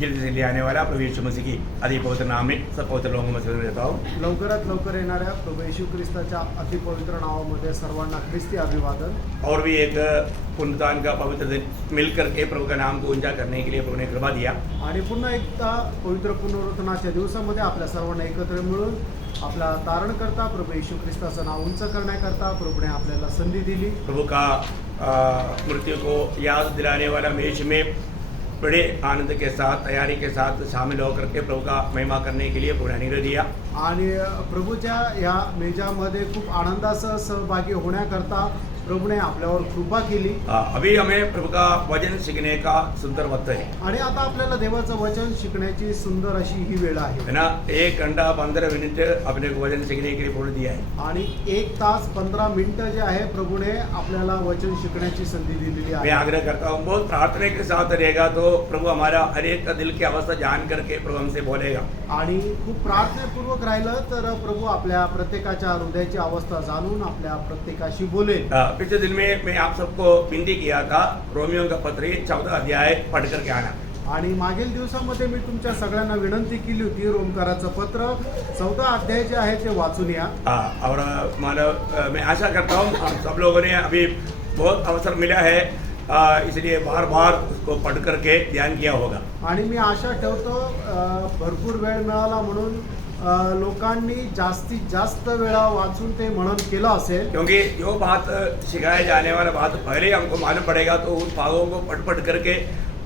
जल्दी से ले आने वाला प्रभु यीशु मसीह की अति पवित्र नाम में सब पवित्र लोगों में सलाम देता हूँ। लवकरात लवकर येणाऱ्या प्रभू येशू ख्रिस्ताच्या अतिपवित्र नावामध्ये सर्वांना ख्रिस्ती अभिवादन। और भी एक पुनरुत्थान का पवित्र दिन मिल करके प्रभु का नाम को ऊंचा करने के लिए प्रभु ने कृपा दिया। आणि पुन्हा एकदा पवित्र पुनरुत्थानाच्या दिवसामध्ये आपल्या सर्वांना एकत्र मिळून आपला तारणकर्ता प्रभू येशू ख्रिस्ताचं नाव उंच करण्याकरता प्रभूने आपल्याला संधी दिली। प्रभु का मृत्यु को याद दिलाने वाला मेज में बड़े आनंद के साथ तैयारी के साथ शामिल होकर के प्रभु का महिमा करने के लिए प्रभु ने अनुग्रह दिया। आणि प्रभूच्या या मेजामध्ये खूप आनंदासह सहभागी होण्याकरता प्रभूने आपल्यावर कृपा केली। अभी हमें प्रभु का वचन सीखने का सुंदर वक्त है आणि आता आपल्याला देवाचं वचन शिकण्याची सुंदर अशी ही वेळ आहे ना। 1 घंटा 15 मिनट अपने को वचन सीखने के लिए प्रभु ने दिया है आणि 1 तास 15 मिनिटं जे आहे प्रभूने आपल्याला वचन शिकण्याची संधी दिलेली मैं आहे। आग्रह करता हूँ बहुत प्रार्थना के साथ रहेगा तो प्रभु हमारा हर एक का दिल की अवस्था जान करके प्रभु हमसे बोलेगा। आणि खूप प्रार्थनापूर्वक राहिलं तर प्रभु आपल्या प्रत्येकाच्या हृदयाची अवस्था जाणून आपल्या प्रत्येकाशी बोलेल। पिछले दिन में मैं आप सबको विनती किया था रोमियो का पत्र 14 अध्याय पढ़ करके आना। आणि मागील दिवसामध्ये मी तुमच्या सगळ्यांना विनंती केली होती रोमकाराचं पत्र 14 अध्याय जे आहे ते वाचून या। और मैं आशा करता हूँ हम सब लोगों ने अभी बहुत अवसर मिला है इसलिए बार बार उसको पढ़ करके ध्यान किया होगा। आणि मी आशा ठेवतो भरपूर वेळ मिळाला म्हणून लोकांनी जास्तीत जास्त वेळा वाचून ते मनन केलं असेल। क्योंकि जो बात सिखाया जाने वाला बात पहले हमको मालूम पड़ेगा तो उन भागों को पढ़ करके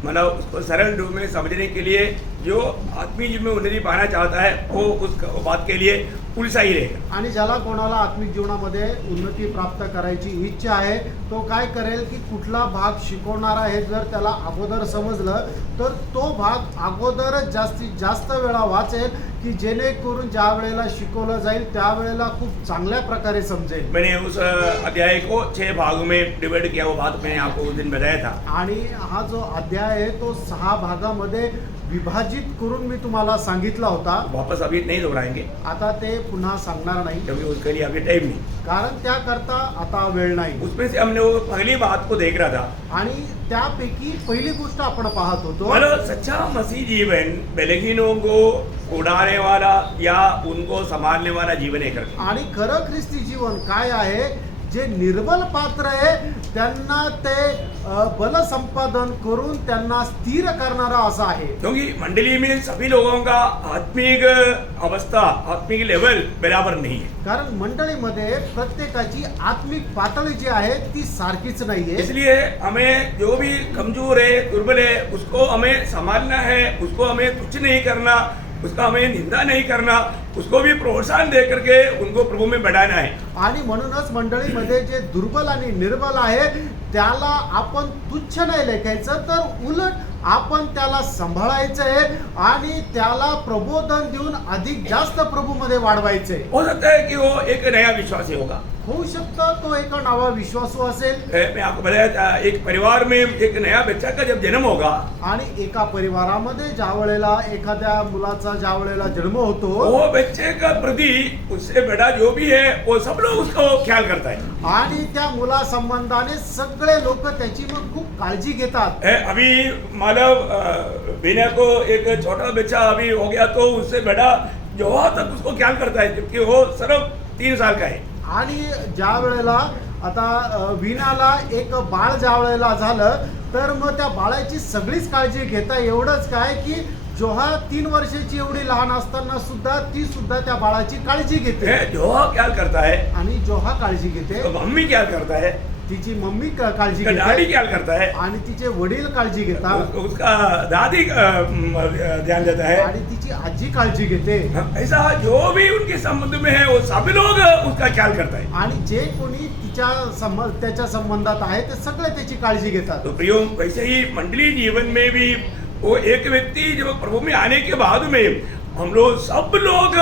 मतलब उसको सरल रूप में समझने के लिए जो आत्मीय जीवन में उन्नति पाना चाहता है वो उस बात के लिए पुलसा ही रहेगा। आणि ज्याला कोणाला आत्मिक जीवनामध्ये उन्नती प्राप्त करायची इच्छा आहे तो काय करेल की कुठला भाग शिकवणारा आहे जर त्याला अगोदर समजलं तर तो भाग अगोदरच जास्तीत जास्त वेळा वाचेल की जेणेकरून ज्या वेळेला शिकवलं जाईल त्यावेळेला खूप चांगल्या प्रकारे समजेल। मैंने उस अध्याय को 6 भागों में डिवाइड किया, वो बात मैंने आपको उस दिन बताया था। आणि हा जो अध्याय आहे तो 6 भागामध्ये विभाजित करून मी तुम्हाला सांगितला होता। वापस अभी नहीं दोहराएंगे आता ते पुन्हा सांगणार नाही क्योंकि उसके लिए अभी टाइम नहीं। कारण त्याकरता आता वेळ नाही। उसमें से हमने वो पहली बात को देख रहा था आणि त्यापैकी पहिली गोष्ट आपण पाहत होतो मतलब सच्चा मसीह जीवन बेलहीनों को उड़ाने वाला या उनको संभालने वाला जीवन है करके। आणि खरं ख्रिस्ती जीवन काय आहे जे निर्बल पात्र आहे त्यांना ते बल संपादन करून त्यांना स्थिर करणारा असा आहे। क्योंकि मंडली में सभी लोगों का आत्मिक अवस्था आत्मिक लेवल बराबर नहीं है। कारण मंडळीमध्ये प्रत्येकाची आत्मिक पातळी जी आहे ती सारखीच नाहीये। इसलिए हमें जो भी कमजोर है दुर्बल है उसको हमें संभालना है, उसको हमें कुछ नहीं करना, उसका हमें निंदा नहीं करना, उसको भी प्रोत्साहन दे करके उनको प्रभु में बढ़ाना है। आणि म्हणूनच मंडळीमध्ये जे दुर्बल आणि निर्बल आहे त्याला आपण तुच्छ नाही लेखायचं तर उलट आपण त्याला सांभाळायचं आहे आणि त्याला प्रबोधन देऊन अधिक जास्त प्रभूमध्ये वाढवायचंय। हो सकता है कि वो एक नया विश्वासी होगा, होऊ शकतं तो एक नवा विश्वासू असेल। मैं आपको बताया था एक परिवार में एक नया बच्चा का जब जन्म होगा आणि एका परिवारामध्ये ज्या वेळेला एखाद्या मुलाचा ज्या वेळेला जन्म होतो वो बच्चे का प्रति उससे बड़ा जो भी है वो सब लोग उसका ख्याल करता है आणि त्या मुला संबंधाने सगळे लोक त्याची मग खूप काळजी घेतात। अभी मतलब बिना को एक छोटा बच्चा अभी हो गया तो उससे बड़ा जो तक उसको ख्याल करता है क्योंकि वो सिर्फ 3 साल का है। आणि ज्या वेळेला आता विनाला एक बाळ ज्या वेळेला झालं तर मग त्या बाळाची सगळीच काळजी घेता। एवढंच काय की जोहा 3 वर्षाची एवढी लहान असताना सुद्धा ती सुद्धा त्या बाळाची काळजी घेते। जोहा ख्याल करता है आणि जोहा काळजी घेते, तो मम्मी ख्याल करता है, तिची मम्मी काळजी दादी घेते ख्याल करता है आणि तिचे वडील काळजी घेतात, उसका दादी ध्यान देता है आणि तिची आजी काळजी घेते। ऐसा जो भी उनके संबंध में है वो सभी लोग उसका ख्याल करता है। आणि जे कोणी त्याच्या संबंधात आहे ते सगळे त्याची काळजी घेतात। तो प्रियो वैसे ही मंडली जीवन में भी वो एक व्यक्ति जब प्रभु में आने के बाद में हम लोग सब लोग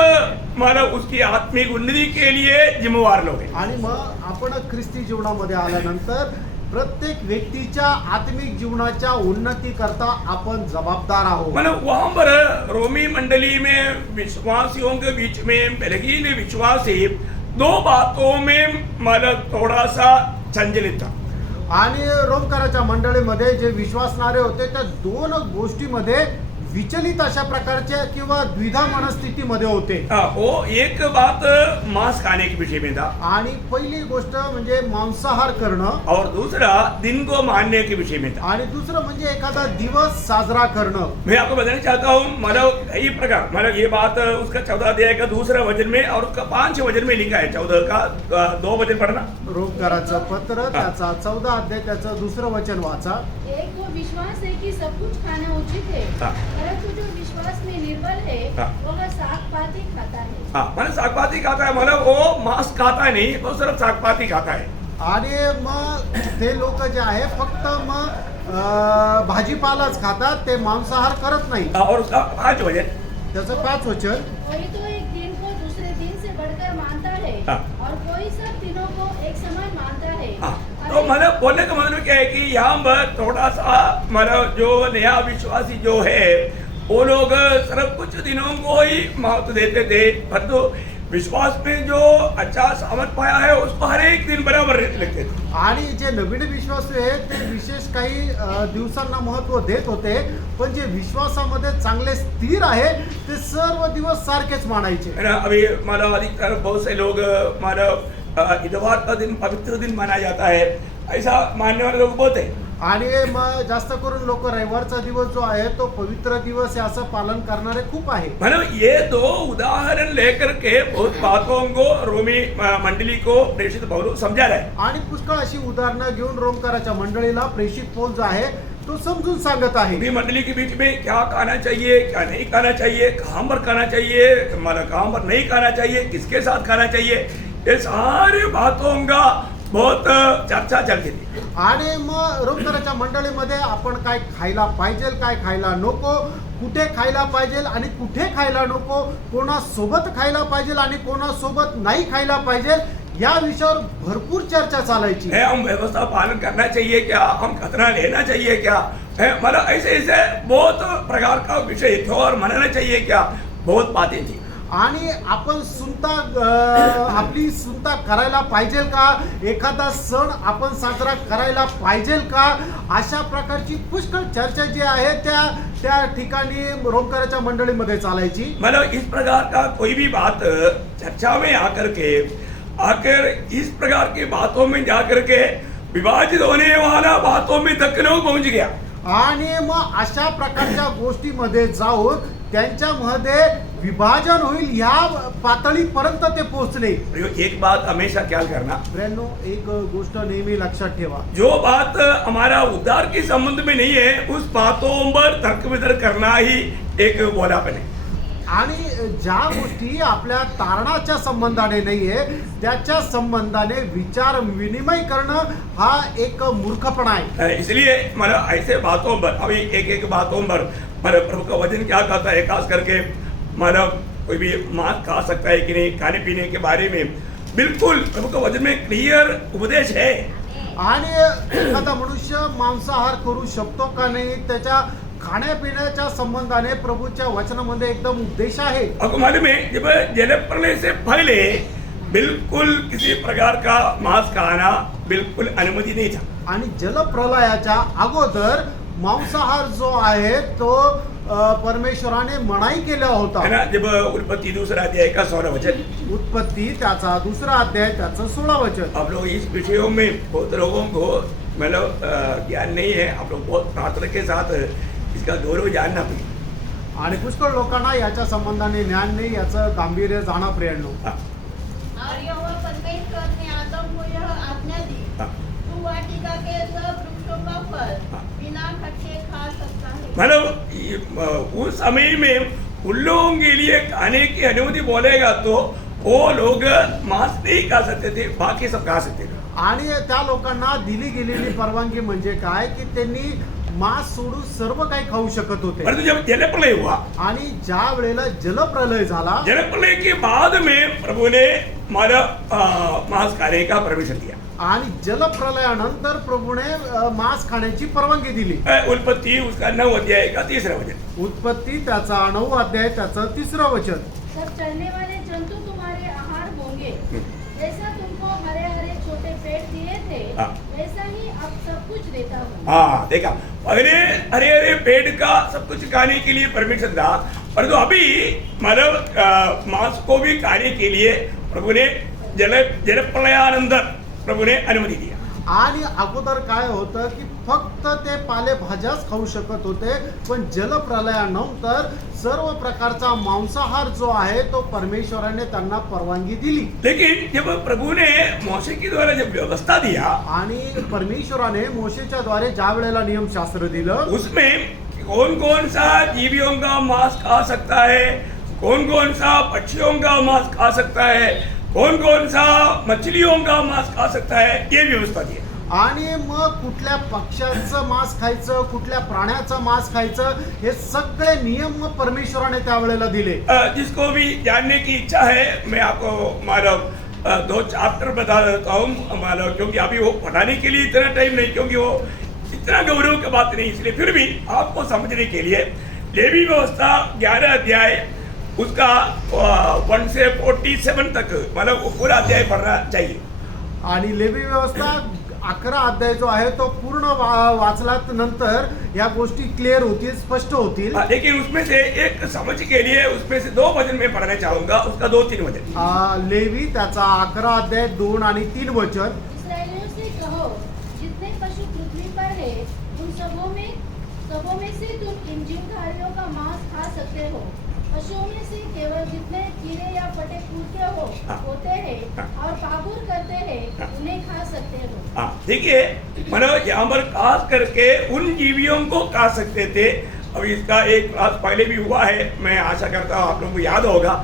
मतलब उसकी आत्मिक उन्नति के लिए जिम्मेवार लोग हैं। आणि मग आपण ख्रिस्ती जीवनामध्ये आल्यानंतर प्रत्येक व्यक्तीच्या आत्मिक जीवनाच्या उन्नती करता आपण जबाबदार आहोत। मतलब वहां पर रोमी मंडली में विश्वासियों के बीच में बेलहीन विश्वासी 2 बातों में मतलब थोड़ा सा संचलित था। आणि रोमकाराच्या मंडळीमध्ये जे विश्वासणारे होते त्या 2 गोष्टीमध्ये विचलित अशा प्रकारच्या किंवा द्विधा मनस्थितीमध्ये होते. वो एक बात मांस खाने के विषय में था, आणि पहिली गोष्ट म्हणजे मांसाहार करणं, और दूसरा दिन को मानने के विषय में था. आणि दुसरं म्हणजे एखादा दिवस साजरा करणं. मैं आपको बताना चाहता हूँ, मतलब कई प्रकार, मतलब ये बात उसका 14 अध्याय का दूसरा वचन में और उसका 5 वचन में लिखा है. 14 का 2 वचन पढ़ना. रोमकराचं पत्र त्याचा 14 अध्याय त्याचं दुसरं वचन वाचा. एक वो विश्वास है कि सब कुछ खाना उचित है, हाँ. परंतु जो विश्वास में निर्बल है हाँ. वो साग पात ही खाता है. हाँ, मतलब सागपाती खाता है, मतलब वो मांस खाता नहीं, वो सिर्फ सागपाती खाता है. आणि मग ते लोक जे आहे फक्त मग भाजीपालाच खातात, ते मांसाहार करत नाही. और उसका 5 वचन. त्याचं 5 वचन. कोई तो एक दिन को दूसरे दिन से बढ़कर मानता है, हाँ. और कोई सब दिनों को एक समान मानता है. हाँ, तो मतलब बोलने का मतलब क्या है कि यहाँ पर थोड़ा सा मतलब जो नया विश्वासी जो है वो लोग सिर्फ कुछ दिनों को ही महत्व देते थे, परंतु विश्वास में जो अच्छा सामर्थ पाया है उसको हर एक दिन बराबर लेते थे. आणि जे नवीन विश्वासू आहेत ते विशेष काही दिवसांना महत्व देत होते, पण जे विश्वासामध्ये चांगले स्थिर आहे ते सर्व दिवस सारखेच मानायचे. है ना. अभी मतलब अधिकतर बहुत से लोग मतलब इतवार का दिन पवित्र दिन माना जाता है, ऐसा मानने वाले लोग बहुत है. आणि मग जास्त करून लोक रविवारचा दिवस जो आहे तो पवित्र दिवस आहे असं पालन करणारे खूप आहे. मतलब ये 2 उदाहरण लेकर के बहुत बातों को रोमी मंडली को प्रेषित पौलुस समझा रहा है. आणि पुष्कळ अशी उदाहरणं घेऊन रोमकराच्या मंडळीला प्रेषित पौल जो आहे तो समजून सांगत आहे. पूरी मंडली के बीच में क्या खाना चाहिए, क्या नहीं खाना चाहिए, कहाँ पर खाना चाहिए, मतलब कहाँ पर नहीं खाना चाहिए, किसके साथ खाना चाहिए, ये सारी बातों का बहुत चर्चा चलती थी. आणि मग रोमकराच्या मंडळीमध्ये आपण काय खायला पाहिजे, काय खायला नको, कुठे खायला पाहिजे आणि कुठे खायला नको, कोणासोबत खायला पाहिजे आणि कोणासोबत नाही खायला पाहिजे, या विषयावर भरपूर चर्चा चालायची. है, हम व्यवस्था पालन करना चाहिए क्या, हम खतरा लेना चाहिए क्या, है, मतलब ऐसे ऐसे बहुत प्रकार का विषय थे और मनाना चाहिए क्या, बहुत बातें थी. आणि आपण सुनता आपली सुनता करायला पाहिजे का, एखादा सण आपण साजरा करायला पाहिजे का, अशा प्रकारची पुष्कळ चर्चा जी आहे त्या ठिकाणी रोमकराच्या मंडळीमध्ये चालायची. मतलब इस प्रकार का कोई भी बात चर्चा में आकर इस प्रकार की बातों में जाकर के विभाजित होने वाला बातों में तक लोग पहुंच गया. आणि मग अशा प्रकारच्या गोष्टीमध्ये जाऊन त्यांच्यामध्ये विभाजन होईल या पातळीपर्यंत ते पोहोचले. एक बात हमेशा ख्याल करना, फ्रेंडनो, एक गोष्ट नेहमी लक्षात ठेवा, जो बात हमारा उद्धार के संबंध में नहीं है उस बातों पर तर्क वितर्क करना ही एक बोलापन है. आणि ज्या गोष्टी आपल्या तारणाच्या संबंधाने नाहीये त्याच्या संबंधाने विचार विनिमय करणं हा एक मूर्खपणा आहे. इसलिए मतलब ऐसे बातों पर अभी एक बातों पर मतलब प्रभु का वचन क्या कहता है, खास करके मतलब कोई भी मांस खा सकता है कि नहीं, खाने पीने के बारे में बिल्कुल प्रभु का वचन में क्लियर उपदेश है. आणि एखादा मनुष्य मांसाहार करू शकतो का नाही त्याच्या खाण्यापिण्याच्या संबंधाने प्रभूच्या वचनामध्ये एकदम उपदेश आहे. आपको मालूम है जब जल प्रलय से पहले बिल्कुल किसी प्रकार का मांस खाना बिल्कुल अनुमति नहीं था. आणि जलप्रलयाच्या अगोदर मांसाहार जो आहे तो परमेश्वराने मनाई केला होता. है ना. जब उत्पत्ति 2 अध्याय का 16 वचन, उत्पत्ती त्याचा 2 अध्याय त्याचं 16 वचन. आप लोग इस विषयों में बहुत लोगों को मतलब ज्ञान नहीं है, आप लोग बहुत प्रार्थना के साथ इसका गौरव जानना पड़ेगा. आणि पुष्कळ लोकांना याच्या संबंधाने ज्ञान नाही, याचं गांभीर्य जाणं प्रेरणो. और यहोवा परमेश्वर ने आदम को यह आज्ञा दी, तू वाटिका के सब वृक्षों का फल बिना खर्चे खा सकता है. मतलब उस समय में उन लोगों के लिए खाने की अनुमति बोलेगा तो वो लोग मांस नहीं खा सकते थे, बाकी सब खा सकते थे. आणि त्या लोकांना दिली गेलेली परवानगी म्हणजे काय की त्यांनी मांस सोडून सर्व काही खाऊ शकत होते. परंतु जब जलप्रलय हुआ, आणि ज्या वेळेला जलप्रलय झाला, जलप्रलय के बाद में प्रभु ने मांस खाने का परमिशन दिया. आणि जलप्रलयानंतर प्रभूने मांस खाण्याची परवानगी दिली. उत्पत्ति उसका 9 अध्याय का 3 वचन, उत्पत्ती त्याचा 9 अध्याय त्याचं 3 वचन. सब चलने वाले जंतु तुम्हारे आहार होंगे, जैसा तुमको हरे हरे छोटे पेड़ दिए थे, हाँ. वैसा ही अब सब कुछ देता हूँ। हाँ देखा, पहले हरे हरे पेड़ का सब कुछ खाने के लिए परमिशन था, परंतु अभी मतलब मांस को भी खाने के लिए प्रभु ने जल प्रलयानंतर प्रभु ने अनुमती दिया। आणि अगोदर काय होतं की फक्त ते पालेभाज्याच खाऊ शकत होते, पण जलप्रलयानंतर सर्व प्रकारचा मांसाहार जो आहे तो परमेश्वराने त्यांना परवानगी दिली। लेकिन जब प्रभु ने मोशे के द्वारा जब व्यवस्था दिया, आणि परमेश्वराने मोशेच्या द्वारे ज्या वेळेला नियमशास्त्र दिलं, उसमें कौन कौन सा जीवियों का मांस खा सकता है, कौन कौन सा पक्षियों का मांस खा सकता है, कौन कौन सा मछलियों का मांस खा सकता है, ये व्यवस्था दी। आणि मग कुठल्या पक्ष्याचं मांस खायचं, कुठल्या प्राण्याचं मांस खायचं, हे सगळे नियम परमेश्वराने त्यावेळेला दिले। जिसको भी जानने की इच्छा है मैं आपको मालूम 2 चैप्टर बता देता हूँ मालूम, क्योंकि अभी वो पढ़ाने के लिए इतना टाइम नहीं, क्योंकि वो इतना गौरव की बात नहीं, इसलिए फिर भी आपको समझने के लिए लेवी व्यवस्था 11 अध्याय उसका 1 से 47 तक मतलब पूरा अध्याय पढ़ना चाहिए। आणि लेवी व्यवस्था 11 अध्याय जो आहे तो पूर्ण वाचलात नंतर या गोष्टी क्लिअर होतील, स्पष्ट होतील। लेकिन उसमें से एक समझ के लिए उसमें से 2 वचन में पढ़ना चाहूंगा, उसका 2-3 वचन। लेवी त्याचा 11 अध्याय 2 आणि 3 वचन। इस्राएलियों से कहो, जितने पशु पृथ्वी पर है उन सबों में से तुम इन जीवधारियों का मांस खा सकते हो। पशुओं में से केवल जितने कीड़े या फटे कूदते होते हैं और पागुर करते हैं उन्हें खा सकते हो। देखिए मतलब यहाँ पर खास करके उन जीवियों को खा सकते थे। अभी इसका एक क्लास पहले भी हुआ है, मैं आशा करता हूँ आप लोगों को याद होगा,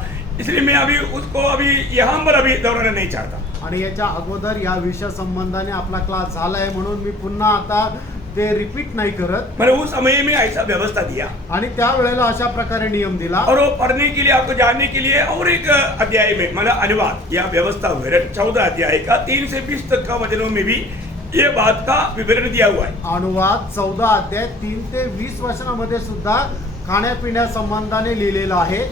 इसलिए मैं अभी उसको अभी यहाँ पर अभी दोहराना नहीं चाहता। आणि याच्या अगोदर या विषय संबंधाने आपला क्लास झालाय म्हणून मी पुन्हा आता ते रिपीट नाही करत। मैंने उस समय में ऐसा व्यवस्था दिया आणि त्या वेळेला अशा प्रकारे नियम दिला। और वो पढ़ने के लिए आपको जानने के लिए और एक अध्याय में मतलब अनुवाद या व्यवस्था विवरण 14 अध्याय का 3 से 20 तक का वचनों में भी ये बात का विवरण दिया हुआ है। अनुवाद 14 अध्याय 3 ते 20 वचनामध्ये सुद्धा खाण्यापिण्या संबंधाने लिहिलेला आहे।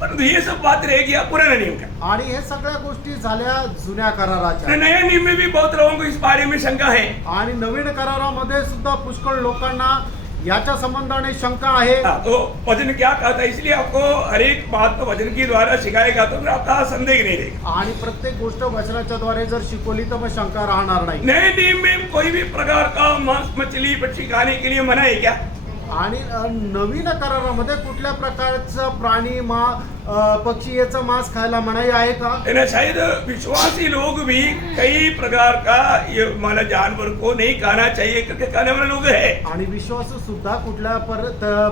परंतु ये सब बात रहेगी पुराना नियम का, आणि हे सगळ्या गोष्टी झाल्या जुन्या कराराच्या। नया नियम में भी बहुत लोगों को इस बारे में शंका है। आणि नवीन करारामध्ये सुद्धा पुष्कळ लोकांना याच्या संबंधाने शंका आहे। तो वचन क्या कहता है, इसलिए आपको हर एक बात को वचन के द्वारा सिखाएगा तो फिर आपका संदेह नहीं रहेगा। आणि प्रत्येक गोष्ट वचनाच्या द्वारे जर शिकवली तर मग शंका राहणार नाही। नए नियम में कोई भी प्रकार का मांस मछली पक्षी खाने के लिए मना है क्या? आणि नवीन करारामध्ये कुठल्या प्रकारचा प्राणी पक्षी याचा मांस खायला मनाई आहे का? शायद विश्वासी लोग भी कई प्रकार का ये माना जानवर को नहीं खाना चाहिए क्योंकि खाने वाले लोग है। आणि विश्वासू सुद्धा कुठल्या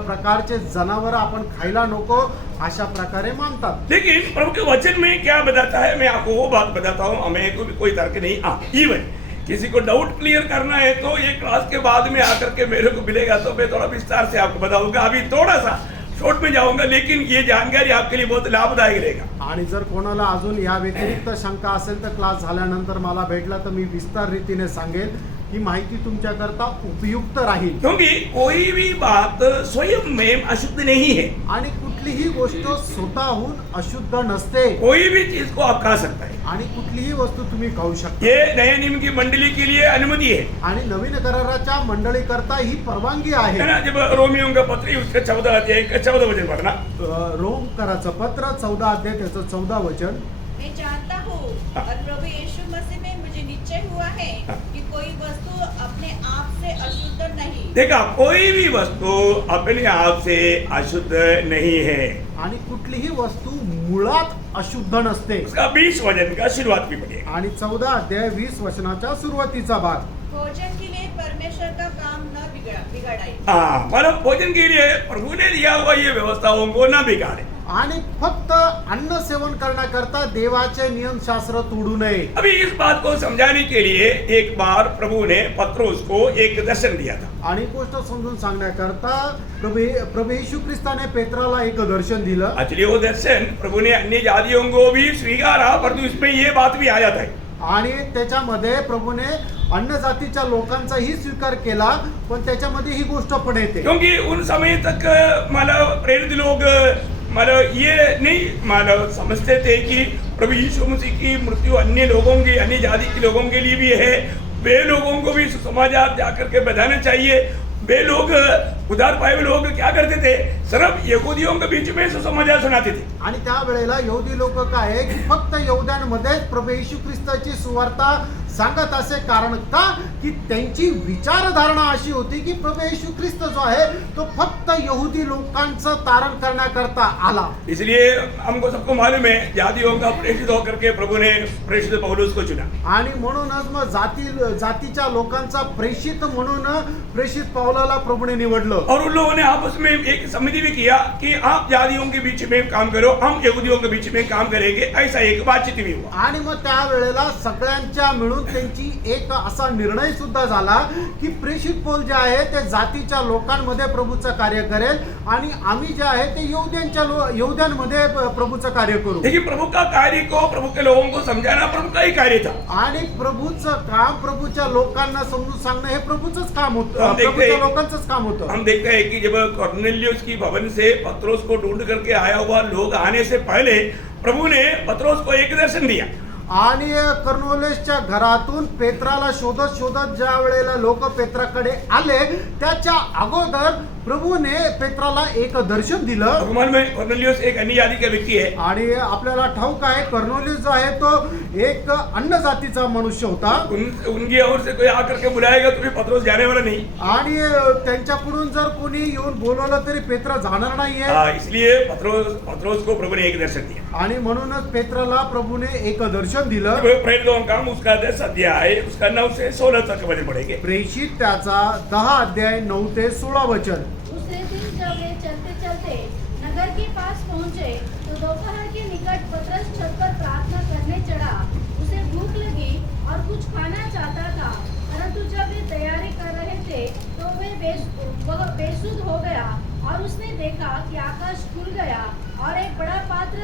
प्रकारचे जनावर आपण खायला नको अशा प्रकारे मानतात। लेकिन प्रभु के वचन में क्या बताता है, मैं आपको वो बात बताता हूँ, हमें कोई तर्क नहीं। इवन किसी को डाउट क्लियर करना है तो ये क्लास के बाद में आकर के मेरे को मिलेगा तो मैं थोड़ा विस्तार से आपको बताऊंगा। अभी थोड़ा सा शॉर्ट में जाऊंगा, लेकिन ये जानकारी आपके लिए बहुत लाभदायक रहेगा। आणि जर कोणाला अजून या व्यतिरिक्त शंका असेल तर क्लास झाल्यानंतर मला भेटला तर मी विस्तार रीतीने सांगेल, ही माहिती तुमच्याकरता उपयुक्त राहील। क्योंकि कोई भी बात स्वयं में अशुद्ध नहीं है आणि कुठलीही गोष्ट स्वतःहून अशुद्ध नसते। कोई भी चीज को आप खा सकता है आणि कुठलीही वस्तू तुम्ही खाऊ शकता। ये नए नियम की मंडली के लिए अनुमति है। आणि नवीन कराराच्या मंडळी करता ही परवानगी आहे ना। जब रोमियों का पत्र उसका 14 अध्याय का 14 वचन पढ़ना, रोम कराचं पत्र 14 अध्याय त्याचं 14 वचन। मैं जानता हूँ और प्रभु यीशु मसीह में मुझे निश्चय हुआ है कि कोई वस्तु अपने आप से अशुद्ध नहीं। देखा, कोई भी वस्तु अपने आप से अशुद्ध नहीं है आणि कुठलीही वस्तू मुळात अशुद्ध नसते। उसका 20 वचन का शुरुआत भी पढ़िए आणि 14 अध्याय 20 वचनाच्या सुरुवातीचा भाग। भोजन के लिए परमेश्वर का काम न बिगाड़ाए। मतलब भोजन के लिए प्रभु ने दिया हुआ ये व्यवस्थाओं को न बिगाड़े। आणि फक्त अन्न सेवन करण्याकरता देवाचे नियमशास्त्र तोडू नये। अभी इस बात को समझाने के लिए एक बार प्रभु ने पत्रोस को एक दर्शन दिया था। आणि गोष्ट समजून सांगण्याकरता प्रभु येशू ख्रिस्ताने पेत्राला एक दर्शन दिलं। एक्चुअली वो दर्शन प्रभु ने अन्य जातियों को भी स्वीकारा, परंतु इसमें ये बात भी आ जाता है। आणि त्याच्यामध्ये प्रभूने अन्य जातीच्या लोकांचाही स्वीकार केला, पण त्याच्यामध्ये ही गोष्ट पण येते। क्योंकि उन समय तक मतलब प्रेरित लोग मतलब ये नहीं मतलब समझते थे कि प्रभु यीशु मसीह की मृत्यु अन्य लोगों की अन्य जाति के लोगों के लिए भी है वे लोगों को भी सुसमाचार जाकर के बताना चाहिए। वे लोग उधार पाए हुए लोग क्या करते थे, सिर्फ यहूदियों के बीच में सुसमाचार सुनाते थे। आणि त्यावेळेला यहुदी लोक काय आहे की फक्त यहुद्यांमध्येच प्रभू येशू ख्रिस्ताची सुवार्ता सांगत असे, कारण का की त्यांची विचारधारणा अशी होती की प्रभू येशू ख्रिस्त जो आहे तो फक्त यहुदी लोकांचं तारण करण्याकरता आला। इसलिए हमको सबको मालूम है जातियों का प्रेषित होकर के प्रभु ने प्रेषित पौलुस को चुना। आणि म्हणूनच मग जातीच्या लोकांचा प्रेषित म्हणून प्रेषित पौलाला प्रभूने निवडलं। और उन लोगों ने आपस में एक समिति भी किया कि आप जातियों के बीच में काम करो, हम यहूदियों के बीच में काम करेंगे, ऐसा एक बातचीत भी हुआ। आणि मग त्यावेळेला सगळ्यांच्या मिळून त्यांची एक असा निर्णय सुद्धा झाला की प्रेषित पौल जे आहे ते जातीच्या लोकांमध्ये प्रभूचं कार्य करेल आणि आम्ही जे आहे ते यहुद्यांमध्ये प्रभूचं कार्य करू। देखिए प्रभु का कार्य को, प्रभु के लोगों को समझाना प्रभु का ही कार्य था। आणि प्रभूचं काम प्रभूच्या लोकांना समजून सांगणं हे प्रभूचंच काम होतं, हम देखते प्रभूच्या हैं- लोकांचंच काम होतं। हम देखते हैं कि जब कॉर्नेलियस की भवन से पत्रोस को ढूंढ करके आया हुआ लोग आने से पहले प्रभु ने पत्रोस को एक दर्शन दिया। आणि कर्नोलेसच्या घरातून पेत्राला शोधत शोधत ज्या वेळेला लोक पेत्राकडे आले त्याच्या अगोदर प्रभूने पेत्राला एक दर्शन दिलं। भगवान में कॉर्नेलियस एक अन्य जाति का व्यक्ती है। आणि आपल्याला ठाऊक आहे कर्नोलिस जो आहे तो एक अन्य जातीचा मनुष्य होता। उनकी ओर से कोई आकर के बुलाएगा तो भी पत्रोस जाने वाला नहीं। आणि त्यांच्याकडून जर कोणी येऊन बोलवलं तरी पेत्रा जाणार नाहीये। इसलिए पत्रोस को प्रभु ने एक दर्शन दिया। आणि म्हणूनच पेत्राला प्रभूने एक दर्शन दिलं। प्रेरितों का उसका 10 अध्याय उसका 9 से 16 तक वचन पढ़ेंगे। प्रेषित त्याचा 10 अध्याय 9 ते 16 वचन। दूसरे दिन जब वे चलते चलते नगर के पास पहुंचे तो दोपहर के निकट पतरस छत पर प्रार्थना करने चढ़ा। उसे भूख लगी और कुछ खाना चाहता था, परंतु जब वे तैयारी कर रहे थे तो वह बेसुध हो गया और उसने देखा कि आकाश खुल गया और एक बड़ा पात्र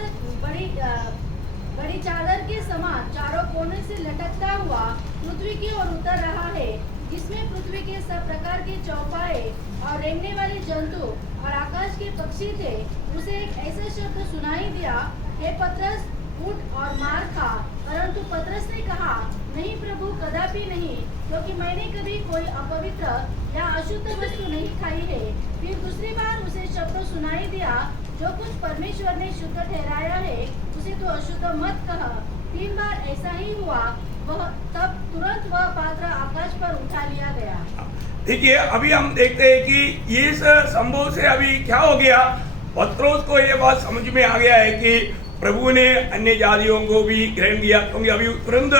बड़ी चादर के समान चारों कोने से लटकता हुआ पृथ्वी की ओर उतर रहा है, जिसमें पृथ्वी के सब प्रकार के चौपाए और रेंगने वाले जंतु और आकाश के पक्षी थे। उसे एक ऐसा शब्द सुनाई दिया, हे पतरस उठ और मार खा। परंतु पतरस ने कहा, नहीं प्रभु, कदापि नहीं, क्योंकि मैंने कभी कोई अपवित्र या अशुद्ध वस्तु नहीं खाई है। फिर दूसरी बार उसे शब्द सुनाई दिया, जो कुछ परमेश्वर ने शुद्ध ठहराया है उसे तो अशुद्ध मत कह। 3 बार ऐसा ही हुआ, तब तुरंत वह पात्र आकाश पर उठा लिया गया। देखिए अभी हम देखते हैं कि इस संभव से अभी क्या हो गया, पत्रोस को ये बात समझ में आ गया है कि प्रभु ने अन्य जातियों को भी ग्रहण किया, क्योंकि अभी तुरंत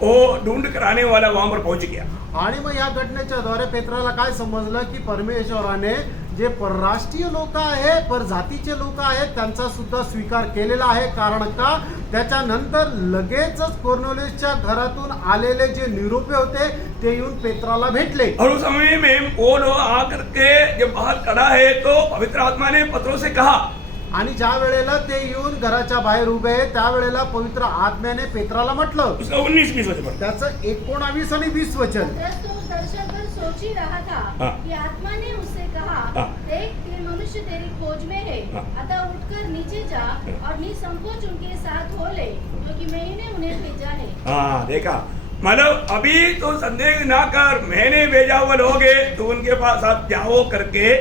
वो ढूंढ कर आने वाला वहां पर पहुंच गया। आणि मग या घटनेच्या द्वारे पेत्राला काय समजलं की परमेश्वराने जे परराष्ट्रीय लोक आहे, परजातीचे लोक आहेत, त्यांचा सुद्धा स्वीकार केलेला आहे। कारण का त्याच्यानंतर लगेचच कॉर्नेलियसच्या घरातून आलेले जे निरोपे होते ते येऊन पेत्राला भेटले। और उस समय में वो लोग आकर के जब बाहर खड़ा है तो पवित्र आत्मा ने पत्रोस से कहा, आणि ज्या वेळेला ते येऊन घराच्या बाहेर उभे आहे त्यावेळेला पवित्र आत्म्याने पेत्राला म्हटलं, उसका 19-20 वचन पढ़। त्याचं 19 आणि 20 वचन। पतरस तो उस दर्शन पर सोच ही रहा था कि आत्मा ने उससे कहा, देख ये मनुष्य तेरी खोज में है, अतः उठकर नीचे जा और निसंकोच उनके साथ हो ले, क्योंकि मैंने उन्हें भेजा है। हाँ देखा, मतलब अभी तो संदेह ना कर, मैंने भेजा हुआ लोग है, तो उनके पास आप जाओ करके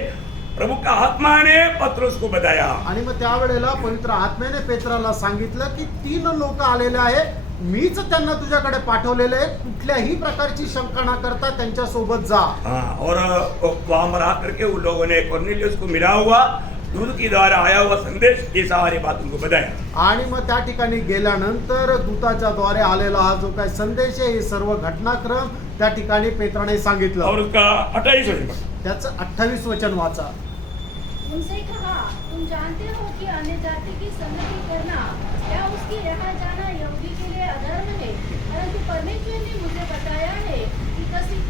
प्रभु का आत्मा ने पत्रोस को बताया। आणि मग त्यावेळेला पवित्र आत्म्याने पेत्राला सांगितलं की 3 लोक आलेले आहे, मीच त्यांना तुझ्याकडे पाठवलेले आहे, कुठल्याही प्रकारची शंका न करता त्यांच्या सोबत जा। हाँ, और वहां पर आकर के उन लोगों ने कॉर्नेलियस को मिला हुआ दूध के द्वारा आया हुआ संदेश ये सारी बात उनको बताया। आणि मग त्या ठिकाणी गेल्यानंतर दूताच्या द्वारे आलेला हा जो काही संदेश आहे, हे सर्व घटनाक्रम त्या ठिकाणी पेत्राने सांगितलं। और उसका 28 वचन पढ़। त्याचं 28 वचन वाचा। उनसे कहा, तुम जानते हो कि अन्य जाति की संगति करना या उसकी यहाँ जाना यहूदी के लिए अधर्म है, परंतु परमेश्वर ने मुझे बताया है कि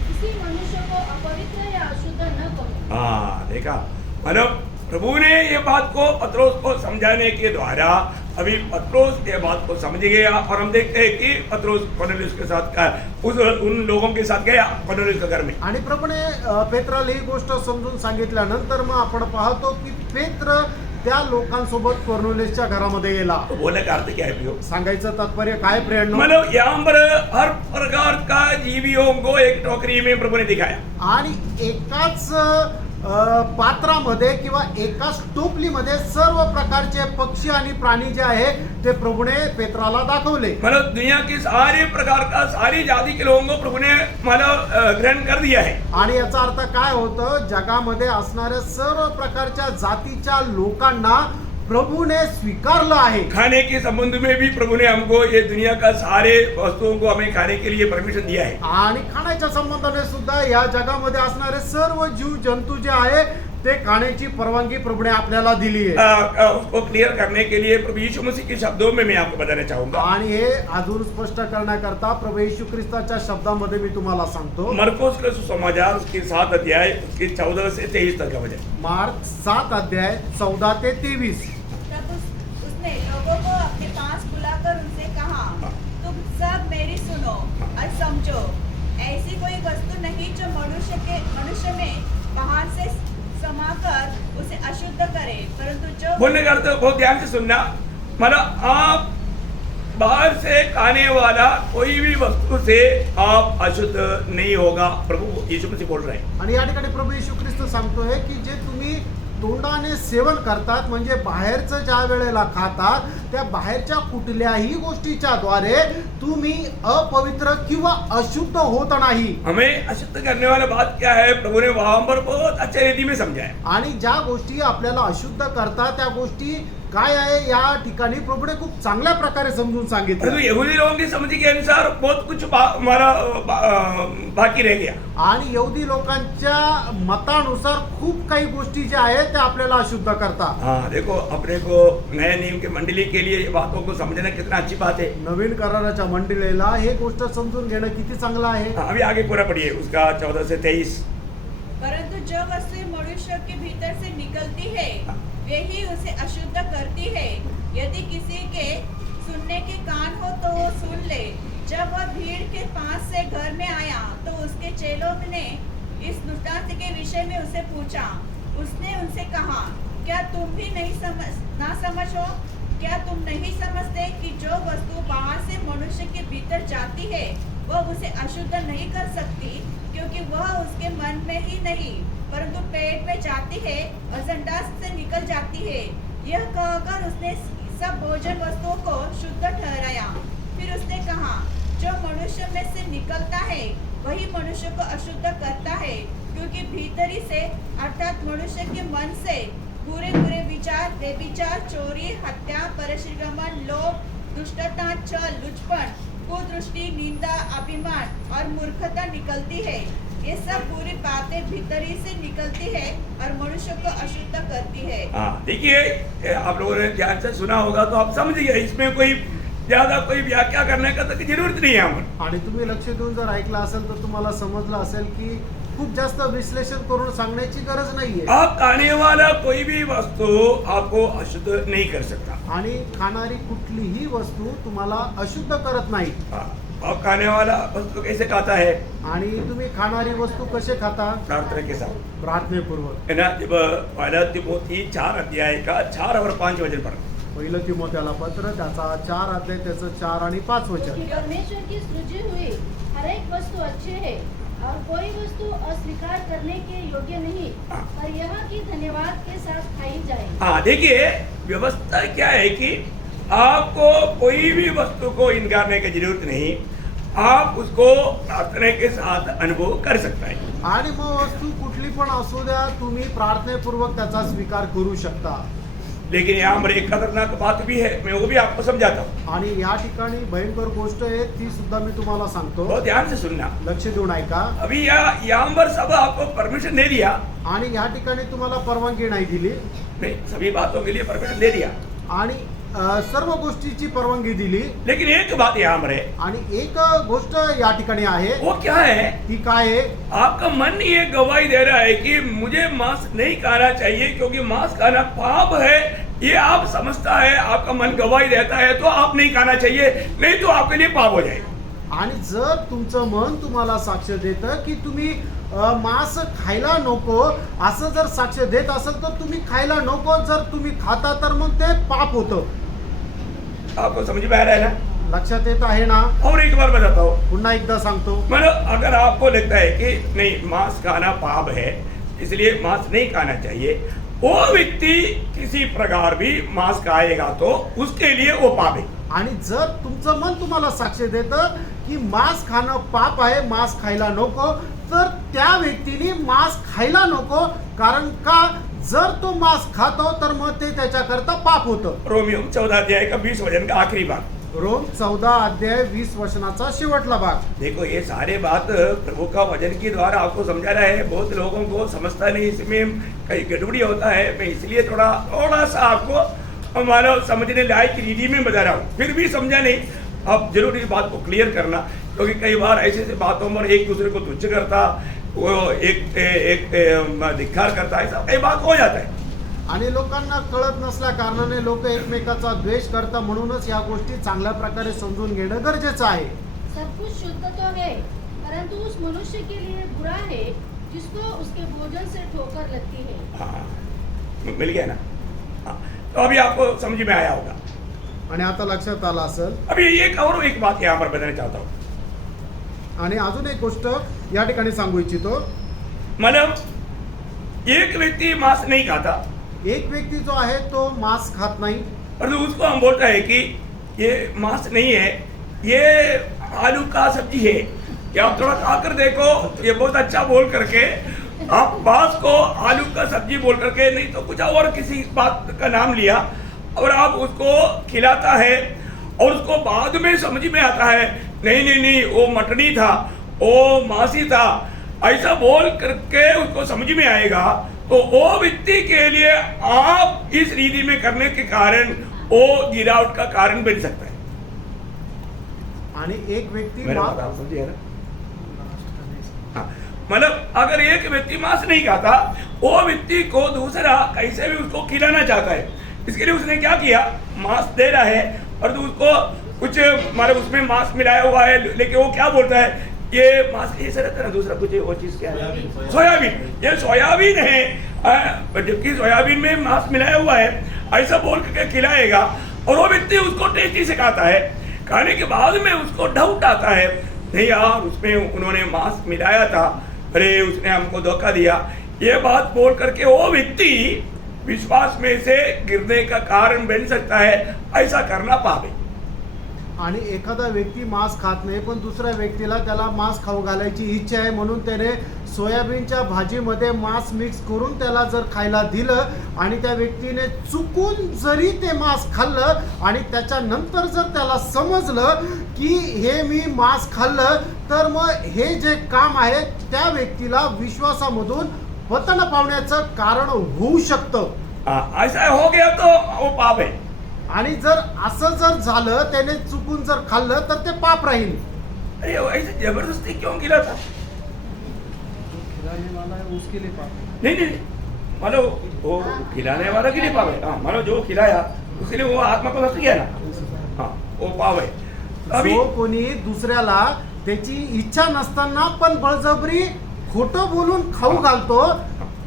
किसी मनुष्य को अपवित्र या अशुद्ध न करो। हाँ देखा, मतलब प्रभु ने ये बात को पत्रोस को समझाने के द्वारा अभी पत्रोस ये बात को समझ गया और हम देखते हैं कि पत्रोस कॉर्नेलियस के साथ उन लोगों के साथ गया कॉर्नेलियस के घर में। आणि प्रभूने पेत्राला ही गोष्ट समजून सांगितल्यानंतर मग आपण पाहतो की पेत्र त्या लोकांसोबत कॉर्नेलियसच्या घरामध्ये गेला। तो बोलने का अर्थ क्या है प्रियो? सांगायचं तात्पर्य काय प्रियांनो? मतलब यहाँ पर हर प्रकार का जीवियों को एक टोकरी में प्रभु ने दिखाया। आणि एकाच पात्रामध्ये किंवा एकाच टोपलीमध्ये सर्व प्रकारचे पक्षी आणि प्राणी जे आहे ते प्रभूने पेत्राला दाखवले। मतलब दुनिया के सारे प्रकार का सारी जाति के लोगों को प्रभु ने मतलब ग्रहण कर दिया है। आणि याचा अर्थ काय होतं? जगामध्ये असणाऱ्या सर्व प्रकारच्या जातीच्या लोकांना प्रभूने स्वीकारलं आहे। खाने के संबंध में भी प्रभु ने हमको ये दुनिया का सारे वस्तुओं को हमें खाने के लिए परमिशन दिया है। आणि खाण्याच्या संबंधाने सुद्धा या जगामध्ये असणारे सर्व जीव जंतू जे आहे ते खाण्याची परवानगी प्रभूने आपल्याला दिली आहे। उसको क्लियर करने के लिए प्रभु यीशु मसीह के शब्दों में मैं आपको बताना चाहूंगा। आणि हे अजून स्पष्ट करण्याकरता प्रभू येशू ख्रिस्ताच्या शब्दामध्ये मी तुम्हाला सांगतो। मरकुस का सुसमाचार उसके 7 अध्याय उसके 14 से 23 तक का वचन। मार्क 7 अध्याय 14 ते 23। तब उसने लोगों को अपने पास बुलाकर उनसे कहा, तुम सब मेरी सुनो और समझो। ऐसी कोई वस्तु नहीं जो मनुष्य में बाहर से समाकर उसे अशुद्ध करे, परंतु जो बोलने का अर्थ बहुत ध्यान से सुनना। मतलब आप बाहर से खाने वाला कोई भी वस्तु से आप अशुद्ध नहीं होगा, प्रभु यीशु मसीह बोल रहे हैं। आणि या ठिकाणी प्रभू येशू ख्रिस्त सांगतोय की जे तुम्ही तोंडाने सेवन करतात म्हणजे बाहेरचं ज्या वेळेला खातात त्या बाहेरच्या कुठल्याही गोष्टीच्या द्वारे तुम्ही अपवित्र किंवा अशुद्ध होत नाही। हमें अशुद्ध करने वाला बात क्या है? प्रभु ने वहां पर बहुत अच्छे रीति में समझाया। आणि ज्या गोष्टी आपल्याला अशुद्ध करतात त्या गोष्टी काय आहे या ठिकाणी प्रभूने खूप चांगल्या प्रकारे समजून परंतु सांगितलं। यहूदी लोगों की समझ के अनुसार बहुत कुछ हमारा बाकी रह गया। आणि यहूदी लोकांच्या मतानुसार खूप काही गोष्टी ज्या आहेत त्या आपल्याला अशुद्ध करतात। हाँ देखो, अपने को नए नियम के मंडली के लिए ये बातों को समझना कितना अच्छी बात है। नवीन कराराच्या मंडळीला हे गोष्ट समजून घेणं किती चांगलं आहे। हाँ, अभी आगे पूरा पढ़िए उसका 14 से 23। परंतु जो वस्तु मनुष्य के भीतर से निकलती है वे ही उसे अशुद्ध करती है। यदि किसी के सुनने के कान हो तो वो सुन ले। जब वह भीड़ के पास से घर में आया तो उसके चेलों ने इस दृष्टांत के विषय में उसे पूछा। उसने उनसे कहा, क्या तुम भी ना समझ हो? क्या तुम नहीं समझते कि जो वस्तु बाहर से मनुष्य के भीतर जाती है वह उसे अशुद्ध नहीं कर सकती, क्योंकि वह उसके मन में ही नहीं परंतु पेट में जाती है और संडास से निकल जाती है। यह कहकर उसने सब भोजन वस्तुओं को शुद्ध ठहराया। फिर उसने कहा, जो मनुष्य में से निकलता है वही मनुष्य को अशुद्ध करता है, क्योंकि भीतरी से अर्थात मनुष्य के मन से बुरे बुरे विचार, व्यभिचार, चोरी, हत्या, परश्रीगमन, लोभ, दुष्टता, छल, लुचपन, कुदृष्टि, निंदा, अभिमान और मूर्खता निकलती है। ये सब बुरी बातें भीतरी से निकलती है और मनुष्य को अशुद्ध करती है। हाँ देखिए, आप लोगों ने ध्यान से सुना होगा तो आप समझ गए, इसमें कोई ज्यादा कोई व्याख्या करने का तो जरूरत नहीं है हमें। आणि तुम्ही लक्ष देऊन जर ऐकलं असेल तर तुम्हाला समजलं असेल की खूप जास्त विश्लेषण करून सांगण्याची गरज नाहीये। आप खाने वाला कोई भी वस्तु आपको अशुद्ध नहीं कर सकता। आणि खाणारी कुठलीही वस्तू तुम्हाला अशुद्ध करत नाही। हाँ, और खाने वाला वस्तु कैसे खाता है? आणि तुम्ही खाणारी वस्तू कसे खाता? प्रार्थना के साथ, प्रार्थनेपूर्वक। है ना। जब पहला तिमोथी 4 अध्याय का 4 और 5 वचन पढ़। पहिलं तिमोथेला पत्र त्याचा 4 अध्याय त्याचं 4 आणि 5 वचन। क्योंकि परमेश्वर की सृजी हुई हर एक वस्तु अच्छी है और कोई वस्तु अस्वीकार करने के योग्य नहीं, पर यह कि धन्यवाद के साथ खाई जाए। हाँ देखिए, व्यवस्था क्या है कि आपको कोई भी वस्तु को इनकारने की जरूरत नहीं, आप उसको प्रार्थना के साथ अनुभव कर सकता है। आणि मग वस्तू कुठली पण असू द्या तुम्ही प्रार्थनेपूर्वक त्याचा स्वीकार करू शकता। लेकिन यहाँ पर एक खतरनाक बात भी है, मैं वो भी आपको समझाता हूँ। आणि या ठिकाणी भयंकर गोष्ट आहे ती सुद्धा मी तुम्हाला सांगतो, बहुत ध्यान से सुनना। लक्ष देऊन ऐका। अभी यहाँ पर सब आपको परमिशन दे दिया, आणि या ठिकाणी तुम्हाला परवानगी नाही दिली नहीं, सभी बातों के लिए परमिशन दे दिया, आणि सर्व गोष्टीची परवानगी दिली, लेकिन एक बात यहाँ पर है। आणि एक गोष्ट या ठिकाणी आहे, वो क्या है? ती काय आहे? आपका मन ये गवाही दे रहा है कि मुझे मांस नहीं खाना चाहिए क्योंकि मांस खाना पाप है, ये आप समझता है, आपका मन गवाही देता है तो आप नहीं खाना चाहिए, नहीं तो आपके लिए पाप हो जाएगा। आणि जर तुमचं मन तुम्हाला साक्ष देतं की तुम्ही मांस खायला नको असं जर साक्ष देत असेल तर तुम्ही खायला नको, जर तुम्ही खाता तर मग ते पाप होतं। आपको समझ में आ रहा है ना? लक्षात येत आहे ना? और एक बार बताता हूँ, पुन्हा एकदा सांगतो, मतलब अगर आपको लगता है कि नहीं मांस खाना पाप है इसलिए मांस नहीं खाना चाहिए, वो व्यक्ति किसी प्रकार भी मांस खाएगा तो उसके लिए वो पाप है। आणि जर तुमचं मन तुम्हाला साक्ष देतं की मांस खाणं पाप आहे, मांस खायला नको, तर त्या व्यक्तीने मांस खायला नको, कारण का जर तो मांस खातो तर मग ते त्याच्याकरता पाप होतं। रोमियो 14 अध्याय का 20 वचन का आखिरी भाग रोम 14 अध्याय 20 वचनाचा शेवटला भाग। देखो, ये सारे बात प्रभु का वचन के द्वारा आपको समझा रहा है। बहुत लोगों को समझता नहीं, इसमें कई गड़बड़ी होता है। मैं इसलिए थोड़ा सा आपको मानो समझने लायक रीति में बता रहा हूँ, फिर भी समझा नहीं। आप जरूर इस बात को क्लियर करना, क्योंकि कई बार ऐसे बातों पर एक दूसरे को तुच्छ करता, वो एक धिक्कार करता, ऐसा कई बात हो जाता है। आणि लोकांना कळत नसल्या कारणाने लोक एकमेकाचा द्वेष करतात, म्हणूनच या गोष्टी चांगल्या प्रकारे समजून घेणं गरजेचं आहे। सब कुछ शुद्ध तो है, परंतु उस मनुष्य के लिए बुरा है जिसको उसके भोजन से ठोकर लगती है। हाँ, मिल गया ना? हाँ, तो अभी आपको समझ में आया होगा। आणि आता लक्षात आलं असेल। अभी एक बात यहाँ पर बताना चाहता हूँ। आणि अजून एक गोष्ट या ठिकाणी सांगू इच्छितो, मतलब एक व्यक्ति मांस नहीं खाता, एक व्यक्ती जो आहे तो मांस खात नाही, और उसको हम बोलता है कि ये मांस नहीं है, ये आलू का सब्जी है। क्या आप थोड़ा खाकर देखो, ये बहुत अच्छा बोल करके आप मांस को आलू का सब्जी बोल करके, नहीं तो कुछ और किसी बात का नाम लिया और आप उसको खिलाता है, और उसको बाद में समझ में आता है नहीं वो मटनी था, वो मांसी था, ऐसा बोल करके उसको समझ में आएगा, तो वो व्यक्ति के लिए आप इस रीति में करने के कारण वो गिरावट का कारण बन सकता है। आणि एक व्यक्ती मेरा बात आप समझिए ना? हाँ, मतलब अगर एक व्यक्ति मांस नहीं खाता, वो व्यक्ति को दूसरा कैसे भी उसको खिलाना चाहता है, इसके लिए उसने क्या किया, मांस दे रहा है और तो उसको कुछ मतलब उसमें मांस मिलाया हुआ है, लेकिन वो क्या बोलता है, ये मांस ऐसा रहता है ना, दूसरा कुछ वो चीज क्या है, सोयाबीन, ये सोयाबीन है, जबकि सोयाबीन में मांस मिलाया हुआ है, ऐसा बोल करके खिलाएगा, और वो व्यक्ति उसको टेस्टी से खाता है। खाने के बाद में उसको डाउट आता है, नहीं यार उसमें उन्होंने मांस मिलाया था, अरे उसने हमको धोखा दिया, ये बात बोल करके वो व्यक्ति विश्वास में से गिरने का कारण बन सकता है। ऐसा करना पाप है। आणि एखादा व्यक्ती मांस खात नाही, पण दुसऱ्या व्यक्तीला त्याला मांस खाऊ घालायची इच्छा आहे, म्हणून त्याने सोयाबीनच्या भाजीमध्ये मांस मिक्स करून त्याला जर खायला दिलं आणि त्या व्यक्तीने चुकून जरी ते मांस खाल्लं आणि त्याच्यानंतर जर त्याला समजलं की हे मी मांस खाल्लं, तर मग हे जे काम आहे त्या व्यक्तीला विश्वासामधून पतन पावण्याचं कारण होऊ शकतं। ऐसा हो गया तो वो पाप है। आणि जर असं जर झालं, त्याने चुकून जर खाल्लं तर ते पाप राहील। अरे वो ऐसे जबरदस्ती क्यों खिलाता? खिलाने वाला है उसके लिए पाप। नहीं, मानो वो खिलाने वाला के लिए पाप है। हाँ, मानो जो खिलाया उसके लिए वो आत्मा को नष्ट किया ना, हाँ वो पाप है। अभी जो कोणी दुसऱ्याला त्याची इच्छा नसताना पण बळजबरी खोटं बोलून खाऊ घालतो,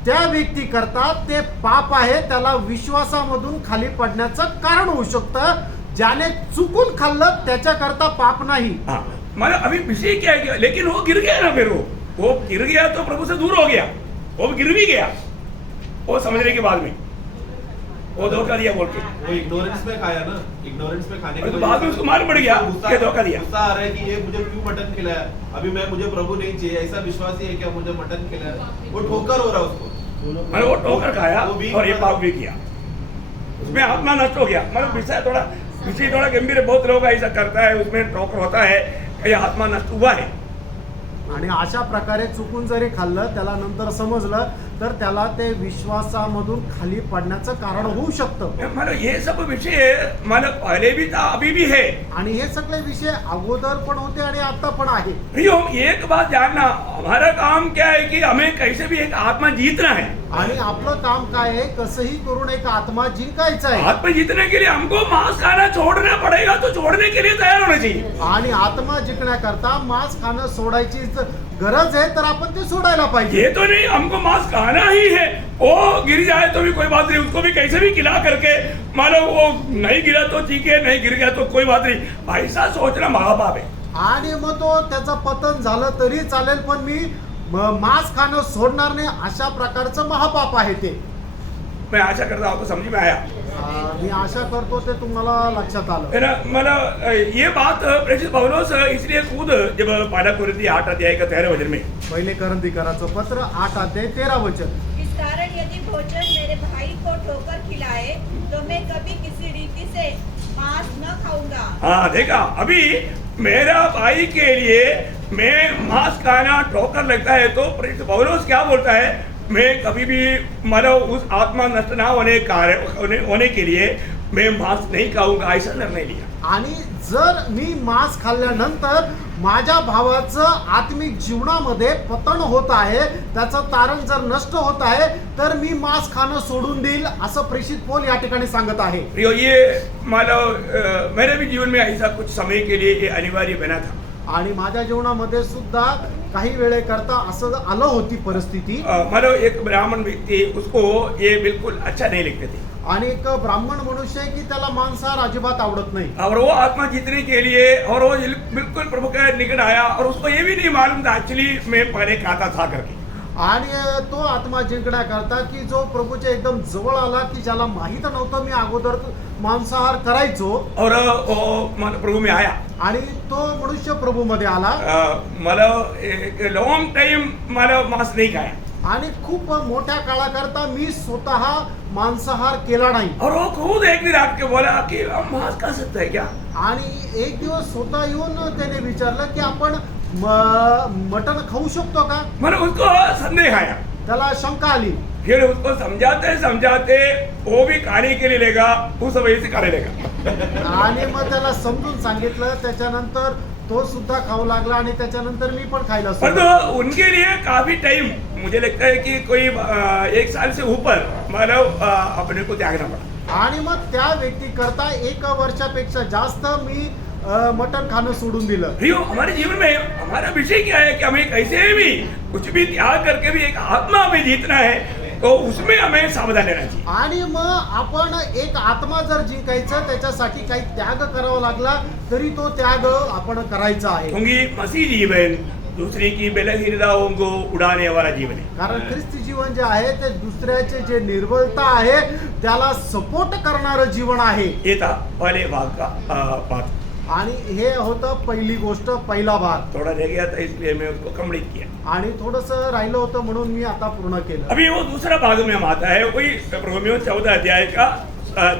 त्या व्यक्ती करता ते पाप आहे, त्याला विश्वासामधून खाली पडण्याचं कारण होऊ शकतं। ज्याने चुकून खाल्लं त्याच्याकरता पाप नाही। हाँ, मतलब अभी विषय क्या है, लेकिन वो गिर गया ना, फिर वो गिर गया तो प्रभु से दूर हो गया, वो गिर भी गया, वो समझने के बाद में वो धोखा दिया बोल के, वो इग्नोरेंस में खाया ना, इग्नोरेंस में खाने और तो बाद में उसको मालूम पड़ गया कि धोखा दिया। गुस्सा आ रहा है कि ये मुझे क्यों मटन खिलाया, अभी मुझे प्रभु नहीं चाहिए, ऐसा विश्वास ही है क्या मुझे मटन खिलाया, वो ठोकर हो रहा है उसको, मतलब वो ठोकर खाया और ये पाप भी किया, उसमें आत्मा नष्ट हो गया। मतलब विषय थोड़ा गंभीर है, बहुत लोग ऐसा करता है, उसमें ठोकर होता है, ये आत्मा नष्ट हुआ है। आणि अशा प्रकारे चुकून जरी खाल्लं, त्याला नंतर समजलं, तर त्याला ते विश्वासामधून खाली पडण्याचं कारण होऊ शकतं. मतलब ये सब विषय मतलब पहले भी था अभी भी है। आणि हे सगळे विषय अगोदर पण होते आणि आता पण आहे. प्रियो, एक बात जानना, हमारा काम क्या है कि हमें कैसे भी एक आत्मा जीतना है। आणि आपलं काम काय आहे, कसंही करून एक आत्मा जिंकायचा आहे. आत्मा जीतने के लिए हमको मांस खाना छोड़ना पड़ेगा, तो छोड़ने के लिए तैयार होना चाहिए। आणि आत्मा जिंकण्याकरता मांस खाणं सोडायची गरज आहे तर आपण ते सोडायला पाहिजे. ये तो नहीं हमको मांस खाना ही है, वो गिर जाए तो भी कोई बात नहीं, उसको भी कैसे भी खिला करके, मानो वो नहीं गिरा तो ठीक है, नहीं गिर गया तो कोई बात नहीं, ऐसा सोचना महापाप है। आणि मग तो त्याचं पतन झालं तरी चालेल, पण मी मांस खाणं सोडणार नाही, अशा प्रकारचं महापाप आहे ते. मैं आशा करता हूँ आपको समझ में आया मी आशा करतो ते तुम्हाला लक्षात आलं. है ना। मतलब ये बात प्रेषित पौलुस इसलिए खुद जब पहला कुरिन्थी 8 अध्याय का 13 वचन में, पहिले करंथीकराचं पत्र 8 अध्याय 13 वचन. इस कारण यदि भोजन मेरे भाई को ठोकर खिलाए तो मैं कभी किसी रीति से मांस न खाऊंगा। हाँ देखा, अभी मेरा भाई के लिए मैं मांस खाना ठोकर लगता है तो प्रेषित पौलुस क्या बोलता है, मैं कभी भी मतलब उस आत्मा नष्ट ना होने के लिए मैं मांस नहीं खाऊंगा, ऐसा निर्णय लिया। आणि जर मी मांस खाल्ल्यानंतर माझ्या भावाचं आत्मिक जीवनामध्ये पतन होत आहे, त्याचं तारण जर नष्ट होत आहे, तर मी मांस खाणं सोडून देईल, असं प्रेषित पौल या ठिकाणी सांगत आहे. प्रियो, ये मतलब मेरे भी जीवन में ऐसा कुछ समय के लिए ये अनिवार्य बना था। आणि माझ्या जीवनामध्ये सुद्धा काही वेळेकरता असं आलं होती परिस्थिती. मतलब एक ब्राह्मण व्यक्ति, उसको ये बिल्कुल अच्छा नहीं लगते थे, आणि एक ब्राह्मण मनुष्य आहे की त्याला मांसाहार अजिबात आवडत नाही. और वो आत्मा जीतने के लिए और वो बिल्कुल प्रभु के निकट आया और उसको ये भी नहीं मालूम था एक्चुअली मैं पहले खाता था करके। आणि तो आत्मा जिंकण्याकरता की जो प्रभूच्या एकदम जवळ आला, की ज्याला माहित नव्हतं मी अगोदर मांसाहार करायचो, और वो प्रभु में आया, आणि तो मनुष्य प्रभू मध्ये आला मतलब एक लॉन्ग टाइम मतलब मांस नहीं खाया, आणि खूप मोठ्या काळाकरता मी स्वतः मांसाहार केला नाही. और वो खुद एक दिन आके बोला कि हम मांस खा सकते हैं क्या। आणि एक दिवस स्वतः येऊन त्याने विचारलं की आपण मटण खाऊ शकतो का. मतलब उसको संदेह आया, त्याला शंका आली. फिर उसको समझाते समझाते वो भी खाने के लिए लेगा, उस वजह से खाने लेगा। आणि मग त्याला समजून सांगितलं, त्याच्यानंतर तो सुद्धा खाऊ लागला आणि त्याच्यानंतर मी पण खायला पर सुरुवात. तो उनके लिए काफी टाइम, मुझे लगता है कि कोई 1 साल से ऊपर मतलब अपने को त्यागना पड़ा। आणि मग त्या व्यक्ती करता 1 वर्षापेक्षा जास्त मी मटण खाणं सोडून दिलं. प्रियो, हमारे जीवन में हमारा विषय क्या है कि हमें कैसे भी कुछ भी त्याग करके भी एक आत्मा हमें जीतना है, तो उसमें हमें सावधान रहना चाहिए। आणि मग आपण एक आत्मा जर जिंकायचं, त्याच्यासाठी काही त्याग करावा लागला तरी तो त्याग आपण करायचा आहे. क्योंकि मसीह जीवन दूसरे की बलहीनताओं को उड़ाने वाला जीवन है। कारण ख्रिस्ती जीवन जे आहे ते दुसऱ्याचे जे निर्बलता आहे त्याला सपोर्ट करणारं जीवन आहे. ये था पहले भाग का बात। आणि हे होतं पहिली गोष्ट, पहिला भाग. थोड़ा रह गया था इसलिए मैं उसको कंप्लीट किया। आणि थोडस राहिलं होतं म्हणून मी आता पूर्ण केलं. अभी वो दूसरा भाग में हम आता है, वही रोमियो 14 अध्याय का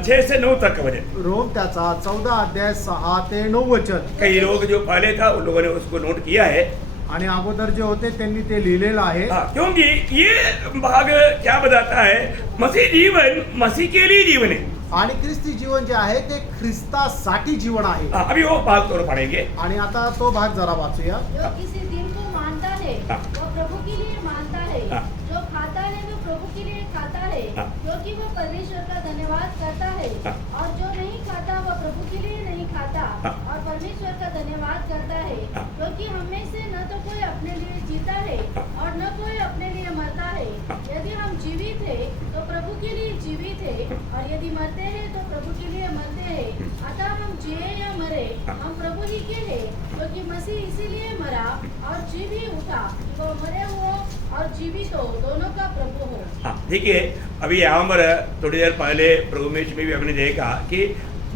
6 से 9 तक का वचन। रोम त्याचा 14 अध्याय 6 ते 9 वचन. कई लोग जो पहले था उन लोगों ने उसको नोट किया है, आणि अगोदर जे होते त्यांनी ते लिहिलेलं आहे. क्योंकि ये भाग क्या बताता है, मसीह जीवन मसीह के लिए जीवन है। आणि ख्रिस्ती जीवन जे आहे ते ख्रिस्तासाठी जीवन आहे. अभी वो भाग तो पढ़ेंगे। आणि आता तो भाग जरा वाचूया. जो किसी दिन को मानता है वो प्रभु के लिए मानता है, जो खाता है वो प्रभु के लिए खाता है, क्योंकि वो परमेश्वर का धन्यवाद करता है, और जो नहीं खाता वो प्रभु के लिए नहीं खाता और परमेश्वर का धन्यवाद करता है, क्योंकि हमें से न तो कोई अपने लिए जीता है और न कोई अपने लिए मरता है। यदि हम जीवित है तो प्रभु के लिए जीवित है, और यदि मरते हैं तो प्रभु के लिए मरते हैं। अतः हम जिए या मरे हम प्रभु ही के हैं, क्योंकि मसीह इसीलिए मरा और जी भी उठा, वो मरे हो और जीवित हो दोनों का प्रभु हो। हाँ ठीक है, अभी यहाँ पर थोड़ी देर पहले प्रभु में भी हमने देखा कि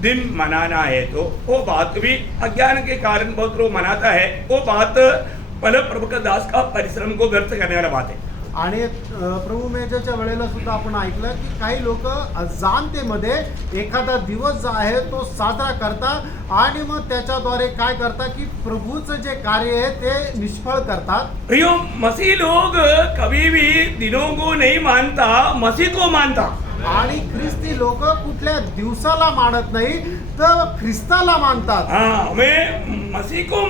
दिन मनाना है, तो वो बात भी अज्ञान के कारण बहुत लोग मनाता है, वो बात मतलब प्रभु का दास का परिश्रम को व्यर्थ करने वाला बात है। आणि प्रभू मेजच्या वेळेला सुद्धा आपण ऐकलं की काही लोक अजाणतेमध्ये एखादा दिवस जो आहे तो साजरा करतात आणि मग त्याच्याद्वारे काय करतात की प्रभूचं जे कार्य आहे ते निष्फळ करतात. प्रियो, मसीह लोग कभी भी दिनों को नहीं मानता, मसीह को मानता. आणि ख्रिस्ती लोक कुठल्या दिवसाला मानत नाही तर ख्रिस्ताला मानतात. हाँ, हमें मसीह को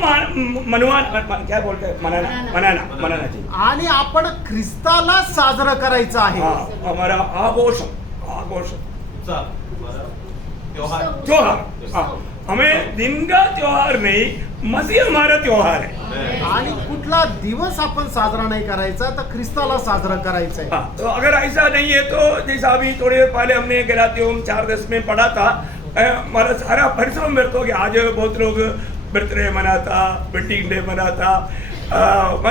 क्या बोलते हैं, मनाना चाहिए. आणि आपण ख्रिस्ताला साजरं करायचं आहे. हाँ, हमारा आघोषम उत्साह, हमारा त्योहार. त्योहार. हाँ, हमें दिन का त्योहार नहीं, मसीह हमारा त्योहार है. आणि कुठला दिवस आपण साजरा नहीं करायचा तर ख्रिस्ताला साजरा करायचा आहे. हाँ, तो अगर ऐसा नहीं है तो जैसा अभी थोड़ी देर पहले हमने गलातियों 4:10 में पढ़ा था, हमारा सारा परिश्रम व्यर्थ हो गया. आज बहुत लोग बर्थडे मनाता, वेडिंग डे मनाता,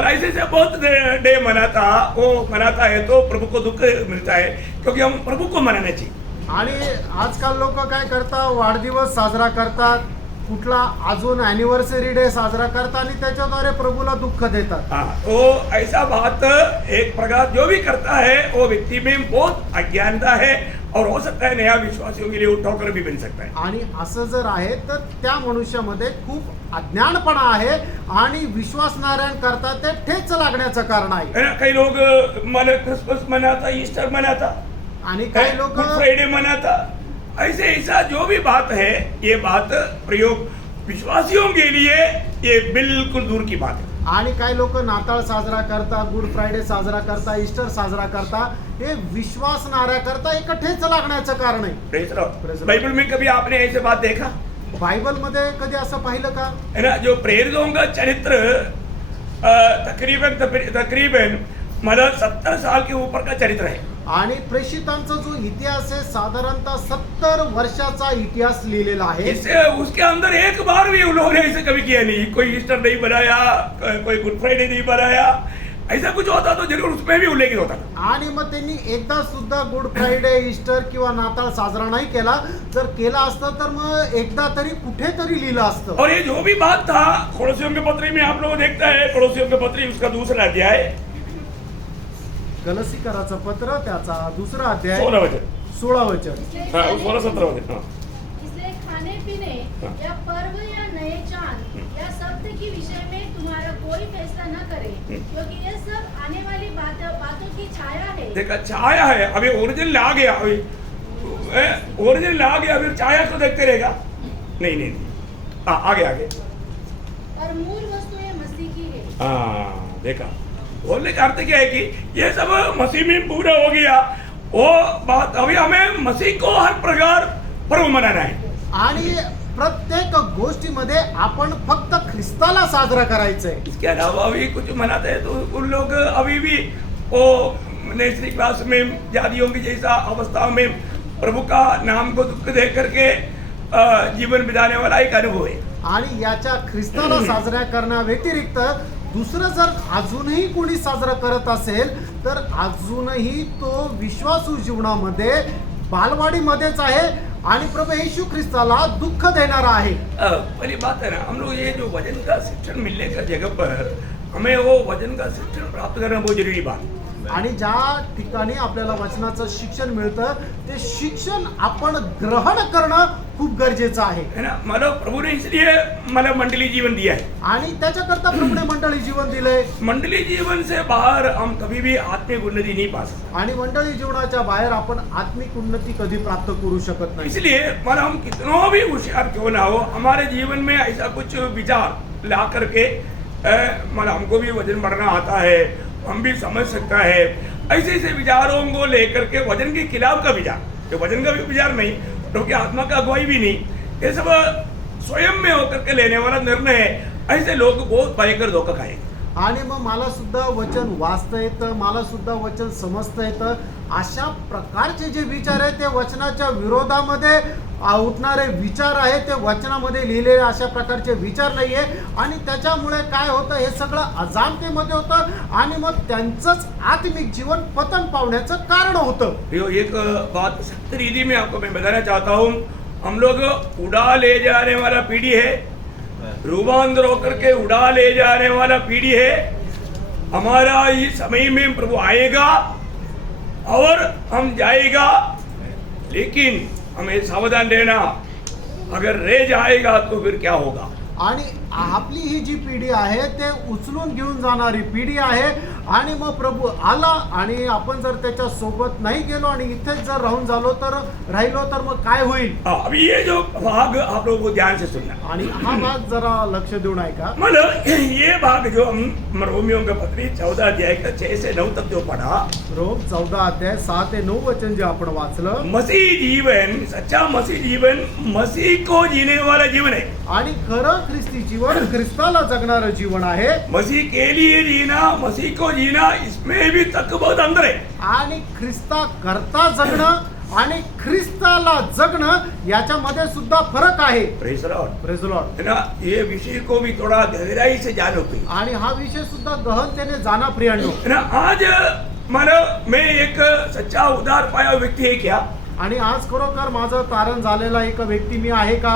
ऐसे से बहुत डे मनाता. वो मनाता है तो प्रभु को दुख मिलता है, क्योंकि हम प्रभु को मनाना चाहिए. आणि आजकाल लोक काय करतात, वाढदिवस साजरा करतात, कुठला अजून अॅनिव्हर्सरी डे साजरा करतात आणि त्याच्याद्वारे प्रभूला दुःख देतात. हाँ, तो ऐसा बात एक प्रकार जो भी करता है वो व्यक्ति में बहुत अज्ञानता है, और हो सकता है नया विश्वासियों के लिए वो ठोकर भी बन सकता है. आणि असं जर आहे तर त्या मनुष्यामध्ये खूप अज्ञानपणा आहे आणि विश्वासणाऱ्यांकरता ते ठेच लागण्याचं कारण आहे. है ना, कई लोग क्रिसमस मनाता, ईस्टर मनाता, आणि काही लोक गुड फ्राइडे मनाता. ऐसा जो भी बात है, ये बात प्रयोग विश्वासियों के लिए ये बिल्कुल दूर की बात है. आणि काही लोक नाताळ साजरा करतात, गुड फ्रायडे साजरा करतात, ईस्टर साजरा करतात, हे विश्वासणाऱ्याकरता एक ठेच लागण्याचं कारण आहे. Praise Praise Lord. the Bible में कभी आपने ऐसे बात देखा बायबल मध्ये कधी असं पाहिलं का? है ना? जो प्रेरितों का चरित्र तकरीबन मतलब 70 साल के ऊपर का चरित्र है. आणि प्रेषितांचा जो इतिहास आहे साधारणतः 70 वर्षाचा इतिहास लिहिलेला आहे. इससे उसके अंदर एक बार भी उन लोगों ने ऐसे कभी किया नहीं. कोई ईस्टर नहीं बनाया, कोई गुड फ्राइडे नहीं बनाया. ऐसा कुछ होता तो जरूर उसमें भी उल्लेखित होता था. आणि मग त्यांनी एकदा सुद्धा गुड फ्रायडे, ईस्टर किंवा नाताळ साजरा नाही केला. जर केला असतं तर मग एकदा तरी कुठेतरी लिहिलं असतं. और ये जो भी बात था, पड़ोसियों के पत्री में आप लोग देखता है, पड़ोसियों के पत्री उसका दूसरा अध्याय गलसीकराचं पत्र त्याचा दुसरा अध्याय 16 वचन. 16 वचन. हाँ, 16-17 वचन. हाँ. इसलिए खाने पीने या पर्व या नए चांद या सप्त के विषय में तुम्हारा कोई फैसला न करे, क्योंकि ये सब आने वाली बातों की छाया है. देखा, छाया है. अभी ओरिजिनल आ गया, अभी ओरिजिनल आ गया, अभी छाया को देखते रहेगा. नहीं. हाँ, आगे. और मूल वस्तु ये मसीह की है. हाँ, देखा. बोलने का अर्थ क्या है कि ये सब मसीह में पूरा हो गया. वो बात अभी हमें मसीह को हर प्रकार पर्व मनाना है. आणि प्रत्येक गोष्टीमध्ये आपण फक्त ख्रिस्ताला साजरा करायचंय. इसके अलावा भी कुछ मनाते हैं तो उन लोग अभी भी वो नर्सरी क्लास में जादियों की जैसा अवस्था में प्रभु का नाम को दुख दे करके जीवन बिताने वाला एक अनुभव है. आणि याच्या ख्रिस्ताला साजरा करण्या व्यतिरिक्त दुसरं जर अजूनही कोणी साजरा करत असेल तर अजूनही तो विश्वासू जीवनामध्ये बालवाडीमध्येच आहे आणि प्रभू येशू ख्रिस्ताला दुःख देणारा आहे. पहली बात है ना, हम लोग ये जो वचन का शिक्षण मिलने का जगह पर हमें वो वचन का शिक्षण प्राप्त करना बहुत जरूरी बात. आणि ज्या ठिकाणी आपल्याला वचनाचं शिक्षण मिळतं ते शिक्षण आपण ग्रहण करणं खूप गरजेचं आहे. है ना, मतलब प्रभु ने इसलिए मतलब मंडली जीवन दिया है. आणि त्याच्याकरता प्रभूने मंडळी जीवन दिलंय. मंडली जीवन से बाहर हम कभी भी आत्मिक उन्नति नहीं पा सकते. आणि मंडळी जीवनाच्या बाहेर आपण आत्मिक उन्नती कधी प्राप्त करू शकत नाही. इसलिए मतलब हम कितना भी होशियार क्यों ना हो, हमारे जीवन में ऐसा कुछ विचार ला करके मतलब हमको भी वजन बढ़ना आता है, हम भी समझ सकता है. ऐसे विचारों को लेकर के वजन के खिलाफ का विचार, जो वजन का भी विचार नहीं, क्योंकि आत्मा का अगुवाई भी नहीं, ये सब स्वयं में होकर के लेने वाला निर्णय है. ऐसे लोग बहुत भयंकर धोखा खाएंगे. आणि मग मला सुद्धा वचन वाचता येतं, मला सुद्धा वचन समजता येतं. अशा प्रकारचे जे विचार आहेत ते वचनाच्या विरोधामध्ये उठणारे विचार आहेत, ते वचनामध्ये लिहिलेले अशा प्रकारचे विचार नाहीये. आणि त्याच्यामुळे काय होतं, हे सगळं अजाणतेमध्ये होतं आणि मग त्यांचंच आत्मिक जीवन पतन पावण्याचं कारण होतं. एक बात सत्य रीति में आपको मैं बताना चाहता हूँ, हम लोग उड़ा ले जाने वाला पीढ़ी है, रूपांतर होकर के उड़ा ले जाने वाला पीढ़ी है. हमारा इस समय में प्रभु आएगा और हम जाएगा, लेकिन हमें सावधान रहना, अगर रह जाएगा तो फिर क्या होगा। आणि आपली ही जी पिढी आहे ते उचलून घेऊन जाणारी पिढी आहे आणि मग प्रभू आला आणि आपण जर त्याच्या सोबत नाही गेलो आणि इथेच जर राहून राहिलो तर मग काय होईल। अभी ये जो भाग आप लोगों को ध्यान से सुनना, आणि हा भाग जरा लक्ष देऊन ऐका। मतलब ये भाग जो हम रोमियो का पत्री 14 अध्याय का 6 से 9 तक जो पढ़ा, रोम 14 अध्याय 6 ते 9 वचन जे आपण वाचलं, मसीह जीवन, सच्चा मसीह जीवन मसीह को जीने वाला जीवन है। आणि खरं ख्रिस्ती जीवन ख्रिस्ताला जगणारं जीवन आहे। मसीह के लिए जीना, मसीह को जीना, इसमें भी तक बहुत अंतर है। आणि ख्रिस्ता करता जगणं आणि ख्रिस्ताला जगणं याच्यामध्ये सुद्धा फरक आहे। Praise the Lord. Praise the Lord. है ना, ये विषय को भी थोड़ा गहराई से जानो कोई, आणि हा विषय सुद्धा गहनतेने जाना प्रियांनो। है ना। आज मतलब मैं एक सच्चा उदार पाया व्यक्ति है क्या? आणि आज खरोखर माझं तारण झालेला एक व्यक्ती मी आहे का?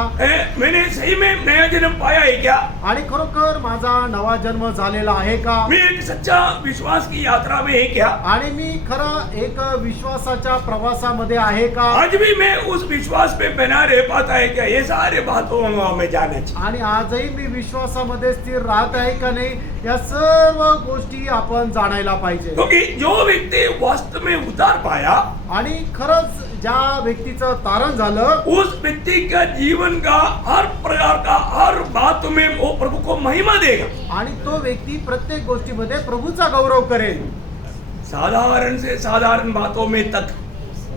मैंने सही में नया जन्म पाया है क्या? आणि खरोखर माझा नवा जन्म झालेला आहे का? मैं एक सच्चा विश्वास की यात्रा में है क्या? आणि मी खरं एक विश्वासाच्या प्रवासामध्ये आहे का? आज भी मैं उस विश्वास पे बना रह पाता है क्या? ये सारे बातों में जाना चाहिए। आणि आजही मी विश्वासामध्ये स्थिर राहत आहे का नाही, या सर्व गोष्टी आपण जाणायला पाहिजे। क्योंकि जो व्यक्ति वास्तव में उद्धार पाया, आणि खरंच ज्या व्यक्तीचं तारण झालं, उस व्यक्ति का जीवन का हर प्रकार का हर बात में वो प्रभु को महिमा देगा। आणि तो व्यक्ती प्रत्येक गोष्टीमध्ये प्रभूचा गौरव करेल। साधारण से साधारण बातों में तक,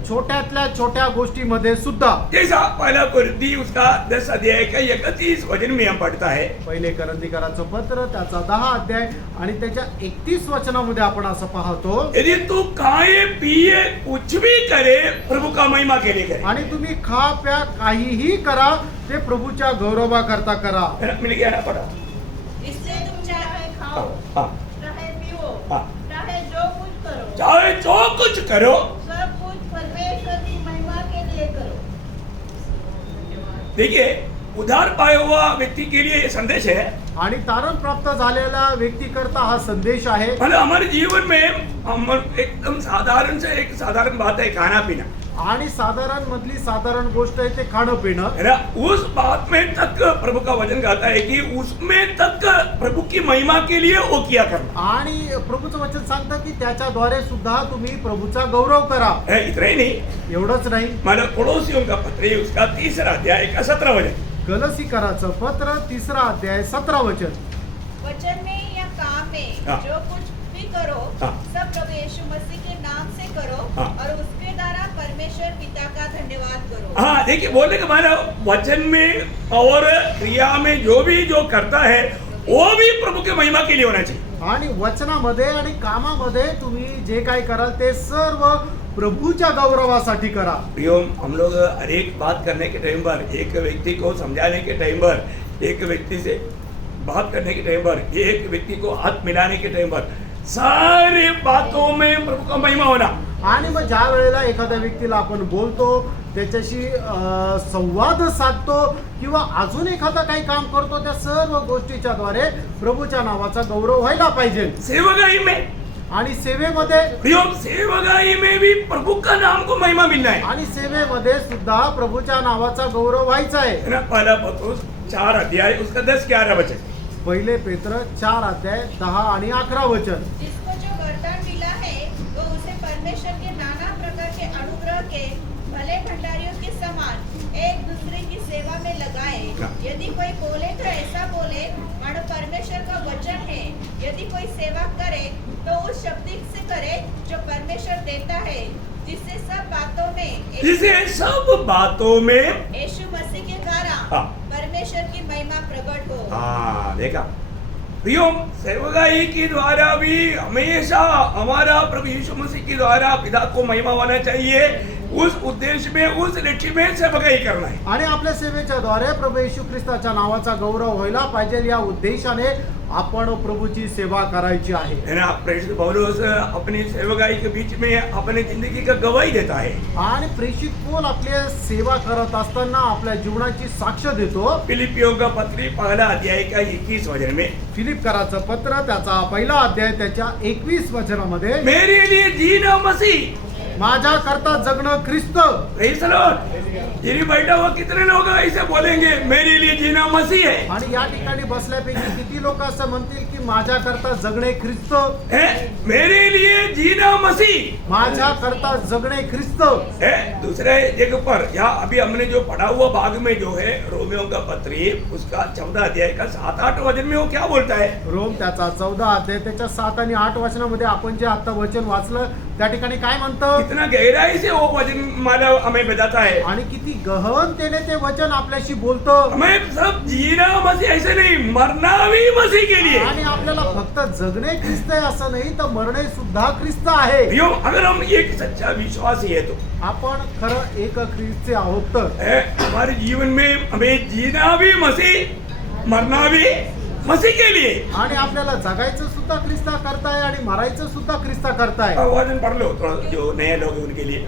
छोट्यातल्या छोट्या गोष्टीमध्ये सुद्धा। जैसा पहला कुरिन्थी उसका 10 अध्याय का 31 वचन में हम पढ़ता है, पहिले करंथीकरांचं पत्र त्याचा 10 अध्याय आणि त्याच्या 31 वचनामध्ये आपण असं पाहतो, यदि तू खाए पिए कुछ भी करे प्रभु का महिमा के लिए करे। आणि तुम्ही खा प्या काहीही करा ते प्रभूच्या गौरवा करता करा। मैंने क्या ना पढ़ा? इससे तुम चाहे खाओ, हाँ, चाहे पियो, हाँ। चाहे जो कुछ करो, चाहे जो कुछ करो सब कुछ परमेश्वर की महिमा के लिए करो। देखिए, उधार पाया हुआ व्यक्ति के लिए ये संदेश है, आणि तारण प्राप्त झालेला व्यक्ती करता हा संदेश आहे। मतलब हमारे जीवन में हम एकदम साधारण से एक साधारण बात है खाना पीना, आणि साधारण मधली साधारण गोष्ट आहे ते खाणं पिणं। है ना। उस बात में तक प्रभु का वचन कहता है कि उसमें तक प्रभु की महिमा के लिए वो किया करना। आणि प्रभूचं वचन सांगतं की त्याच्याद्वारे सुद्धा तुम्ही प्रभूचा गौरव करा। है, इतना ही नहीं, एवढंच नाही, मतलब पड़ोसियों का पत्र है, उसका 3 अध्याय का 17 वचन, गलसीकराचं पत्र 3 अध्याय 17 वचन। वचन में या काम में हाँ। जो कुछ भी करो, हाँ। सब प्रभु यीशु मसीह के नाम से करो, हाँ। और उसके द्वारा परमेश्वर पिता का धन्यवाद करो। हाँ, देखिए, बोलने का मतलब वचन में और क्रिया में जो करता है वो भी प्रभु के महिमा के लिए होना चाहिए। आणि वचनामध्ये आणि कामामध्ये तुम्ही जे काय कराल ते सर्व प्रभूच्या गौरवासाठी करा। प्रियोम, हम लोग हर एक बात करने के टाइम पर, एक व्यक्ति को समझाने के टाइम पर, एक व्यक्ति से बात करने के टाइम पर, एक व्यक्ति को हाथ मिलाने के टाइम पर, सारे बातों में प्रभु का महिमा होना। आणि मग ज्या वेळेला एखाद्या व्यक्तीला आपण बोलतो, त्याच्याशी संवाद साधतो किंवा अजून एखादा काही काम करतो, त्या सर्व गोष्टीच्या द्वारे प्रभूच्या नावाचा गौरव व्हायला पाहिजे। सेवकाई में, आणि सेवेमध्ये, प्रियोम, सेवकाई में भी प्रभु का नाम को महिमा मिलना है। आणि सेवेमध्ये सुद्धा प्रभूच्या नावाचा गौरव व्हायचा आहे। है ना। पहला पत्रुस 4 अध्याय उसका 10-11 वचन, पहिले पेत्र 4 अध्याय 10 आणि 11 वचन। जिसको जो वरदान मिला है वो उसे परमेश्वर के नाना प्रकार के अनुग्रह के भले भंडारियों के समान एक दूसरे की सेवा में लगाए। यदि कोई बोले तो ऐसा बोले मानो परमेश्वर का वचन है, यदि कोई सेवा करे तो उस शब्द से करे जो परमेश्वर देता है, जिससे सब बातों में यीशु मसीह के द्वारा हाँ। परमेश्वर की महिमा प्रकट हो। हाँ, देखा प्रियोम, सेवकाई के द्वारा भी हमेशा हमारा प्रभु यीशु मसीह के द्वारा पिता को महिमा होना चाहिए। उस उद्देश्य में, उस लक्ष्य में सेवकाई करना है। आणि आपल्या सेवेच्या द्वारे प्रभू येशू ख्रिस्ताच्या नावाचा गौरव व्हायला पाहिजे या उद्देशाने आपण प्रभूची सेवा करायची आहे. है ना, प्रेषित पौलुस अपनी सेवकाई के बीच में अपनी जिंदगी का गवाही देता है। आणि प्रेषित पौल आपल्या सेवा करत असताना आपल्या जीवनाची साक्ष देतो. फिलिपियों का पत्री पहला अध्याय का 21 वचन में, फिलिपकराचं पत्र त्याचा पहिला अध्याय त्याच्या 21 वचनामध्ये, मेरे लिए जीना मसीह। माझ्या करता जगणं ख्रिस्त. Praise the Lord. यदि बैठा हुआ कितने लोग ऐसे बोलेंगे मेरे लिए जीना मसीह है? आणि या ठिकाणी बसल्यापैकी किती लोक असं म्हणतील की माझ्या करता जगणे ख्रिस्त. है? मेरे लिए जीना मसीह माझ्या करता जगणे ख्रिस्त. है। दूसरे जगह पर यहाँ अभी हमने जो पढ़ा हुआ भाग में जो है रोमियो का पत्री, उसका 14 अध्याय का 7-8 वचन में वो क्या बोलता है? रोम त्याचा 14 अध्याय त्याच्या 7 आणि 8 वचनामध्ये आपण जे आता वचन वाचलं त्या ठिकाणी काय म्हणतं, कितना गहराई से वो वचन मानव हमें बताता है। आणि किती गहनतेने ते वचन आपल्याशी बोलतं. हमें सब जीना मसीह ऐसे नहीं, मरना भी मसीह के लिए। आणि आपल्याला फक्त जगणे ख्रिस्त आहे असं नाही तर मरणे सुद्धा ख्रिस्त आहे. प्रियो, अगर हम एक सच्चा विश्वासी है तो आपण खरं एक ख्रिस्ती आहोत तर है, हमारे जीवन में हमें जीना भी मसीह, मरना भी मसीह के लिए। आणि आपल्याला जगायचं सुद्धा ख्रिस्ता करताय आणि मरायचं सुद्धा ख्रिस्ता करताय. वचन पढ़ लो थोड़ा, जो नए लोग हैं उनके लिए।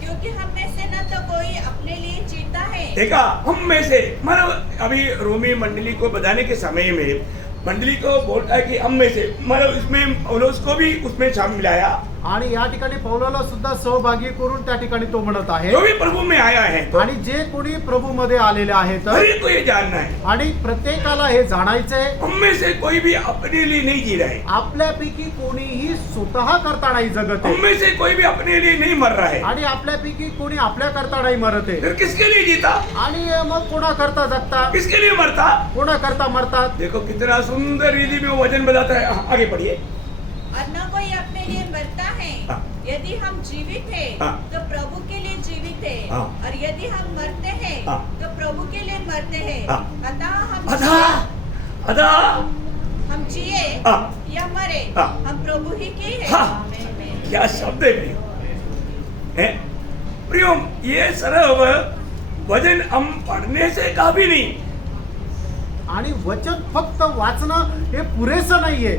क्योंकि हम में से न तो कोई अपने लिए जीता है। देखा, हम में से मतलब अभी रोमी मंडली को बताने के समय में मंडली को बोलता है कि हम में से, मतलब इसमें पौलुस को भी उसमें शामिल मिलाया। आणि या ठिकाणी पौलाला सुद्धा सहभागी करून त्या ठिकाणी तो म्हणत आहे. जो भी प्रभु में आया है तो आणि जे कोणी प्रभू मध्ये आलेले आहेत हर को ये जानना है, आणि प्रत्येकाला हे जाणायचंय हम में से कोई भी अपने लिए नहीं जी रहा है, आपल्यापैकी कोणीही स्वतः करता नाही जगत हम आहे में से कोई भी अपने लिए नहीं मर रहा है। आणि आपल्यापैकी कोणी आपल्या करता नाही मरत आहे. फिर किसके लिए जीता, आणि मग कोणा करता जगता, किसके लिए मरता? कोणा करता मरतात. देखो कितना सुंदर रीति में वो वचन बताता है। आगे पढ़िए। और न कोई अपने लिए मरता है। हाँ। यदि हम जीवित हैं हाँ। तो प्रभु के लिए जीवित हैं। हाँ। और यदि हम मरते हैं हाँ। तो प्रभु के लिए मरते हैं। हाँ। अदा हम जिए हाँ। या मरे, हाँ। हम प्रभु ही के हैं। हाँ। क्या शब्द है प्रियो, है प्रियो, ये सरव वचन हम पढ़ने से काफी नहीं। आणि वचन फक्त वाचणं हे पुरेसं नाहीये.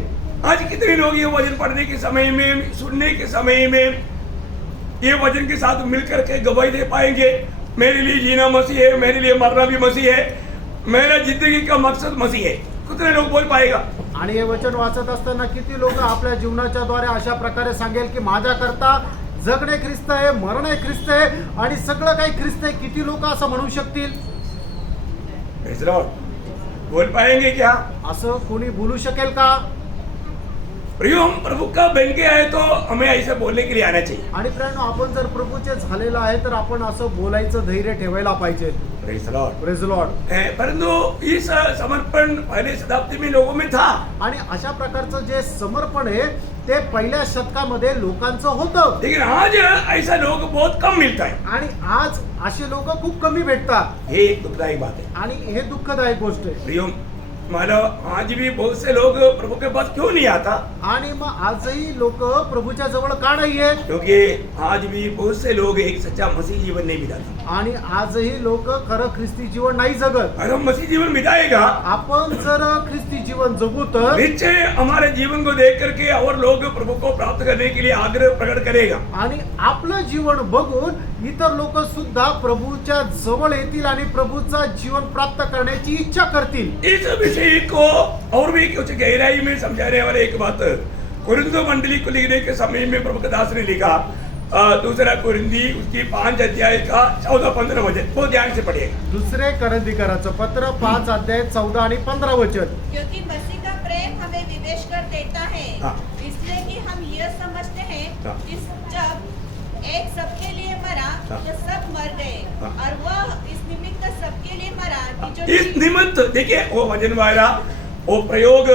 आज कितने लोग ये वचन पढ़ने के समय में, सुनने के समय में ये वचन के साथ मिलकर के गवाही दे पाएंगे, मेरे लिए जीना मसीह है, मेरे लिए मरना भी मसीह है, मेरा जिंदगी का मकसद मसीह है। कितने लोग बोल पाएगा? आणि हे वचन वाचत असताना किती लोक आपल्या जीवनाच्या द्वारे अशा प्रकारे सांगेल की माझ्या करता जगणे ख्रिस्त आहे, मरणे ख्रिस्त आहे आणि सगळं काही ख्रिस्त आहे. किती लोक असं म्हणू शकतील? Praise the Lord. बोल पाएंगे क्या? असं कोणी बोलू शकेल का? प्रियो, हम प्रभु का बन के आए तो हमें ऐसे बोलने के लिए आना चाहिए। आणि प्रियानो, आपण जर प्रभूचे झालेला आहे तर आपण असं बोलायचं धैर्य ठेवायला पाहिजे. Praise the Lord. Praise Lord. परंतु इस समर्पण पहले शताब्दी में लोगों में था। आणि अशा प्रकारचं जे समर्पण आहे ते पहिल्या शतकामध्ये लोकांचं होतं. लेकिन आज ऐसा लोग बहुत कम मिलता है। आणि आज असे लोक खूप कमी भेटतात ये एक दुखदायी बात है। आणि हे दुःखदायक गोष्ट आहे. प्रियो, मानो आज भी बहुत से लोग प्रभु के पास क्यों नहीं आता? आणि मग आजही लोक प्रभूच्या जवळ का नाहीये? क्योंकि आज भी बहुत से लोग एक सच्चा मसीह जीवन नहीं बिताते। आणि आजही लोक खरं ख्रिस्ती जीवन नाही जगत. अगर हम मसीह जीवन बिताएगा, आपण जर ख्रिस्ती जीवन जगू तर निश्चय हमारे जीवन को देख करके और लोग प्रभु को प्राप्त करने के लिए आग्रह प्रकट करेगा। आणि आपलं जीवन बघून इतर लोक सुद्धा प्रभूच्या जवळ येतील आणि प्रभूचा जीवन प्राप्त करण्याची इच्छा करतील. इस विषय को और भी कुछ गहराई में समझाने वाले एक बात, कुरिन्थ मंडली को लिखने के समय में प्रभु दास ने लिखा, दूसरा कुरिन्थी उसकी 5 अध्याय का 14-15 वचन, वो ध्यान से पढ़िएगा। दुसरे करंथीकराचं पत्र 5 अध्याय 14 आणि 15 वचन. क्योंकि मसीह का प्रेम हमें विवेश कर देता है। हाँ। इसलिए कि हम यह समझते हैं हाँ। कि जब एक सबके लिए मरा हाँ। तो सब मर गए। हाँ। और वह इस निमित्त सबके लिए मरा कि जो इस निमित्त, देखिए वो वचन वाला वो प्रयोग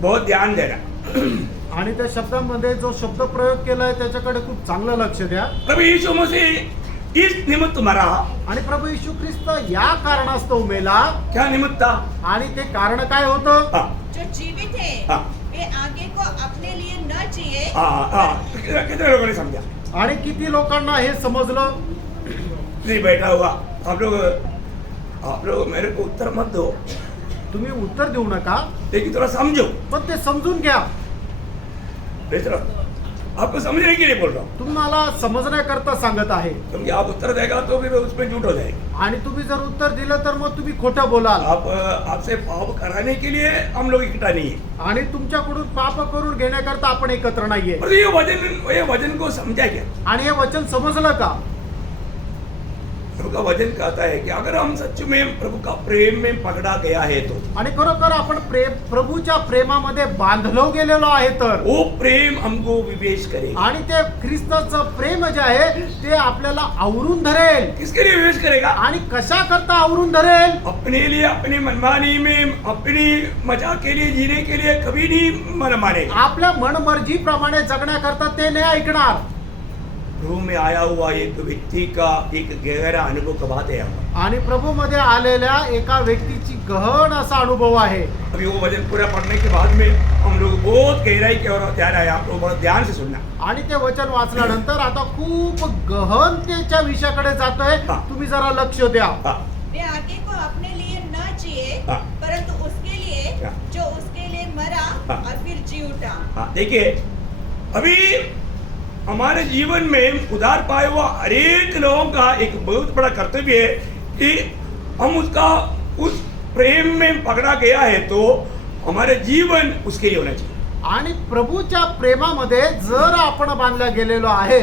बहुत ध्यान देना। आणि त्या शब्दांमध्ये जो शब्द प्रयोग केलाय त्याच्याकडे खूप चांगलं लक्ष द्या. प्रभु यीशु मसीह इस निमित्त मरा। आणि प्रभू येशू ख्रिस्त या कारणास्तव मेला. क्या निमित्त था? आणि ते कारण काय होतं? हाँ, जो जीवित है हाँ। वे आगे को अपने लिए न जिए हाँ, हाँ। कितने लोगों ने समझा? आणि किती लोकांना हे समजलं? नहीं बैठा हुआ आप लोग मेरे को उत्तर मत दो, तुम्ही उत्तर देऊ नका, लेकिन थोड़ा समझो। पण ते समजून घ्या. बेहतर आपको समझने के लिए बोल रहा हूँ, तुम्हाला समजण्याकरता सांगत आहे. क्योंकि आप उत्तर देगा तो फिर उसमें झूठ हो जाएगी। आणि तुम्ही जर उत्तर दिलं तर मग तुम्ही खोटं बोलाल. आपसे पाप कराने के लिए हम लोग इकट्ठा नहीं है, आणि तुमच्याकडून पाप करून घेण्याकरता आपण एकत्र नाहीये. पर ये वचन को समझा क्या? आणि हे वचन समजलं का? प्रभु का वचन कहता है कि अगर हम सच में प्रभु का प्रेम में पकड़ा गया है तो आणि खरोखर आपण प्रभूच्या प्रेमामध्ये बांधलो गेलेलो आहे तर वो प्रेम हमको विवेश करेगा। आणि ते ख्रिस्ताचं प्रेम जे आहे ते आपल्याला आवरून धरेल. किसके लिए विवेश करेगा? आणि कशा करता आवरून धरेल? अपने लिए, अपनी मनमानी में, अपनी मजा के लिए जीने के लिए कभी नहीं मन मानेगा। आपल्या मनमर्जी प्रमाणे जगण्याकरता ते नाही ऐकणार. प्रभु में आया हुआ एक व्यक्ति का एक गहरा अनुभव का बात है यहाँ पर। आणि प्रभू मध्ये आलेल्या एका व्यक्तीची गहन असा अनुभव आहे. अभी वो वचन पूरा पढ़ने के बाद में हम लोग बहुत गहराई की ओर ध्यान आया, आप लोग बहुत ध्यान से सुनना। आणि ते वचन वाचल्यानंतर आता खूप गहनतेच्या विषयाकडे जातोय. हा. तुम्ही जरा लक्ष द्या. हाँ, वे आगे को अपने लिए न जिए, हाँ। परंतु उसके लिए हाँ। जो उसके लिए मरा हाँ। और फिर जी उठा। हाँ, देखिए अभी हमारे जीवन में उधार पाए हुआ हर एक लोगों का एक बहुत बड़ा कर्तव्य है कि हम उसका उस प्रेम में पकड़ा गया है तो हमारे जीवन उसके लिए होना चाहिए। आणि प्रभूच्या प्रेमामध्ये जर आपण बांधल्या गेलेलो आहे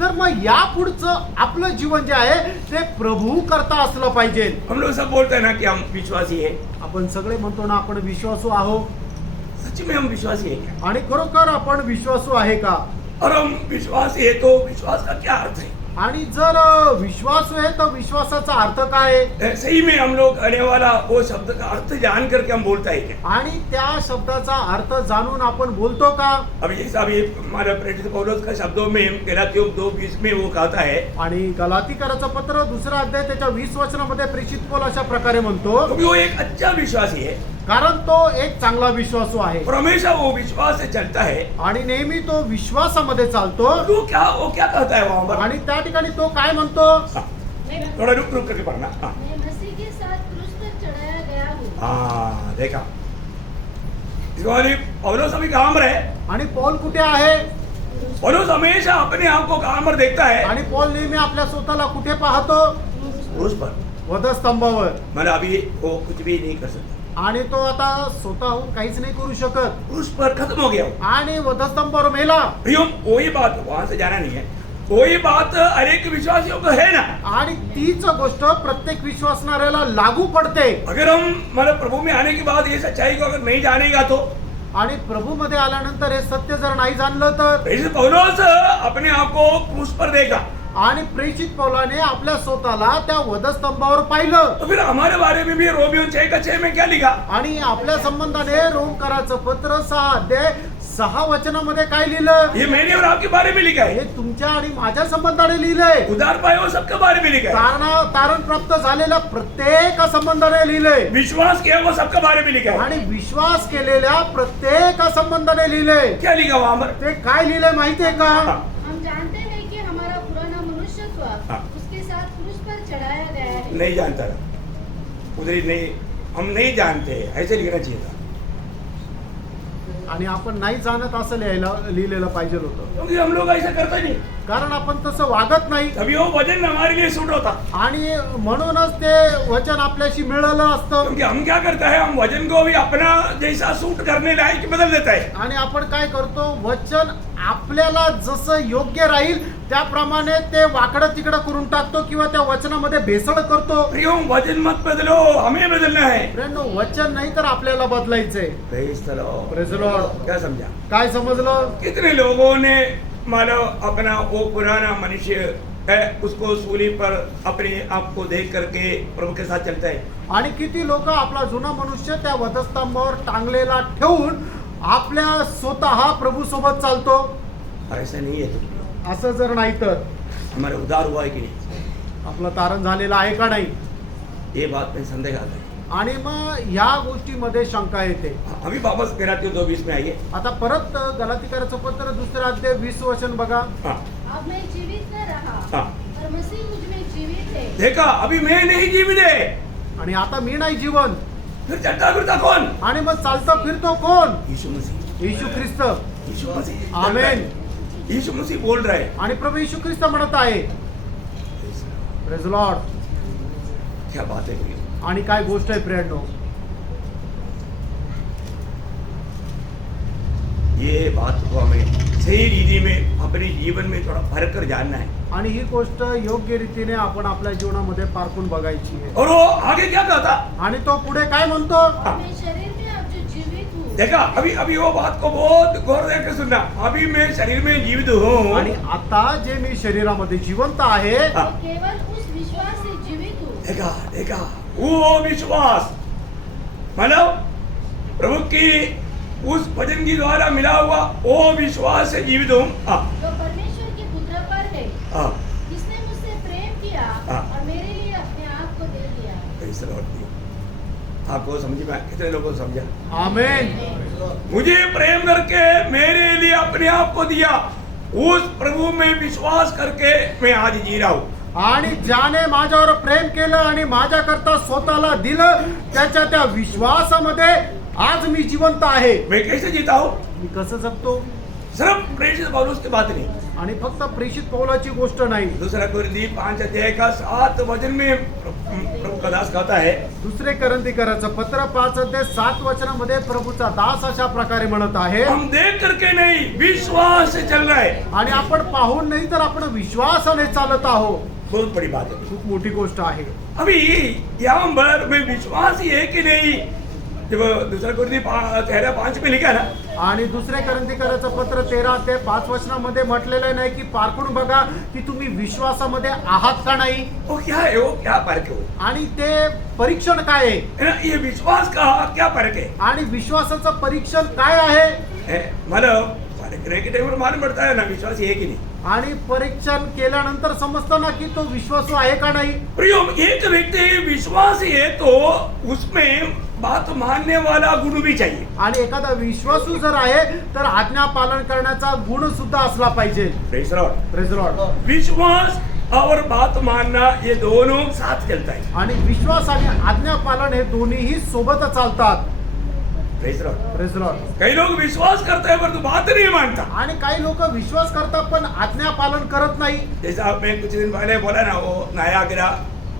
तर मग या पुढचं आपलं जीवन जे आहे ते प्रभू करता असलं पाहिजे. हम लोग सब बोलते हैं ना कि हम विश्वासी है, आपण सगळे म्हणतो ना आपण विश्वासू आहोत. सच में हम विश्वासी है क्या? आणि खरोखर आपण विश्वासू आहे का? और हम विश्वासी है तो विश्वास का क्या अर्थ है? आणि जर विश्वासू आहे तर विश्वासाचा अर्थ काय आहे? सही में हम लोग कहने वाला वो शब्द का अर्थ जान करके हम बोलता है क्या? आणि त्या शब्दाचा अर्थ जाणून आपण बोलतो का? अभी जैसा अभी हमारे प्रेरित पौलुस का शब्दों में गलातियों 2:20 में वो कहता है, आणि गलातीकराचं पत्र 2 अध्याय त्याच्या 20 वचनामध्ये प्रेषित पौल अशा प्रकारे म्हणतो, क्योंकि वो एक अच्छा विश्वासी है कारण तो एक चांगला विश्वासू आहे और हमेशा वो विश्वास से चलता है। आणि नेहमी तो विश्वासामध्ये चालतो. वो क्या कहता है वहां पर? आणि त्या ठिकाणी तो काय म्हणतो? हाँ, मैं थोड़ा रुक रुक करके पढ़ना। हाँ, मैं मसीह के साथ क्रूस पर चढ़ाया गया हूँ। हाँ, देखा इस बार पौलुस अभी कहाँ पर है? आणि पौल कुठे आहे? पौलुस हमेशा अपने आप को कहाँ पर देखता है? आणि पौल नेहमी आपल्या स्वतःला कुठे पाहतो? क्रूस पर। वधस्तंभावर. मतलब अभी वो कुछ भी नहीं कर सकता, आणि तो आता स्वतःहून काहीच नाही करू शकत. क्रूस पर खत्म हो गया वो। आणि वधस्तंभावर मेला. भैया वही बात वहां से जाना नहीं है, वही बात हर एक विश्वासियों को है ना। आणि तीच गोष्ट प्रत्येक विश्वासणाऱ्याला लागू पडते. अगर हम मतलब प्रभु में आने के बाद ये सच्चाई को अगर नहीं जानेगा तो आणि प्रभू मध्ये आल्यानंतर हे सत्य जर नाही जाणलं तर प्रेरित पौलुस अपने आप को क्रूस पर देखा, आणि प्रेषित पौलाने आपल्या स्वतःला त्या वधस्तंभावर पाहिलं. तो फिर हमारे बारे में भी रोमियो 6:6 में क्या लिखा? आणि आपल्या संबंधाने रोमकराचं पत्र 6 अध्याय 6 वचनामध्ये काय लिहिलं? ये मैंने और आपके बारे में लिखा हे है, तुमच्या आणि माझ्या संबंधाने लिहिलंय. उधार पाए हुए सबके बारे में लिखा है, तारण प्राप्त झालेल्या प्रत्येक संबंधाने लिहिलंय. विश्वास किया हुआ सबके बारे में लिखा है। आणि विश्वास केलेल्या प्रत्येक संबंधाने लिहिलंय. क्या लिखा वहां पर? ते काय लिहिलंय माहितीये का? हम जानते हैं कि हमारा पुराना मनुष्यत्व हाँ। उसके साथ क्रूस पर चढ़ाया गया है। नहीं जानता था उधर ही नहीं, हम नहीं जानते, ऐसे लिखना चाहिए था, आणि आपण नाही जाणत असं लिहिलेलं पाहिजे होतं. क्योंकि हम लोग ऐसा करते नहीं, कारण आपण तसं वागत नाही. तभी वो वजन हमारे लिए सूट होता। आणि म्हणूनच ते वचन आपल्याशी मिळालं असतं. क्योंकि हम क्या करता है, हम वजन को भी अपना जैसा सूट करने लायक बदल देता है। आणि आपण काय करतो, वचन आपल्याला जसं योग्य राहील त्याप्रमाणे ते वाकडं तिकडं करून टाकतो किंवा त्या वचनामध्ये भेसळ करतो. प्रियो वजन मत बदलो, हमें बदलना है। फ्रेंडो, वचन नाही तर आपल्याला बदलायचंय. Praise the Lord. Praise the Lord. क्या समझा? काय समजलं? कितने लोगों ने मानो अपना वो पुराना मनुष्य है उसको सूली पर अपने आप को देख करके प्रभु के साथ चलता है। आणि किती लोक आपला जुना मनुष्य त्या वधस्तंभावर टांगलेला ठेवून आपल्या स्वतः प्रभू सोबत चालतो. ऐसा नहीं है तुम, असं जर नाही तर हमारा उधार हुआ है कि नहीं, आपलं तारण झालेलं आहे का नाही? ये बात में संदेह आता है। आणि मग ह्या गोष्टीमध्ये शंका येते. अभी वापस गलातियों 2:20 में आइए। आता परत गलातीकराचं पत्र 2 अध्याय 20 वचन बघा. हाँ, अब मैं जीवित न रहा हाँ। पर मसीह मुझ में जीवित है। देखा, अभी मैं नहीं जीवित है, आणि आता मी नाही जीवन, फिर चलता फिरता कौन? आणि मग चालतं फिरतो कोण? यीशु मसीह। येशू ख्रिस्त. यीशु मसीह। आमेन. यीशु मसीह बोल रहा है। आणि प्रभू येशू ख्रिस्त म्हणत आहे. Praise Lord. क्या बात है प्रिय। आणि काय गोष्ट आहे प्रियांनो, ये बात को हमें सही रीति में अपने जीवन में थोड़ा भर कर जानना है। आणि ही गोष्ट योग्य रीतीने आपण आपल्या जीवनामध्ये पारखून बघायची आहे. और वो आगे क्या कहता? आणि तो पुढे काय म्हणतो? और मैं शरीर में अब जो जीवित हूँ देखा, अभी वो बात को बहुत गौर देकर सुनना। अभी मैं शरीर में जीवित हूँ, आणि आता जे मी शरीरामध्ये जिवंत आहे, हाँ। मैं केवल उस विश्वास से जीवित हूँ देखा देखा, वो विश्वास मतलब प्रभु की उस वचन की द्वारा मिला हुआ वो विश्वास से जीवित हूँ। जो परमेश्वर के पुत्र पर है, जिसने मुझसे प्रेम किया हाँ। और मेरे लिए अपने आप को दे दिया। आपको समझ में कितने लोगों को समझा? आमेन. मुझे प्रेम करके मेरे लिए अपने आप को दिया, उस प्रभु में विश्वास करके मैं आज जी रहा हूँ। आणि ज्याने माझ्यावर प्रेम केलं आणि माझ्याकरता स्वतःला दिलं, त्याच्या त्या विश्वासामध्ये आज मी जिवंत आहे. मैं कैसे जीता हूँ? मी कसं जगतो? सिर्फ प्रेषित पौलुस की बात नहीं, आणि फक्त प्रेषित पौलाची गोष्ट नाही. दूसरा कुरिन्थी 5 अध्याय का 7 वचन में प्रभु का दास कहता है, दुसरे करंथीकराचं पत्र 5 अध्याय 7 वचनामध्ये प्रभूचा दास अशा प्रकारे म्हणत आहे. हम देख करके नहीं, विश्वास से चल रहा है। आणि आपण पाहून नाही तर आपण विश्वासाने चालत आहोत. बहुत बड़ी बात है। खूप मोठी गोष्ट आहे. अभी यहाँ पर में विश्वास ही है कि नहीं, जब दूसरा कुरिन्थी 13:5 में लिखा ना, आणि दुसरे करंथीकराचं पत्र 13 ते 5 वचनामध्ये म्हटलेलं नाही की पारखून बघा की तुम्ही विश्वासामध्ये आहात का नाही. वो क्या है, वो क्या फर्क है? वो आणि ते परीक्षण काय आहे, है ना, ये विश्वास का क्या फर्क है? आणि विश्वासाचं परीक्षण काय आहे. मतलब फर्क नहीं के टाइम पर मालूम पड़ता है ना विश्वास है कि नहीं। आणि परीक्षण केल्यानंतर समजतं ना की तो विश्वासू आहे का नाही. प्रियो, एक व्यक्ति विश्वास है तो उसमें बात मानने वाला गुण भी चाहिए। आणि एखादा विश्वासू जर आहे तर आज्ञा पालन करण्याचा गुण सुद्धा असला पाहिजे. Praise Lord. Praise Lord. विश्वास और बात मानना ये दोनों साथ चलता है। आणि विश्वास आणि आज्ञा पालन हे दोन्हीही सोबत चालतात. Praise Lord. Praise Lord. कई लोग विश्वास करते हैं परंतु बात नहीं मानता। आणि काही लोक विश्वास करतात पण आज्ञा पालन करत नाही. जैसा मैं कुछ दिन पहले बोला ना, वो नायाग्रा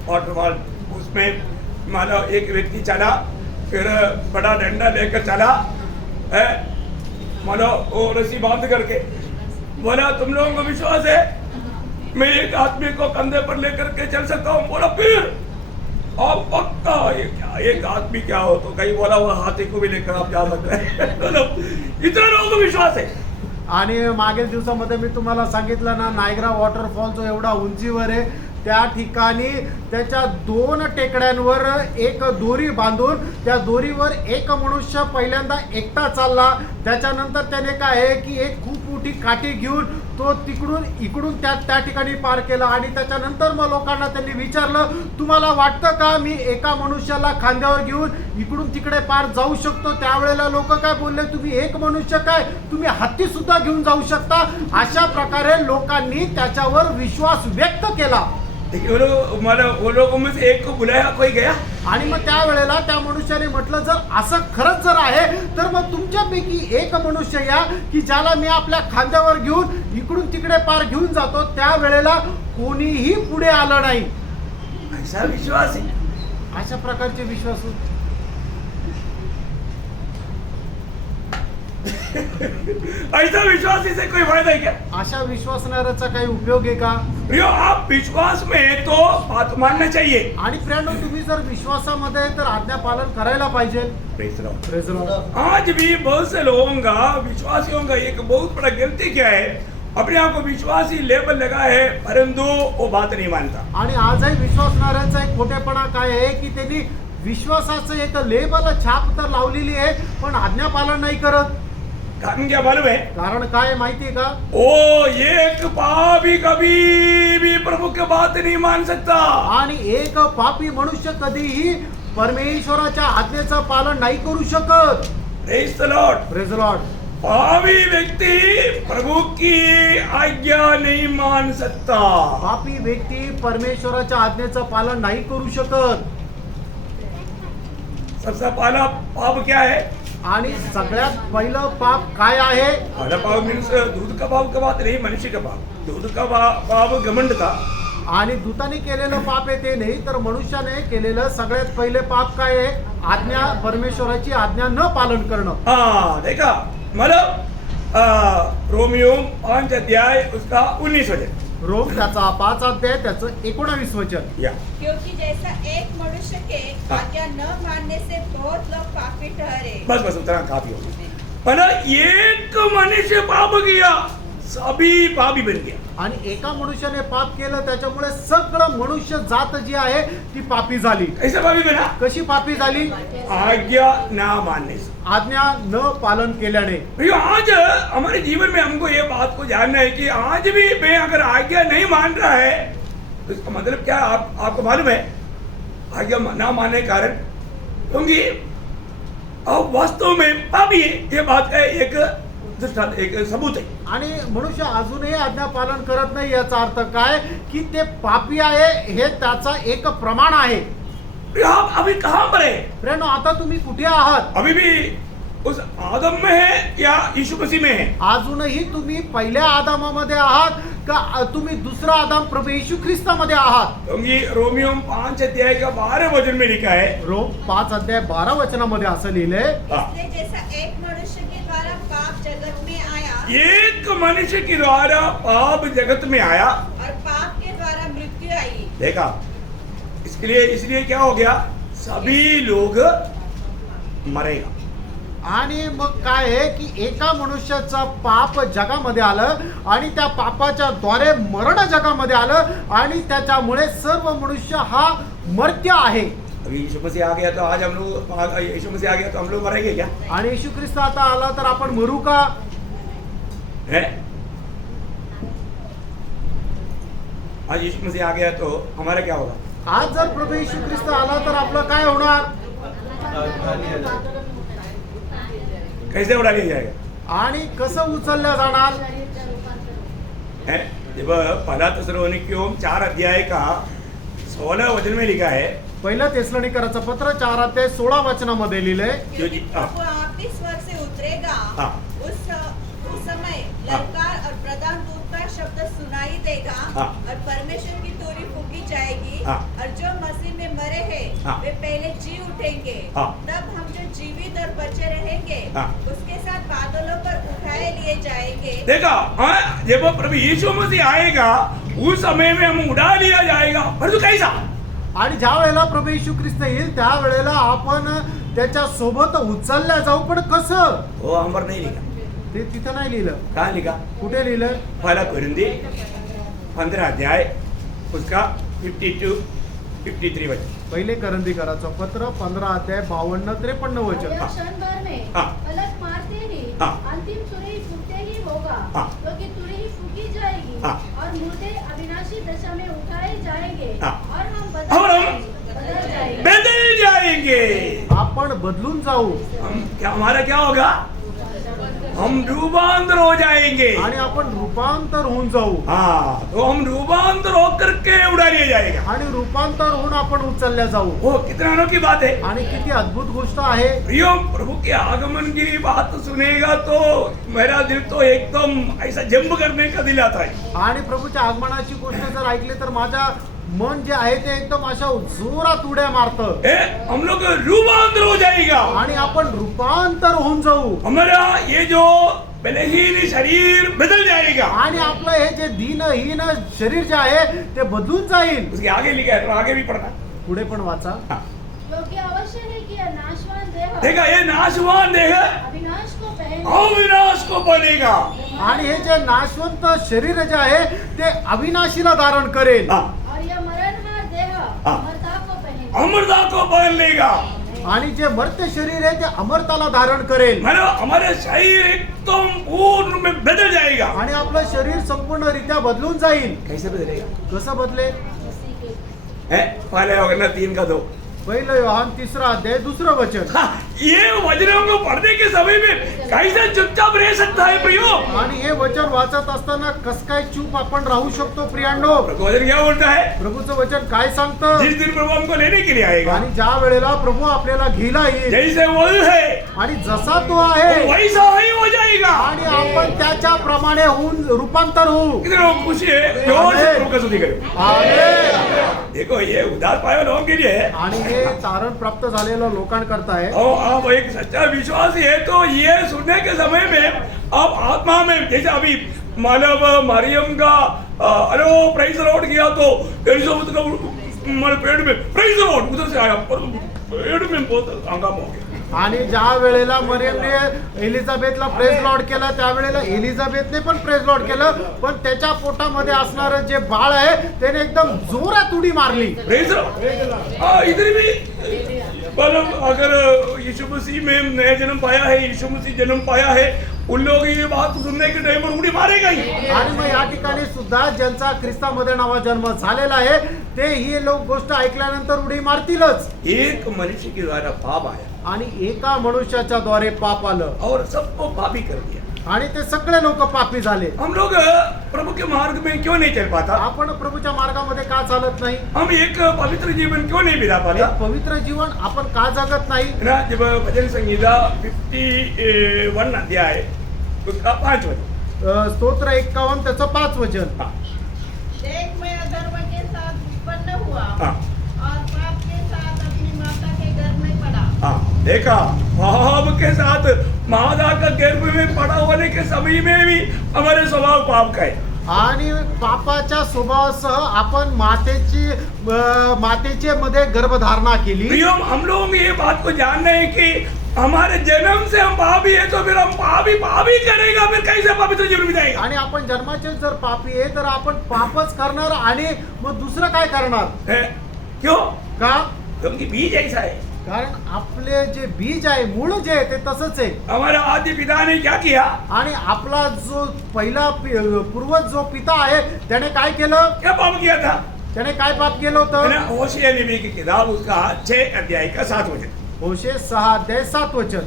वाटरफॉल, उसमें मानो एक व्यक्ति चला, फिर बड़ा डंडा लेकर चला है, मानो वो रस्सी बांध करके बोला, तुम लोगों को विश्वास है मैं एक आदमी को कंधे पर लेकर के चल सकता हूँ? बोला फिर आप पक्का? ये क्या, एक आदमी क्या हो? तो कहीं बोला वो हाथी को भी लेकर आप जा सकते हैं। मतलब इतना लोगों को विश्वास है। आणि मागील दिवसामध्ये मी तुम्हाला सांगितलं ना, नायग्रा वॉटरफॉल जो एवढा उंचीवर आहे, त्या ठिकाणी त्याच्या 2 टेकड्यांवर एक दोरी बांधून त्या दोरीवर एक मनुष्य पहिल्यांदा एकटा चालला. त्याच्यानंतर त्याने काय आहे की एक खूप मोठी काठी घेऊन तो तिकडून इकडून त्या ठिकाणी पार केला. आणि त्याच्यानंतर मग लोकांना त्यांनी विचारलं, तुम्हाला वाटतं का मी एका मनुष्याला खांद्यावर घेऊन इकडून तिकडे पार जाऊ शकतो? त्यावेळेला लोक काय बोलले, तुम्ही एक मनुष्य काय, तुम्ही हत्ती सुद्धा घेऊन जाऊ शकता. अशा प्रकारे लोकांनी त्याच्यावर विश्वास व्यक्त केला. वो लोगों में से एक को बुलाया, कोई गया? आणि मग त्यावेळेला त्या मनुष्याने म्हटलं, जर असं खरंच जर आहे तर मग तुमच्यापैकी एक मनुष्य या की ज्याला मी आपल्या खांद्यावर घेऊन इकडून तिकडे पार घेऊन जातो. त्यावेळेला कोणीही पुढे आलं नाही. ऐसा विश्वास है। अशा प्रकारचे विश्वासू. ऐसा विश्वास से कोई फायदा है क्या? अशा विश्वासणाऱ्याचा काही उपयोग आहे का? प्रियो, आप विश्वास में तो बात मानना चाहिए। आणि फ्रेंड, तुम्ही जर विश्वासामध्ये तर आज्ञा पालन करायला पाहिजे. Praise Lord. Praise Lord. आज भी बहुत से लोगों का, विश्वासियों का एक बहुत बड़ा गलती क्या है, अपने आप को विश्वासी लेबल लगा है परंतु वो बात नहीं मानता। आणि आजही विश्वासणाऱ्यांचा एक खोटेपणा काय आहे की त्यांनी विश्वासाचं एक लेबल छाप तर लावलेली आहे पण आज्ञा पालन नाही करत. कारण क्या मालूम है? कारण काय माहितीये का? ओ एक पापी कभी भी प्रभु की बात नहीं मान सकता। आणि एक पापी मनुष्य कधीही परमेश्वराच्या आज्ञेचं पालन नाही करू शकत. Praise the Lord. Praise Lord. पापी व्यक्ति प्रभु की आज्ञा नहीं मान सकता. पापी व्यक्ती परमेश्वराच्या आज्ञेचं पालन नाही करू शकत. सबसे पहला पाप क्या है? आणि सगळ्यात पहिलं पाप काय आहे? पहला पाप मीन्स दूध का पाप का बात नहीं, मनुष्य का पाप. दूध का पाप घमंड था. आणि दूताने केलेलं पाप आहे ते नाही, तर मनुष्याने केलेलं सगळ्यात पहिले पाप काय आहे? आज्ञा, परमेश्वराची आज्ञा न पालन करणं. हाँ देखा, मतलब रोमियो 5 अध्याय उसका 19 वचन. रोम त्याचा 5 अध्याय त्याचं 19 वचन. या क्योंकि जैसा एक मनुष्य के आज्ञा न मानने से बहुत लोग पापी ठहरे. बस उतना काफी होगा. पर एक मनुष्य पाप किया, सभी पापी बन गया. आणि एका मनुष्याने पाप केलं त्याच्यामुळे सगळं मनुष्य जात जी आहे ती पापी झाली. कैसे पापी बना? कशी पापी झाली? आज्ञा ना मानने से. आज्ञा न पालन केल्याने. भैया आज हमारे जीवन में हमको ये बात को जानना है कि आज भी मैं अगर आज्ञा नहीं मान रहा है तो इसका मतलब क्या आपको मालूम है? आज्ञा ना मानने के कारण, क्योंकि अब वास्तव में पापी है, ये बात का एक दृष्टांत, एक सबूत है. आणि मनुष्य अजूनही आज्ञा पालन करत नाही, याचा अर्थ काय की ते पापी आहे हे त्याचा एक प्रमाण आहे. आप अभी कहाँ पर है? प्रेरणो, आता तुम्ही कुठे आहात? अभी भी उस आदम में है या यीशु मसीह में है? अजूनही तुम्ही पहिल्या आदामामध्ये आहात का तुम्ही दुसरा आदाम प्रभू येशू ख्रिस्तामध्ये आहात? क्योंकि रोमियो 5 अध्याय का 12 वचन में लिखा है. रोम 5 अध्याय 12 वचनामध्ये असं लिहिलंय, इसलिए जैसा एक मनुष्य के द्वारा पाप जगत में आया एक मनुष्य के द्वारा पाप जगत में आया. और पाप के द्वारा मृत्यु आई. देखा, इसलिए क्या हो गया? सभी लोग मरेगा. आणि मग काय आहे की एका मनुष्याचा पाप जगामध्ये आलं आणि त्या पापाच्या द्वारे मरण जगामध्ये आलं आणि त्याच्यामुळे सर्व मनुष्य हा मर्त्य आहे. अभी यीशु मसीह आ गया तो आज हम लोग, यीशु मसीह आ गया तो हम लोग मरेंगे क्या? आणि येशू ख्रिस्त आता आला तर आपण मरू का? है? आज यीशु मसीह आ गया तो हमारा क्या होगा? आज जर प्रभू येशू ख्रिस्त आला तर आपलं काय होणार? कैसे उड़ा लिया जाएगा? आणि कसं उचलल्या जाणार? है? जब पहला थिस्सलुनीकियों 4 अध्याय का 16 वचन में लिखा है, पहिलं तेसलोनिकराचं पत्र 4 अध्याय 16 वचनामध्ये लिहिलंय, क्योंकि प्रभु आपकी स्वर से उतरेगा. हाँ. उस समय ललकार और प्रधान दूत का शब्द सुनाई देगा. हाँ. और परमेश्वर की तुरी फूकी जाएगी. हाँ. और जो मसीह में मरे हैं हाँ. वे पहले जी उठेंगे. हाँ. तब हम जो जीवित और बचे रहेंगे हाँ. उसके साथ बादलों पर उठाए लिए जाएंगे. देखा, जब प्रभु यीशु मसीह आएगा उस समय में हम उड़ा लिया जाएगा. परंतु कैसा? आणि ज्या वेळेला प्रभू येशू ख्रिस्त येईल त्या वेळेला आपण त्याच्या सोबत उचलल्या जाऊ. पण कसं? वो हम पर नहीं लिखा. ते तिथं नाही लिहिलं. कहाँ लिखा? कुठे लिहिलं? पहला कुरिन्दी 15 अध्याय उसका 52-53 वचन. पहिले करंदीकराचं पत्र 15 अध्याय 52-53 और वचन. यह क्षण भर में हाँ. पलक मारते ही हाँ. अंतिम तुरही फूटते ही होगा. हाँ. क्योंकि तुरही फूकी जाएगी हाँ. और मुर्दे अविनाशी दशा में उठाए जाएंगे. हाँ. और हम और हम बदल जाएंगे. आपण बदलून जाऊ हमारा क्या होगा? हम रूपांतर हो जाएंगे. आणि आपण रूपांतर होऊन जाऊ. हाँ, तो हम रूपांतर होकर के उड़ा लिया जाएगा. आणि रूपांतर होऊन आपण उचलल्या जाऊ. वो कितना अनोखी बात है. आणि किती अद्भुत गोष्ट आहे. प्रियो, प्रभु के आगमन की बात सुनेगा तो मेरा दिल तो एकदम ऐसा जंप करने का दिल आता है. आणि प्रभूच्या आगमनाची गोष्ट जर ऐकली तर माझा मन जे आहे ते एकदम अशा जोरात उड्या मारतं. हम लोग रूपांतर हो जाएगा. आणि आपण रूपांतर होऊन जाऊ. हमारा ये जो बलहीन शरीर बदल जाएगा. आणि आपलं हे जे दीनहीन शरीर जे आहे ते बदलून जाईल. उसके आगे लिखा है, तो आगे भी पढ़ना. पुढे पण वाचा. हाँ. क्योंकि अवश्य है कि यह नाशवान देह देखा, ये नाशवान देह अविनाश को पहने अविनाश को बनेगा. आणि हे जे नाशवंत शरीर जे आहे ते अविनाशीला धारण करेल. हाँ. और यह मरणहार देह हाँ. अमरता को पहने. अमरता को पहन लेगा. आणि जे मर्त्य शरीर आहे ते अमरताला धारण करेल. मतलब हमारे शरीर एकदम पूर्ण में बदल जाएगा. आणि आपलं शरीर संपूर्णरित्या बदलून जाईल. कैसे बदलेगा? कसं बदलेल? मसीह के है? पहले होगा ना 3 का 2. पहिलं योहान 3 अध्याय 2 वचन. हाँ, ये वचनों को पढ़ने के समय में कैसे चुपचाप रह सकता है प्रियो? आणि हे वचन वाचत असताना कस काय चूप आपण राहू शकतो प्रियांनो? वचन क्या बोलता है? प्रभूचं वचन काय सांगतं? जिस दिन प्रभु हमको लेने के लिए आएगा, आणि ज्या वेळेला प्रभू आपल्याला घ्यायला येईल जैसे वो है आणि जसा तो आहे वो वैसा ही हो जाएगा. आणि आपण त्याच्या प्रमाणे होऊन रूपांतर होऊ. कितने लोग खुशी है? जोर से प्रभु का स्तुति करो. आमेन. देखो ये उद्धार पाए हुए लोगों के लिए है. आणि हे तारण प्राप्त झालेल्या लोकांकरता आहे. और आप एक सच्चा विश्वासी है तो ये सुनने के समय में आप आत्मा में, जैसे अभी मानव मरियम का अरे प्राइज लॉर्ड किया तो एलिजाबेथ का हमारे पेट में प्राइज लॉर्ड उधर से आया, पर पेट में बहुत हंगामा हो गया. आणि ज्या वेळेला मरियमने एलिझाबेथला प्रेज लॉर्ड केला त्यावेळेला एलिझाबेथने पण प्रेज लॉर्ड केलं, पण त्याच्या पोटामध्ये असणारं जे बाळ आहे त्याने एकदम जोरात उडी मारली. Praise Lord. हाँ, इधर भी पर अगर यीशु मसीह में नया जन्म पाया है, यीशु मसीह जन्म पाया है, उन लोग ये बात सुनने के टाइम पर उड़ी मारेगा ही. आणि मग या ठिकाणी सुद्धा ज्यांचा ख्रिस्तामध्ये नवा जन्म झालेला आहे ते ही लोक गोष्ट ऐकल्यानंतर उडी मारतीलच. एक मनुष्य के द्वारा पाप आया आणि एका मनुष्याच्या द्वारे पाप आलं और सबको पापी कर दिया. आणि ते सगळे लोक पापी झाले. हम लोग प्रभु के मार्ग में क्यों नहीं चल पाता? आपण प्रभूच्या मार्गामध्ये का चालत नाही? हम एक पवित्र जीवन क्यों नहीं बिता पाता? एक पवित्र जीवन आपण का जगत नाही? है ना, जब भजन संहिता 51 अध्याय उसका 5 वचन. स्तोत्र 51 त्याचं 5 वचन. हाँ, देख मैं अधर्म के साथ उत्पन्न हुआ हाँ, और पाप के साथ अपनी माता के गर्भ में पड़ा. हाँ, देखा पाप के साथ मादा का गर्भ में पड़ा होने के समय में भी हमारे स्वभाव पाप का है. आणि पापाच्या स्वभावासह आपण मातेचे मध्ये गर्भधारणा केली. प्रियो, हम लोग ये बात को जान रहे हैं कि हमारे जन्म से हम पापी है तो फिर हम पापी करेगा, फिर कैसे पवित्र जीवन बिताएगा? आणि आपण जन्माचे जर पापी आहे तर आपण पापच करणार आणि मग दुसरं काय करणार? है? क्यों? का? क्योंकि बीज ऐसा है. कारण आपले जे बीज आहे मूळ जे आहे ते तसंच आहे. हमारे आदि पिता ने क्या किया? आणि आपला जो पहिला पूर्वज जो पिता आहे त्याने काय केलं? क्या पाप किया था? त्याने काय पाप केलं होतं? मैंने होशिया नबी की किताब उसका 6 अध्याय का 7 वचन. होशे 6 अध्याय 7 वचन.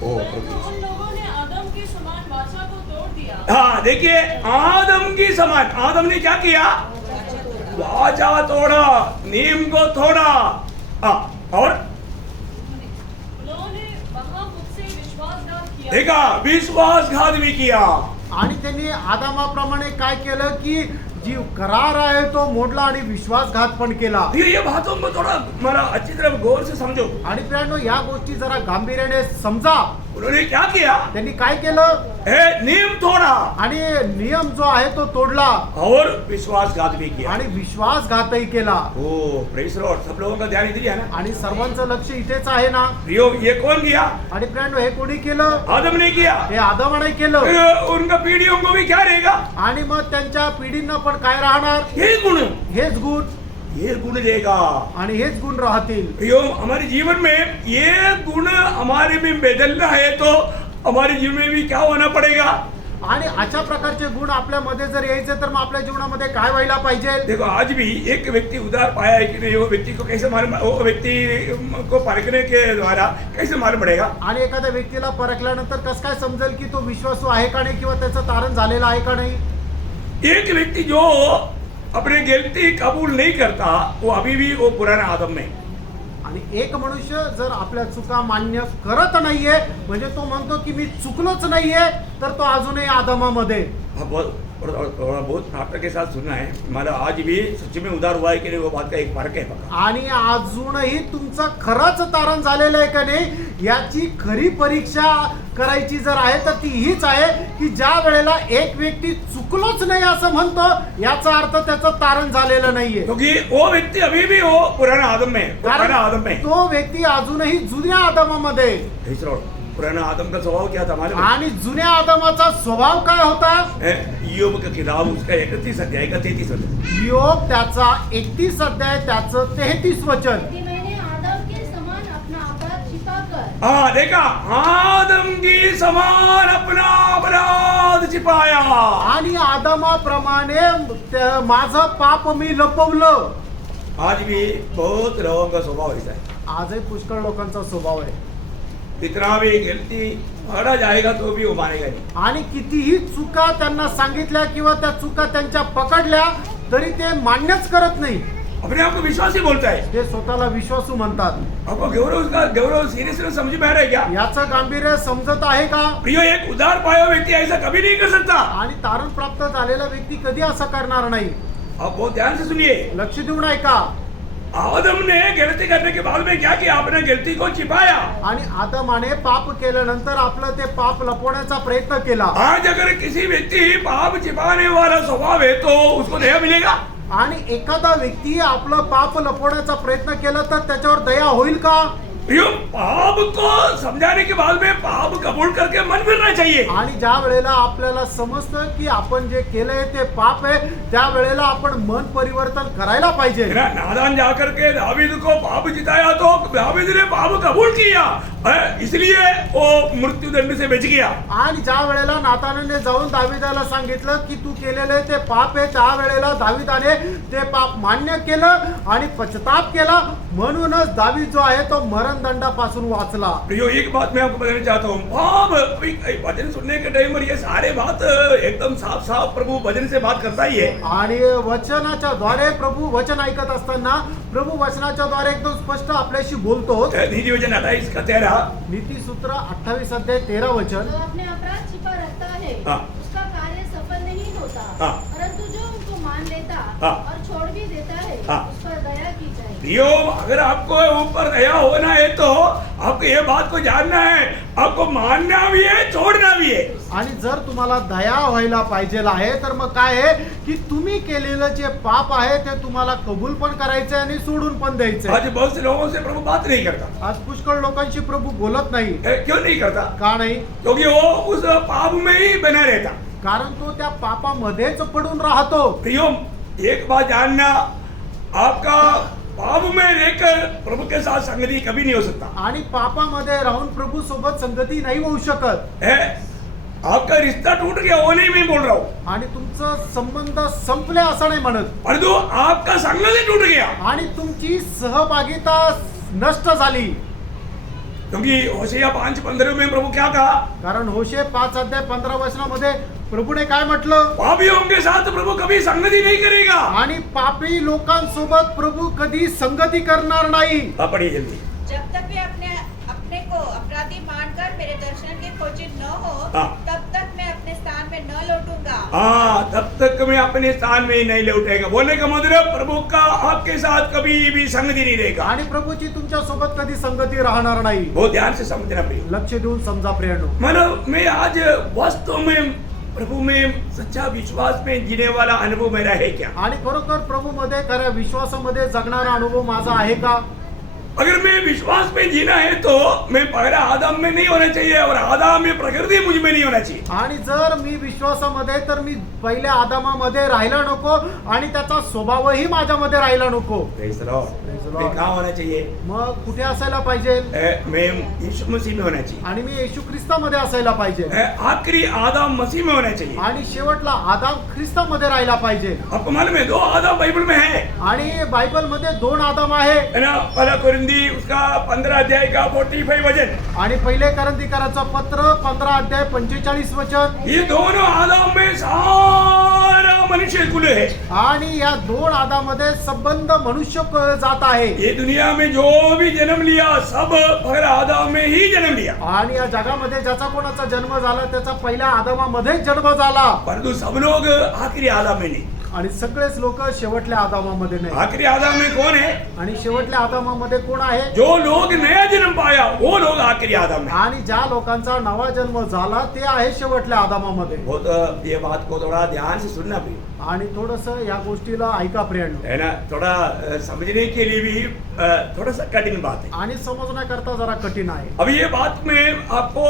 परंतु उन लोगों ने आदम के समान वाचा को तोड़ दिया. हाँ, देखिए आदम की समान आदम ने क्या किया? वाचा तोड़ा, नीम को तोड़ा. हाँ, और उन्होंने वहाँ मुझसे विश्वासघात किया. देखा विश्वासघात भी किया. आणि त्यांनी आदामाप्रमाणे काय केलं की जी करार आहे तो मोडला आणि विश्वासघात पण केला. ये बातों को थोड़ा हमारा अच्छी तरह गौर से समझो. आणि प्रियांनो या गोष्टी जरा गांभीर्याने समजा. उन्होंने क्या किया? त्यांनी काय केलं? नियम तोड़ा आणि नियम जो आहे तो तोडला और विश्वासघात भी किया. आणि विश्वासघातही केला. ओ प्रेज लॉर्ड. सब लोगों का ध्यान इधर ही है ना. आणि सर्वांचं लक्ष इथेच आहे ना. प्रियो, ये कौन किया? आणि प्रियांनो हे कोणी केलं? आदम ने किया. हे आदमाने केलं. फिर उनका पीढ़ियों को भी क्या रहेगा? आणि मग त्यांच्या पिढींना पण काय राहणार? ये गुण, हेच गुण. ये गुण देगा. आणि हेच गुण राहतील. प्रियो, हमारे जीवन में ये गुण हमारे में बदलना है तो हमारे जीवन में भी क्या होना पड़ेगा? आणि अशा प्रकारचे गुण आपल्यामध्ये जर यायचे तर मग आपल्या जीवनामध्ये काय व्हायला पाहिजे? देखो आज भी एक व्यक्ति उधार पाया है कि नहीं, वो व्यक्ति को कैसे मालूम? वो व्यक्ति को परखने के द्वारा कैसे मालूम पड़ेगा? आणि एखाद्या व्यक्तीला परखल्यानंतर कसं काय समजेल की तो विश्वासू आहे का नाही किंवा त्याचं तारण झालेलं आहे का नाही? एक व्यक्ति जो अपने गलती कबूल नहीं करता वो अभी भी वो पुराना आदम में. आणि एक मनुष्य जर आपल्या चुका मान्य करत नाहीये म्हणजे तो म्हणतो की मी चुकलोच नाहीये तर तो अजूनही आदमामध्ये. हाँ, थोड़ा बहुत प्रार्थना के साथ सुनना है. हमारा आज भी सच में उधार हुआ है कि नहीं, वो बात का एक फर्क है पक्का. आणि अजूनही तुमचं खरंच तारण झालेलं आहे का नाही याची खरी परीक्षा करायची जर आहे तर ती हीच आहे की ज्या वेळेला एक व्यक्ती चुकलोच नाही असं म्हणतो याचा अर्थ त्याचं तारण झालेलं नाहीये. क्योंकि वो व्यक्ति अभी भी वो पुराना आदम में, पुराना आदम में. तो व्यक्ती अजूनही जुन्या आदमामध्ये. पुराना आदम का स्वभाव क्या था मालूम? आणि जुन्या आदमाचा स्वभाव काय होता? योग का किताब उसका 31 अध्याय का 33 वचन. योग त्याचा 31 अध्याय त्याचं 33 वचन. कि मैंने आदम के समान अपना अपराध छिपाकर. हाँ, देखा आदम की समान अपना अपराध छिपाया. आणि आदमाप्रमाणे माझं पाप मी लपवलं. आज भी बहुत लोगों का स्वभाव ऐसा है, आजही पुष्कळ लोकांचा स्वभाव आहे कितना भी गलती पकड़ा जाएगा तो भी वो मानेगा नहीं। आणि कितीही चुका त्यांना सांगितल्या किंवा त्या चुका त्यांच्या पकडल्या तरी ते मान्यच करत नाही. अपने आप को विश्वासी बोलता है। ते स्वतःला विश्वासू म्हणतात. आपको गौरव सीरियस समझ में आ रहा है क्या? याचं गांभीर्य समजत आहे का? प्रियो, एक उदार पाया व्यक्ति ऐसा कभी नहीं कर सकता। आणि तारण प्राप्त झालेला व्यक्ती कधी असं करणार नाही. आप बहुत ध्यान से सुनिए। लक्ष देऊन ऐका. आदम ने गलती करने के बाद में क्या किया? आपने गलती को छिपाया। आणि आदमाने पाप केल्यानंतर आपलं ते पाप लपवण्याचा प्रयत्न केला. आज अगर किसी व्यक्ति पाप छिपाने वाला स्वभाव है तो उसको दया मिलेगा? आणि एखादा व्यक्ती आपलं पाप लपवण्याचा प्रयत्न केला तर त्याच्यावर दया होईल का? प्रियो, पाप को समझाने के बाद में पाप कबूल करके मन फिरना चाहिए। आणि ज्या वेळेला आपल्याला समजतं की आपण जे केलंय ते पाप आहे त्या वेळेला आपण मन परिवर्तन करायला पाहिजे. नादान जाकर के दावीद को पाप जिताया तो दावीद ने पाप कबूल किया, इसलिए वो मृत्यू दंड से बच गया। आणि ज्या वेळेला नातानाने जाऊन दाविदाला सांगितलं की तू केलेले ते पाप आहे त्या वेळेला दाविदाने ते पाप मान्य केलं आणि पश्चाताप केला म्हणूनच दावीद जो आहे तो मरणदंडापासून वाचला. प्रियो, एक बात मैं आपको बताना चाहता हूँ, पाप भजन सुनने के टाइम पर ये सारे बात एकदम साफ साफ प्रभु भजन से बात करता ही है। आणि वचनाच्या द्वारे प्रभु वचन ऐकत असताना प्रभु वचनाच्या द्वारे एकदम स्पष्ट आपल्याशी बोलतो. नीति वचन 28 का 13। नीती सूत्र 28 अध्याय 13 वचन. जो अपने अपराध छिपा रखता है हाँ। उसका कार्य सफल नहीं होता, हाँ। परंतु जो उनको मान लेता हाँ। और छोड़ भी देता है हाँ। उस पर दया की जाए। प्रियो, अगर आपको ऊपर दया होना है तो आपको ये बात को जानना है, आपको मानना भी है, छोड़ना भी है। आणि जर तुम्हाला दया व्हायला पाहिजे आहे तर मग काय आहे की तुम्ही केलेलं जे पाप आहे ते तुम्हाला कबूल पण करायचंय आणि सोडून पण द्यायचंय. आज बहुत से लोगों से प्रभु बात नहीं करता। आज पुष्कळ लोकांशी प्रभु बोलत नाही. क्यों नहीं करता? का नाही? क्योंकि वो उस पाप में ही बना रहता। कारण तो त्या पापामध्येच पडून राहतो. प्रियो, एक बात जानना, आपका पाप में रहकर प्रभु के साथ संगति कभी नहीं हो सकता आणि पापामध्ये राहून प्रभु सोबत संगती नाही होऊ शकत. है। आपका रिश्ता टूट गया वो नहीं मैं बोल रहा हूँ, आणि तुमचं संबंध संपले असं नाही म्हणत, परंतु आपका संग ही टूट गया। आणि तुमची सहभागिता नष्ट झाली. क्योंकि होशेया 5:15 में प्रभु क्या कहा? कारण होशे 5 अध्याय 15 वचनामध्ये प्रभूने काय म्हटलं? पापियों के साथ प्रभु कभी संगति नहीं करेगा। आणि पापी लोकांसोबत प्रभू कधी संगती करणार नाही. पढ़िए जल्दी। जब तक वे अपने अपने को अपराधी मानकर मेरे दर्शन के खोजी न हो, हाँ। तब तक मैं अपने स्थान में न लौटूंगा। हाँ, तब तक मैं अपने स्थान में नहीं लौटेगा। बोलने का मतलब प्रभु का आपके साथ कभी भी संगति नहीं रहेगा। आणि प्रभूची तुमच्या सोबत कधी संगती राहणार नाही. बहुत ध्यान से समझना प्रिय। लक्ष देऊन समजा प्रियनो. मतलब मैं आज वास्तव में प्रभु में सच्चा विश्वास में जीने वाला अनुभव मेरा है क्या? आणि खरोखर प्रभू मध्ये खऱ्या विश्वासामध्ये जगणारा अनुभव माझा आहे का? अगर मैं विश्वास में जीना है तो मैं पहला आदम में नहीं होना चाहिए और आदम में प्रकृति मुझ में नहीं होना चाहिए। आणि जर मी विश्वासामध्ये तर मी पहिल्या आदामामध्ये राहायला नको आणि त्याचा स्वभावही माझ्यामध्ये राहायला नको. Praise the Lord. मैं कहाँ होना चाहिए? मग कुठे असायला पाहिजे? मैं यीशु मसीह में होना चाहिए। आणि मी येशू ख्रिस्तामध्ये असायला पाहिजे. आखिरी आदम मसीह में होना चाहिए। आणि शेवटला आदाम ख्रिस्तामध्ये राहायला पाहिजे. आपको मालूम है 2 आदम बाइबल में है। आणि बायबल मध्ये 2 आदाम आहे. है ना? पहला कुरिन्थी उसका 15 अध्याय का 45 वचन। आणि पहिले करंथीकरांचं पत्र 15 अध्याय 45 वचन. ये दोनों आदम में सारा मनुष्य कुल है। आणि या 2 आदामध्ये संबंध मनुष्य जात आहे. ये दुनिया में जो भी जन्म लिया सब पहला आदम में ही जन्म लिया। आणि या जगामध्ये ज्याचा कोणाचा जन्म झाला त्याचा पहिल्या आदामामध्ये जन्म झाला. परंतु सब लोग आखिरी आदम में नहीं। आणि सगळेच लोक शेवटल्या आदामामध्ये नाही. आखिरी आदम में कौन है? आणि शेवटल्या आदामामध्ये कोण आहे? जो लोग नया जन्म पाया वो लोग आखिरी आदम में। आणि ज्या लोकांचा नवा जन्म झाला ते आहे शेवटल्या आदामामध्ये. बहुत ये बात को थोड़ा ध्यान से सुनना भी आणि थोडस या गोष्टीला ऐका प्रियनो. है ना, थोड़ा समझने के लिए भी थोड़ा सा कठिन बात है। आणि समजण्याकरता जरा कठीण आहे. अभी ये बात मैं आपको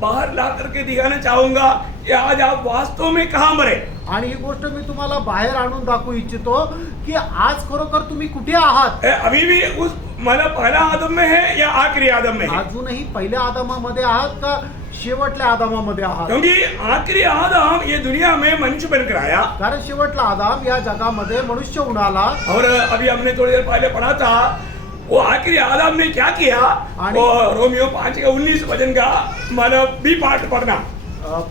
बाहर ला करके दिखाना चाहूंगा कि आज आप वास्तव में कहाँ मरे। आणि ही गोष्ट मी तुम्हाला बाहेर आणून दाखवू इच्छितो की आज खरोखर तुम्ही कुठे आहात. अभी भी उस मतलब पहला आदम में है या आखिरी आदम में है? अजूनही पहिल्या आदामामध्ये आहात का शेवटल्या आदामामध्ये आहात. क्योंकि आखिरी आदम ये दुनिया में मनुष्य बनकर आया. कारण शेवटला आदाम या जगामध्ये मनुष्य होऊन आला. और अभी हमने थोड़ी देर पहले पढ़ा था वो आखिरी आदम ने क्या किया. वो रोमियो 5:19 वचन का मतलब बी पाठ पढ़ना.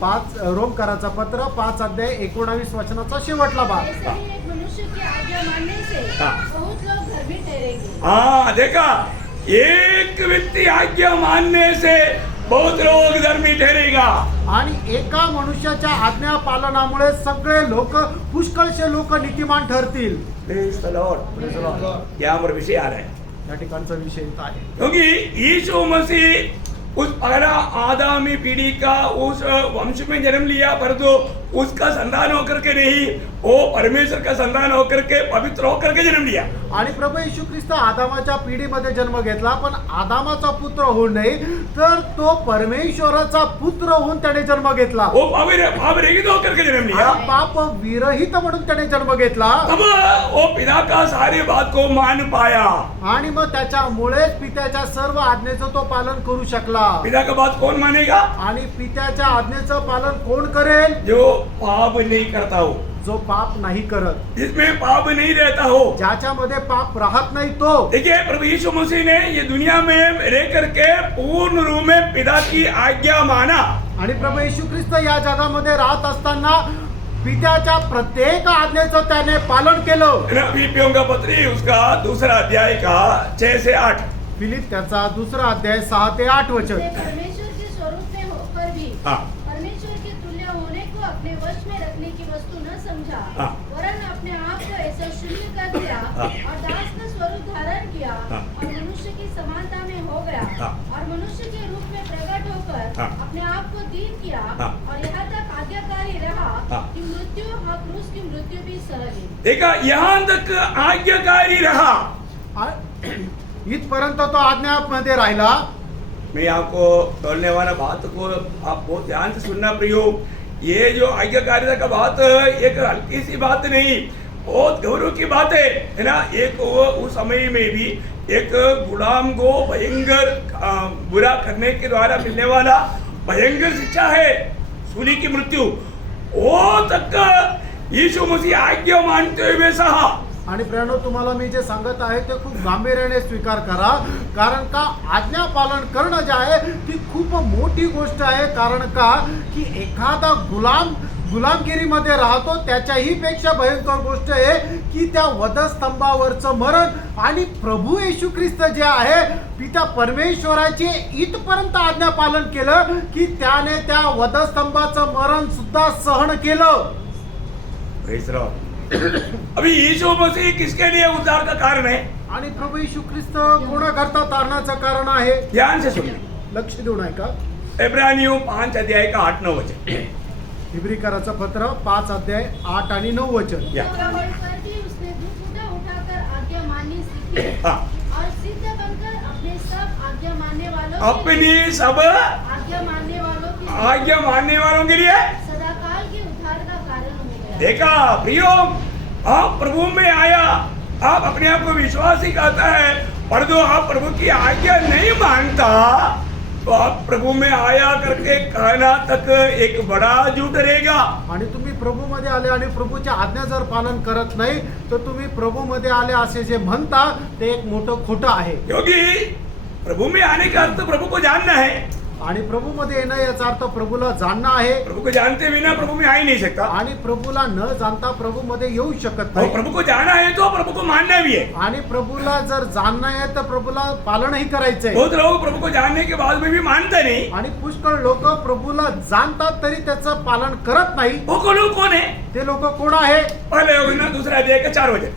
5 रोमकाराचा पत्र 5 अध्याय 19 वचनाचा शेवटला भाग. ऐसे ही एक मनुष्य की आज्ञा मानने से हाँ। बहुत लोग धर्मी ठहरेंगे. हाँ देखा, एक व्यक्ति आज्ञा मानने से बहुत लोग धर्मी ठहरेगा. आणि एका मनुष्याच्या आज्ञा पालनामुळे सगळे लोक पुष्कळशे लोक नीतिमान ठरतील. Praise the Lord. Praise the Lord. यहाँ पर विषय आ रहा है या ठिकाणचा विषय इथं आहे. क्योंकि यीशु मसीह उस पहला आदमी पीढ़ी का उस वंश में जन्म लिया, परंतु उसका संतान होकर के नहीं, वो परमेश्वर का संतान होकर के पवित्र होकर के जन्म लिया. आणि प्रभू येशू ख्रिस्त आदामाच्या पिढीमध्ये जन्म घेतला, पण आदामाचा पुत्र होऊन नाही तर तो परमेश्वराचा पुत्र होऊन त्याने जन्म घेतला. वो पाप रहित होकर के जन्म लिया. आणि पाप विरहित म्हणून त्याने जन्म घेतला. तब वो पिता का सारी बात को मान पाया. आणि मग त्याच्यामुळेच पित्याच्या सर्व आज्ञेचं तो पालन करू शकला. पिता का बात कौन मानेगा? आणि पित्याच्या आज्ञेचं पालन कोण करेल? जो पाप नहीं करता हो, जो पाप नाही करत, जिसमें पाप नहीं रहता हो. ज्याच्यामध्ये पाप राहत नाही तो. देखिए, प्रभु यीशु मसीह ने ये दुनिया में रह करके पूर्ण रूप में पिता की आज्ञा माना. आणि प्रभू येशू ख्रिस्त या जगामध्ये राहत असताना पित्याच्या प्रत्येक आज्ञेचं त्याने पालन केलं. फिलिपियों का पत्री उसका दूसरा अध्याय का 6 से 8. फिलिप त्याचा दुसरा अध्याय 6 ते 8 वचन. उसने परमेश्वर के स्वरूप में होकर भी हाँ. परमेश्वर के तुल्य होने को अपने वश में रखने की वस्तु न समझा, हाँ. वरन अपने आप को ऐसा शून्य कर दिया हाँ. और दास का स्वरूप धारण किया हाँ. और मनुष्य की समानता में हो गया हाँ. और मनुष्य के रूप में प्रकट होकर हाँ. अपने आप को दीन किया हाँ. और यहाँ तक आज्ञाकारी रहा हाँ. कि मृत्यु और क्रूस की मृत्यु भी सह ली. देखा, यहाँ तक आज्ञाकारी रहा. इथपर्यंत तो आज्ञामध्ये राहिला. मैं आपको बोलने वाला बात को आप बहुत ध्यान से सुनना प्रियो. ये जो आज्ञाकारिता का बात एक हल्की सी बात नहीं, बहुत गौरव की बात है ना. एक वो उस समय में भी एक गुलाम को भयंकर बुरा करने के द्वारा मिलने वाला भयंकर शिक्षा है, सूली की मृत्यू. वो तक यीशु मसीह आज्ञा मानते हुए सहा. आणि प्रियानो, तुम्हाला मी जे सांगत आहे ते खूप गांभीर्याने स्वीकार करा. कारण का आज्ञा पालन करणं जे आहे ती खूप मोठी गोष्ट आहे. कारण का की एखादा गुलामगिरीमध्ये राहतो त्याच्याही पेक्षा भयंकर गोष्ट आहे की त्या वधस्तंभावरचं मरण. आणि प्रभू येशू ख्रिस्त जे आहे पिता परमेश्वराचे इथपर्यंत आज्ञा पालन केलं की त्याने त्या वधस्तंभाचं मरण सुद्धा सहन केलं. Praise the Lord. अभी यीशु मसीह किसके लिए उद्धार का कारण है? आणि प्रभू येशू ख्रिस्त कोणाकरता तारणाचं कारण आहे? ध्यान से सुनिए. लक्ष देऊन ऐका. इब्रानियों 5 अध्याय का 8-9 वचन. इब्रिकराचं पत्र 5 अध्याय 8 आणि 9 वचन. या. होकर भी उसने दुख उठाकर आज्ञा माननी सीखी हाँ. और सिद्ध बनकर अपने सब आज्ञा मानने वालों अपनी सब आज्ञा मानने वालों की आज्ञा मानने वालों के लिए सदाकाल के उद्धार का कारण हो गया. देखा प्रियो, आप प्रभु में आया, आप अपने आप को विश्वासी कहता है, परंतु आप प्रभु की आज्ञा नहीं मानता तो आप प्रभु में आया करके कहना तक एक बड़ा झूठ रहेगा. आणि तुम्ही प्रभूमध्ये आले आणि प्रभूच्या आज्ञा जर पालन करत नाही तर तुम्ही प्रभूमध्ये आले असे जे म्हणता ते एक मोठं खोटं आहे. क्योंकि प्रभु में आने का अर्थ प्रभु को जानना है. आणि प्रभूमध्ये येणं याचा अर्थ प्रभूला जाणणं आहे. प्रभु को जानते बिना प्रभु में आ ही नहीं सकता. आणि प्रभूला न जाणता प्रभूमध्ये येऊ शकत और नाही. प्रभु को जाना है तो प्रभु को मानना भी है. आणि प्रभूला जर जाणणं आहे तर प्रभूला पालनही करायचंय. बहुत लोग प्रभु को जानने के बाद में भी मानते नहीं. आणि पुष्कळ लोक प्रभूला जाणतात तरी त्याचं पालन करत नाही. वो लोग कौन है? ते लोक कोण आहे? पहले योजना दूसरा अध्याय का 4 वचन.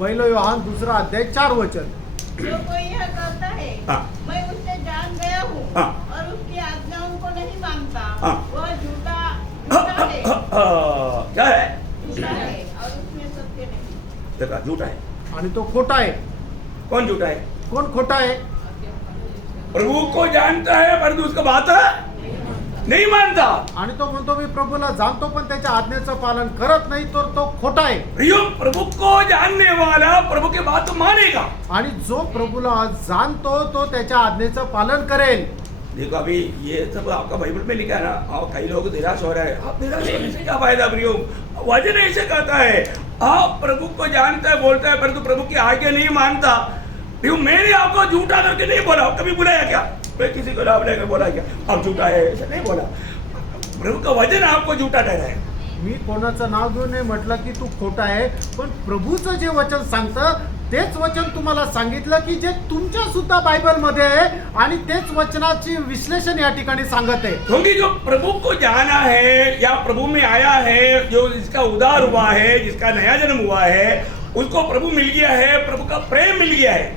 पहिलं योहान 2 अध्याय 4 वचन. जो कोई यह करता है हाँ. मैं उसे जान गया हूँ हाँ. और उसकी आज्ञाओं को नहीं मानता, हाँ. वह झूठा है क्या है? झूठा है और उसमें सत्य नहीं. देखा, झूठा है. आणि तो खोटा आहे. कौन झूठा है? कोण खोटा आहे? प्रभु को जानता है परंतु उसका बात नहीं मानता. आणि तो म्हणतो मी प्रभूला जाणतो पण त्याच्या आज्ञेचं पालन करत नाही तर तो खोटा आहे. प्रियो, प्रभु को जानने वाला प्रभु की बात मानेगा. आणि जो प्रभूला जाणतो तो त्याच्या आज्ञेचं पालन करेल. देखो अभी ये सब आपका बाइबल में लिखा है ना, और कई लोग निराश हो रहे हैं। आप निराश होने से क्या फायदा प्रियो? वचन ऐसे कहता है, आप प्रभु को जानता है, बोलता है, परंतु प्रभु की आज्ञा नहीं मानता। प्रियो, मैंने आपको झूठा करके नहीं बोला, कभी बुलाया क्या? मैं किसी को लाभ लेकर बोला क्या आप झूठा है? ऐसा नहीं बोला। प्रभु का वचन आपको झूठा ठहराए। मी कोणाचं नाव घेऊन नाही म्हटलं की तू खोटा आहे, पण प्रभूचं जे वचन सांगतं तेच वचन तुम्हाला सांगितलं की जे तुमच्या सुद्धा बायबलमध्ये आहे, आणि तेच वचनाची विश्लेषण या ठिकाणी सांगत आहे. क्योंकि जो प्रभु को जाना है या प्रभु में आया है, जो जिसका उद्धार हुआ है, जिसका नया जन्म हुआ है, उसको प्रभु मिल गया है, प्रभु का प्रेम मिल गया है।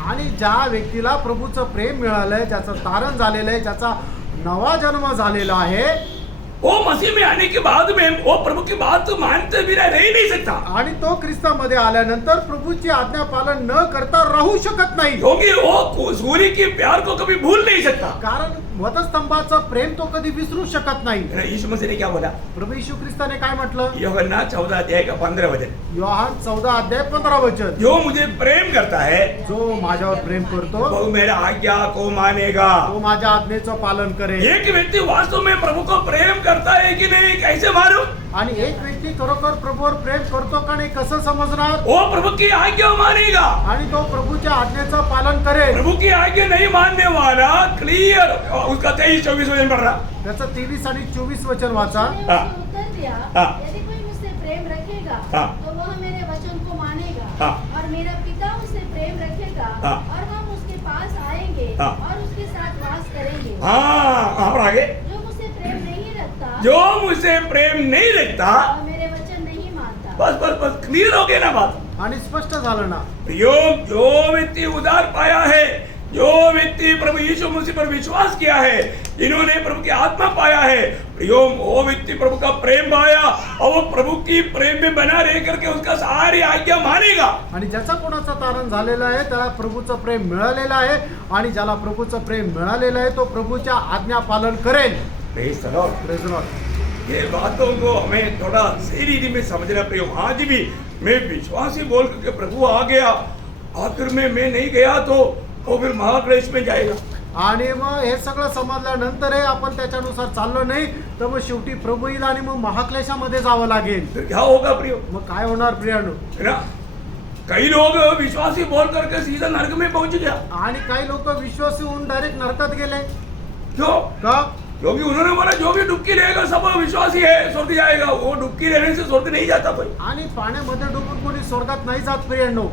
आणि ज्या व्यक्तीला प्रभूचं प्रेम मिळालंय, ज्याचं तारण झालेलं आहे, ज्याचा नवा जन्म झालेला आहे, वो मसीह में आने के बाद में वो प्रभु की बात मानते बिना रह ही नहीं सकता, आणि तो ख्रिस्तामध्ये आल्यानंतर प्रभूची आज्ञा पालन न करता राहू शकत नाही. क्योंकि वो सूर्य के प्यार को कभी भूल नहीं सकता। कारण वधस्तंभाचं प्रेम तो कधी विसरू शकत नाही. यीशु मसीह ने क्या बोला? प्रभु येशू ख्रिस्ताने काय म्हटलं? यूहन्ना 14 अध्याय का 15 वचन, योहान 14 अध्याय 15 वचन, जो मुझे प्रेम करता है जो माझ्यावर प्रेम करतो वो मेरा आज्ञा को मानेगा। तो माझ्या आज्ञेचं पालन करेल. एक व्यक्ति वास्तव में प्रभु को प्रेम करता है कि नहीं, कैसे मालूम? आणि एक व्यक्ती खरोखर प्रभूवर प्रेम करतो का नाही कसं समजणार? वो प्रभु की आज्ञा मानेगा। आणि तो प्रभूच्या आज्ञेचं पालन करेल. प्रभु की आज्ञा नहीं मानने वाला क्लियर, उसका 23-24 वचन पढ़ रहा। त्याचं 23 आणि 24 वचन वाचा. उसने हाँ। उसे उत्तर दिया, हाँ। यदि कोई मुझसे प्रेम रखेगा हाँ। तो वह मेरे वचन को मानेगा, हाँ। और मेरा पिता उससे प्रेम रखेगा, हाँ। और हम उसके पास आएंगे हाँ। और उसके साथ वास करेंगे। हाँ, और आगे, जो मुझसे प्रेम नहीं रखता जो मुझसे प्रेम नहीं रखता, वह मेरे वचन नहीं मानता। बस बस बस क्लियर हो गया ना बात। आणि स्पष्ट झालं ना. जो व्यक्ति उद्धार पाया है, जो व्यक्ति प्रभु यीशु मसीह पर विश्वास किया है, जिन्होंने प्रभु की आत्मा पाया है, वो व्यक्ति प्रभु का प्रेम पाया और वो प्रभु की प्रेम में बना रह करके उसका सारी आज्ञा मानेगा। आणि ज्याचा कोणाचं तारण झालेलं आहे त्याला प्रभूचं प्रेम मिळालेलं आहे, आणि ज्याला प्रभूचं प्रेम मिळालेलं आहे तो प्रभूच्या आज्ञा पालन करेल. Praise the Lord. Praise the Lord. ये बातों को हमें थोड़ा सही रीति में समझना प्रिय। आज भी मैं विश्वासी बोल करके प्रभु आ गया, आखिर में मैं नहीं गया तो वो फिर महाक्लेश में जाएगा। आणि मग हे सगळं समजल्यानंतरही आपण त्याच्यानुसार चाललो नाही तर मग शेवटी प्रभू येईल आणि मग महाक्लेशामध्ये जावं लागेल. फिर क्या होगा प्रिय? मग काय होणार प्रियानो? है ना, कई लोग विश्वासी बोल करके सीधा नरक में पहुंच गया। आणि काही लोक विश्वासी होऊन डायरेक्ट नरकात गेले. क्यों? का? क्योंकि उन्होंने बोला जो भी डुबकी रहेगा सब विश्वासी है, स्वर्ग जाएगा। वो डुबकी रहने से स्वर्ग नहीं जाता कोई। आणि पाण्यामध्ये डुबून कोणी स्वर्गात नाही जात प्रियानो.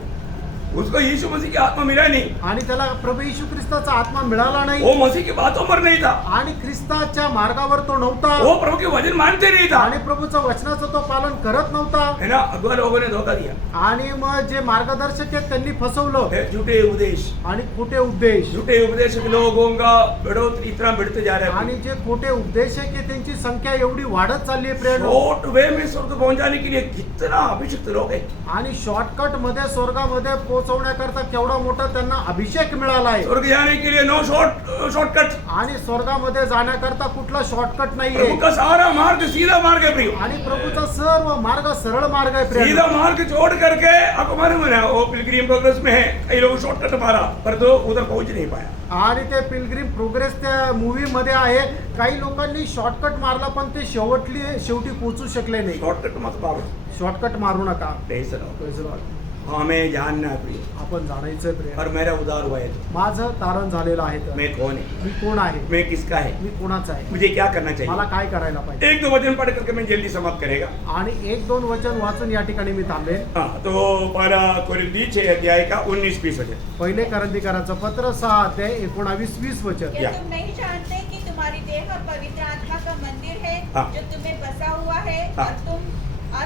उसको यीशु मसीह की आत्मा मिला नहीं, आणि त्याला प्रभू येशू ख्रिस्ताचा आत्मा मिळाला नाही, वो मसीह की बातों पर नहीं था, आणि ख्रिस्ताच्या मार्गावर तो नव्हता, वो प्रभु के वचन मानते नहीं था, आणि प्रभूचं वचनाचं तो पालन करत नव्हता. है ना। अगुआ लोगों ने धोखा दिया, आणि मग जे मार्गदर्शक आहेत त्यांनी फसवलं, है, झूठे उपदेश, आणि खोटे उपदेश, झूठे उपदेश लोगों का बढ़ोतरी इतना बढ़ते जा रहा आणि है। जे खोटे उपदेश आहे की त्यांची संख्या एवढी वाढत चालली आहे प्रियानो. शॉर्ट वे में स्वर्ग पहुंचाने के लिए कितना अभिषिक्त लोग हैं। आणि शॉर्टकट मध्ये स्वर्गामध्ये पोहोचवण्याकरता केवढा मोठा त्यांना अभिषेक मिळाला आहे. स्वर्ग जाने के लिए नो शॉर्टकट, आणि स्वर्गामध्ये जाण्याकरता कुठला शॉर्टकट नाहीये. प्रभु का सारा मार्ग सीधा मार्ग है प्रिय। आणि प्रभूचा सर्व मार्ग सरळ मार्ग आहे प्रिय. सीधा मार्ग छोड़ करके आपको मालूम है ना, वो पिलग्रिम प्रोग्रेस में है, कई लोग शॉर्टकट मारा पर तो उधर पहुंच नहीं पाया। आणि ते पिलग्रिम प्रोग्रेस त्या मूवी मध्ये आहे, काही लोकांनी शॉर्टकट मारला पण ते शेवटी पोहोचू शकले नाही. शॉर्टकट मत मारो, शॉर्टकट मारू नका. Praise the Lord. Praise the Lord. हमें जानना है प्रिय, आपण जाणायचंय प्रिय. और मेरा उद्धार हुआ है, माझं तारण झालेलं आहे तर मैं कौन है, मी कोण आहे, मैं किसका है, मी कोणाचा आहे, मुझे क्या करना मला चाहिए। काय करायला पाहिजे. एक दो वचन पढ़ करके मैं जल्दी समाप्त करेगा। आणि 1-2 वचन वाचून या ठिकाणी मी थांबेन. हाँ, तो पहला कोरिन्थी 6 अध्याय का 19-20 वचन। पहिले करंथीकरांचं पत्र 6 अध्याय 19-20 वचन. क्या तुम नहीं जानते कि तुम्हारी देह पवित्र आत्मा का मंदिर है हाँ। जो तुम्हें बसा हुआ है हाँ। और तुम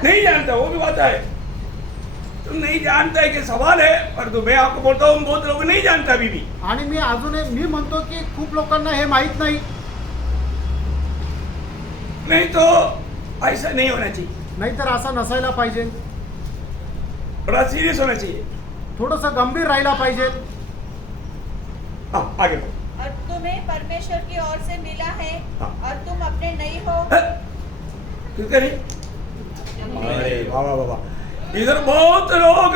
नहीं जानता, वो भी बात है, तुम नहीं जानता है कि सवाल है, पर तो मैं आपको बोलता हूँ बहुत लोग नहीं जानता अभी भी। आणि मी अजूनही मी म्हणतो की खूप लोकांना हे माहित नाही. नहीं तो ऐसा नहीं होना चाहिए, नाहीतर असं नसायला पाहिजे. बड़ा सीरियस होना चाहिए। थोडंसं गंभीर राहायला पाहिजे. हाँ, आगे बढ़ो। और तुम्हें परमेश्वर की ओर से मिला है हाँ। और तुम अपने नहीं हो। किसका नहीं? अरे वाह वाह वाह, इधर बहुत लोग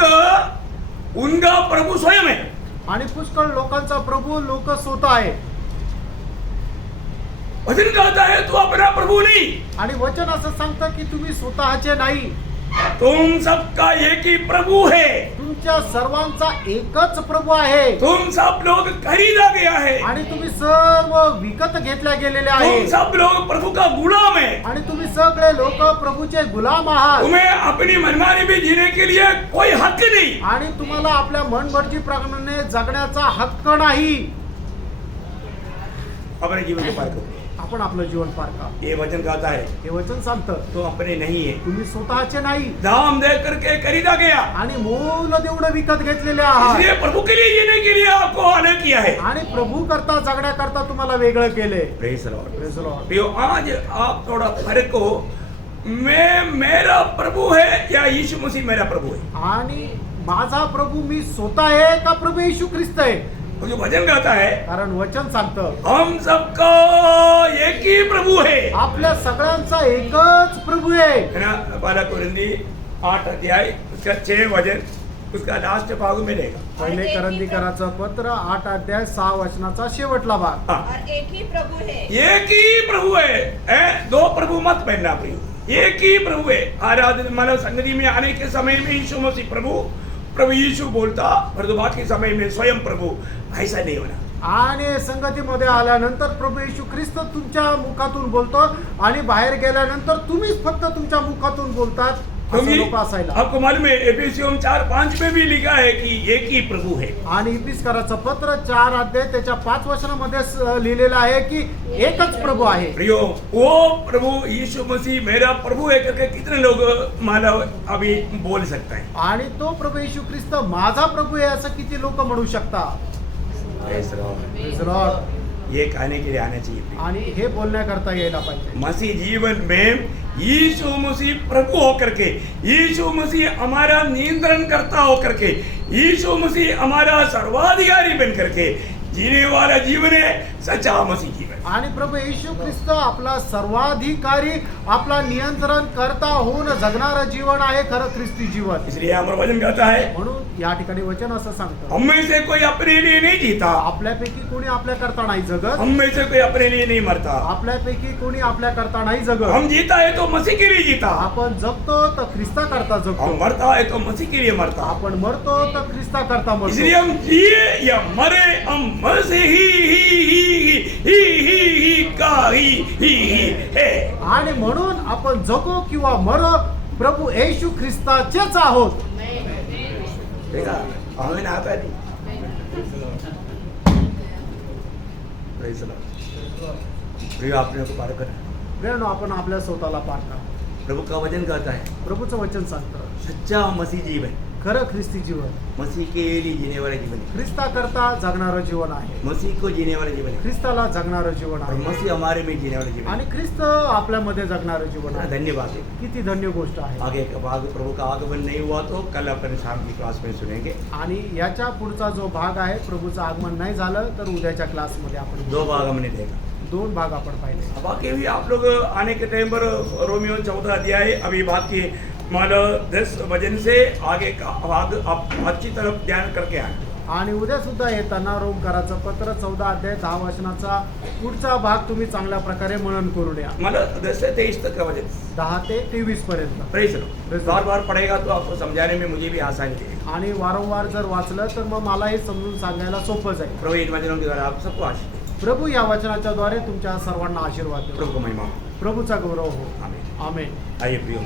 उनका प्रभु स्वयं है। आणि पुष्कळ लोकांचा प्रभू लोक स्वतः आहे. वचन कहता है तू अपना प्रभु नहीं, आणि वचन असं सांगतं की तुम्ही स्वतःचे नाही, तुम सबका एक ही प्रभु है, तुमच्या सर्वांचा एकच प्रभू आहे तुम सब लोग खरीदा गया है, आणि तुम्ही सर्व विकत घेतल्या गेलेले तुम आहे सब लोग प्रभु का गुलाम है। आणि तुम्ही सगळे लोक प्रभूचे गुलाम आहात तुम्हें अपनी मनमानी में जीने के लिए कोई हक नहीं। आणि तुम्हाला आपल्या मनमर्जी प्रमाणे जगण्याचा हक्क नाही। अपने जीवन को पार करो। आपण आपलं जीवन पार का, ये वचन कहता है हे वचन सांगतं तो अपने नहीं है, तुम्ही स्वतःचे नाही दाम दे करके खरीदा गया, आणि मोल देऊन विकत घेतलेले आहात इसलिए प्रभु के लिए जीने के लिए आपको अलग किया है। आणि प्रभू करता जगण्याकरता तुम्हाला वेगळं केले। Praise the Lord. Praise the Lord. प्रियो, आज आप थोड़ा फर्क हो, मैं मेरा प्रभु है या यीशु मसीह मेरा प्रभु है। आणि माझा प्रभू मी स्वतः आहे का प्रभू येशू ख्रिस्त आहे? वो जो वचन कहता है कारण वचन सांगतं हम सबका एक ही प्रभु है, आपल्या सगळ्यांचा एकच प्रभू आहे। है ना। पहला कुरिन्दी 8 अध्याय उसका 6 वचन, उसका लास्ट भाग मिलेगा। पहिले करंदीकराचं पत्र 8 अध्याय 6 वचनाचा शेवटला भाग। हाँ, और एक ही प्रभु है। एक ही प्रभु है, दो प्रभु मत पहनना प्रियो, एक ही प्रभु है। आराधना मानव संगति में आने के समय में यीशु मसीह प्रभु यीशु बोलता, परदुभात के समय में स्वयं प्रभु, ऐसा नहीं होना। आणि संगतीमध्ये आल्यानंतर प्रभू येशू ख्रिस्त तुमच्या मुखातून बोलतो आणि बाहेर गेल्यानंतर तुम्हीच फक्त तुमच्या मुखातून बोलतात, असं लोक असायला। आपको मालूम है एफेसियन 4:5 में भी लिखा है कि एक ही प्रभु है। आणि इफिसकाराचं पत्र 4 अध्याय त्याच्या 5 वचनामध्ये लिहिलेलं आहे की एकच प्रभू आहे। प्रियो, वो प्रभु यीशु मसीह मेरा प्रभु है करके कितने लोग मानव अभी बोल सकता है? आणि तो प्रभु येशू ख्रिस्त माझा प्रभु आहे असं किती लोक म्हणू शकतात? Praise the Lord. Praise the Lord. ये कहने के लिए आना चाहिए। आणि हे बोलण्याकरता यायला पाहिजे। मसीह जीवन में यीशु मसीह प्रभु होकर के, यीशु मसीह हमारा नियंत्रण करता होकर के, यीशु मसीह हमारा सर्वाधिकारी बन करके जीने वाला जीवन है सच्चा मसीह जीवन। आणि प्रभू येशू ख्रिस्त आपला सर्वाधिकारी, आपला नियंत्रण करता होऊन जगणारं जीवन आहे खरं ख्रिस्ती जीवन। इसलिए हमारा वचन कहता है म्हणून या ठिकाणी वचन असं सांगतं, हम में से कोई अपने लिए नहीं जीता, आपल्यापैकी कोणी आपल्या करता नाही जगत, हम में से कोई अपने लिए नहीं मरता, आपल्यापैकी कोणी आपल्या करता नाही जगत। हम जीता है तो मसीह के लिए जीता, आपण जगतो तर ख्रिस्ता करता हम जगतो, मरता है तो मसीह के लिए मरता। आपण मरतो तर ख्रिस्ता करता इसलिए मरतो। हम जिए या मरे, हम मसीही ही है। आणि म्हणून आपण जगो किंवा मरो प्रभु येशू ख्रिस्ताचेच आहोत। देखा, हमें आता नहीं। Praise the Lord. प्रिय, आपने को पार करा। प्रेरणो आपण आपल्या स्वतःला पार करा। प्रभु का वचन कहता है प्रभूचं वचन सांगतं सच्चा मसीह जीवन खरं ख्रिस्ती जीवन मसीह के लिए जीने वाला जीवन है, ख्रिस्ता करता जगणारं जीवन आहे, मसीह को जीने वाला जीवन है, ख्रिस्ताला जगणारं जीवन और आहे मसीह हमारे में जीने वाला जीवन आणि है। ख्रिस्त आपल्यामध्ये जगणारं जीवन आहे। धन्यवाद है। किती धन्य गोष्ट आहे। आगे का भाग प्रभु का आगमन नहीं हुआ तो कल अपन शाम की क्लास में सुनेंगे। आणि याच्या पुढचा जो भाग आहे, प्रभूचं आगमन नाही झालं तर उद्याच्या क्लासमध्ये आपण 2 भाग हमने देखा। 2 भाग आपण पाहिले। बाकी भी आप लोग आने के टाइम पर रोमियो 14 अध्याय अभी बाकी मानो 10 वचन से आगे का भाग आप अच्छी तरफ ध्यान करके आए। आणि उद्या सुद्धा येताना रोमकाराचं पत्र 14 अध्याय 10 वचनाचा पुढचा भाग तुम्ही चांगल्या प्रकारे मनन करून या। मतलब 10 से 23 तक का वचन 10 ते 23 पर्यंत। प्रेज लो, बार बार पढ़ेगा तो आपको समझाने में मुझे भी आसानी रहेगी। आणि वारंवार जर वाचलं तर मग मला हे समजून सांगायला सोपं जाईल। प्रभु इन वचनों के द्वारा आप सबको आशीष दे। प्रभू या वचनाच्या द्वारे तुमच्या सर्वांना आशीर्वाद देतो। प्रभु को महिमा हो। प्रभूचा गौरव हो। आमीन। आमेन। आइए प्रियो।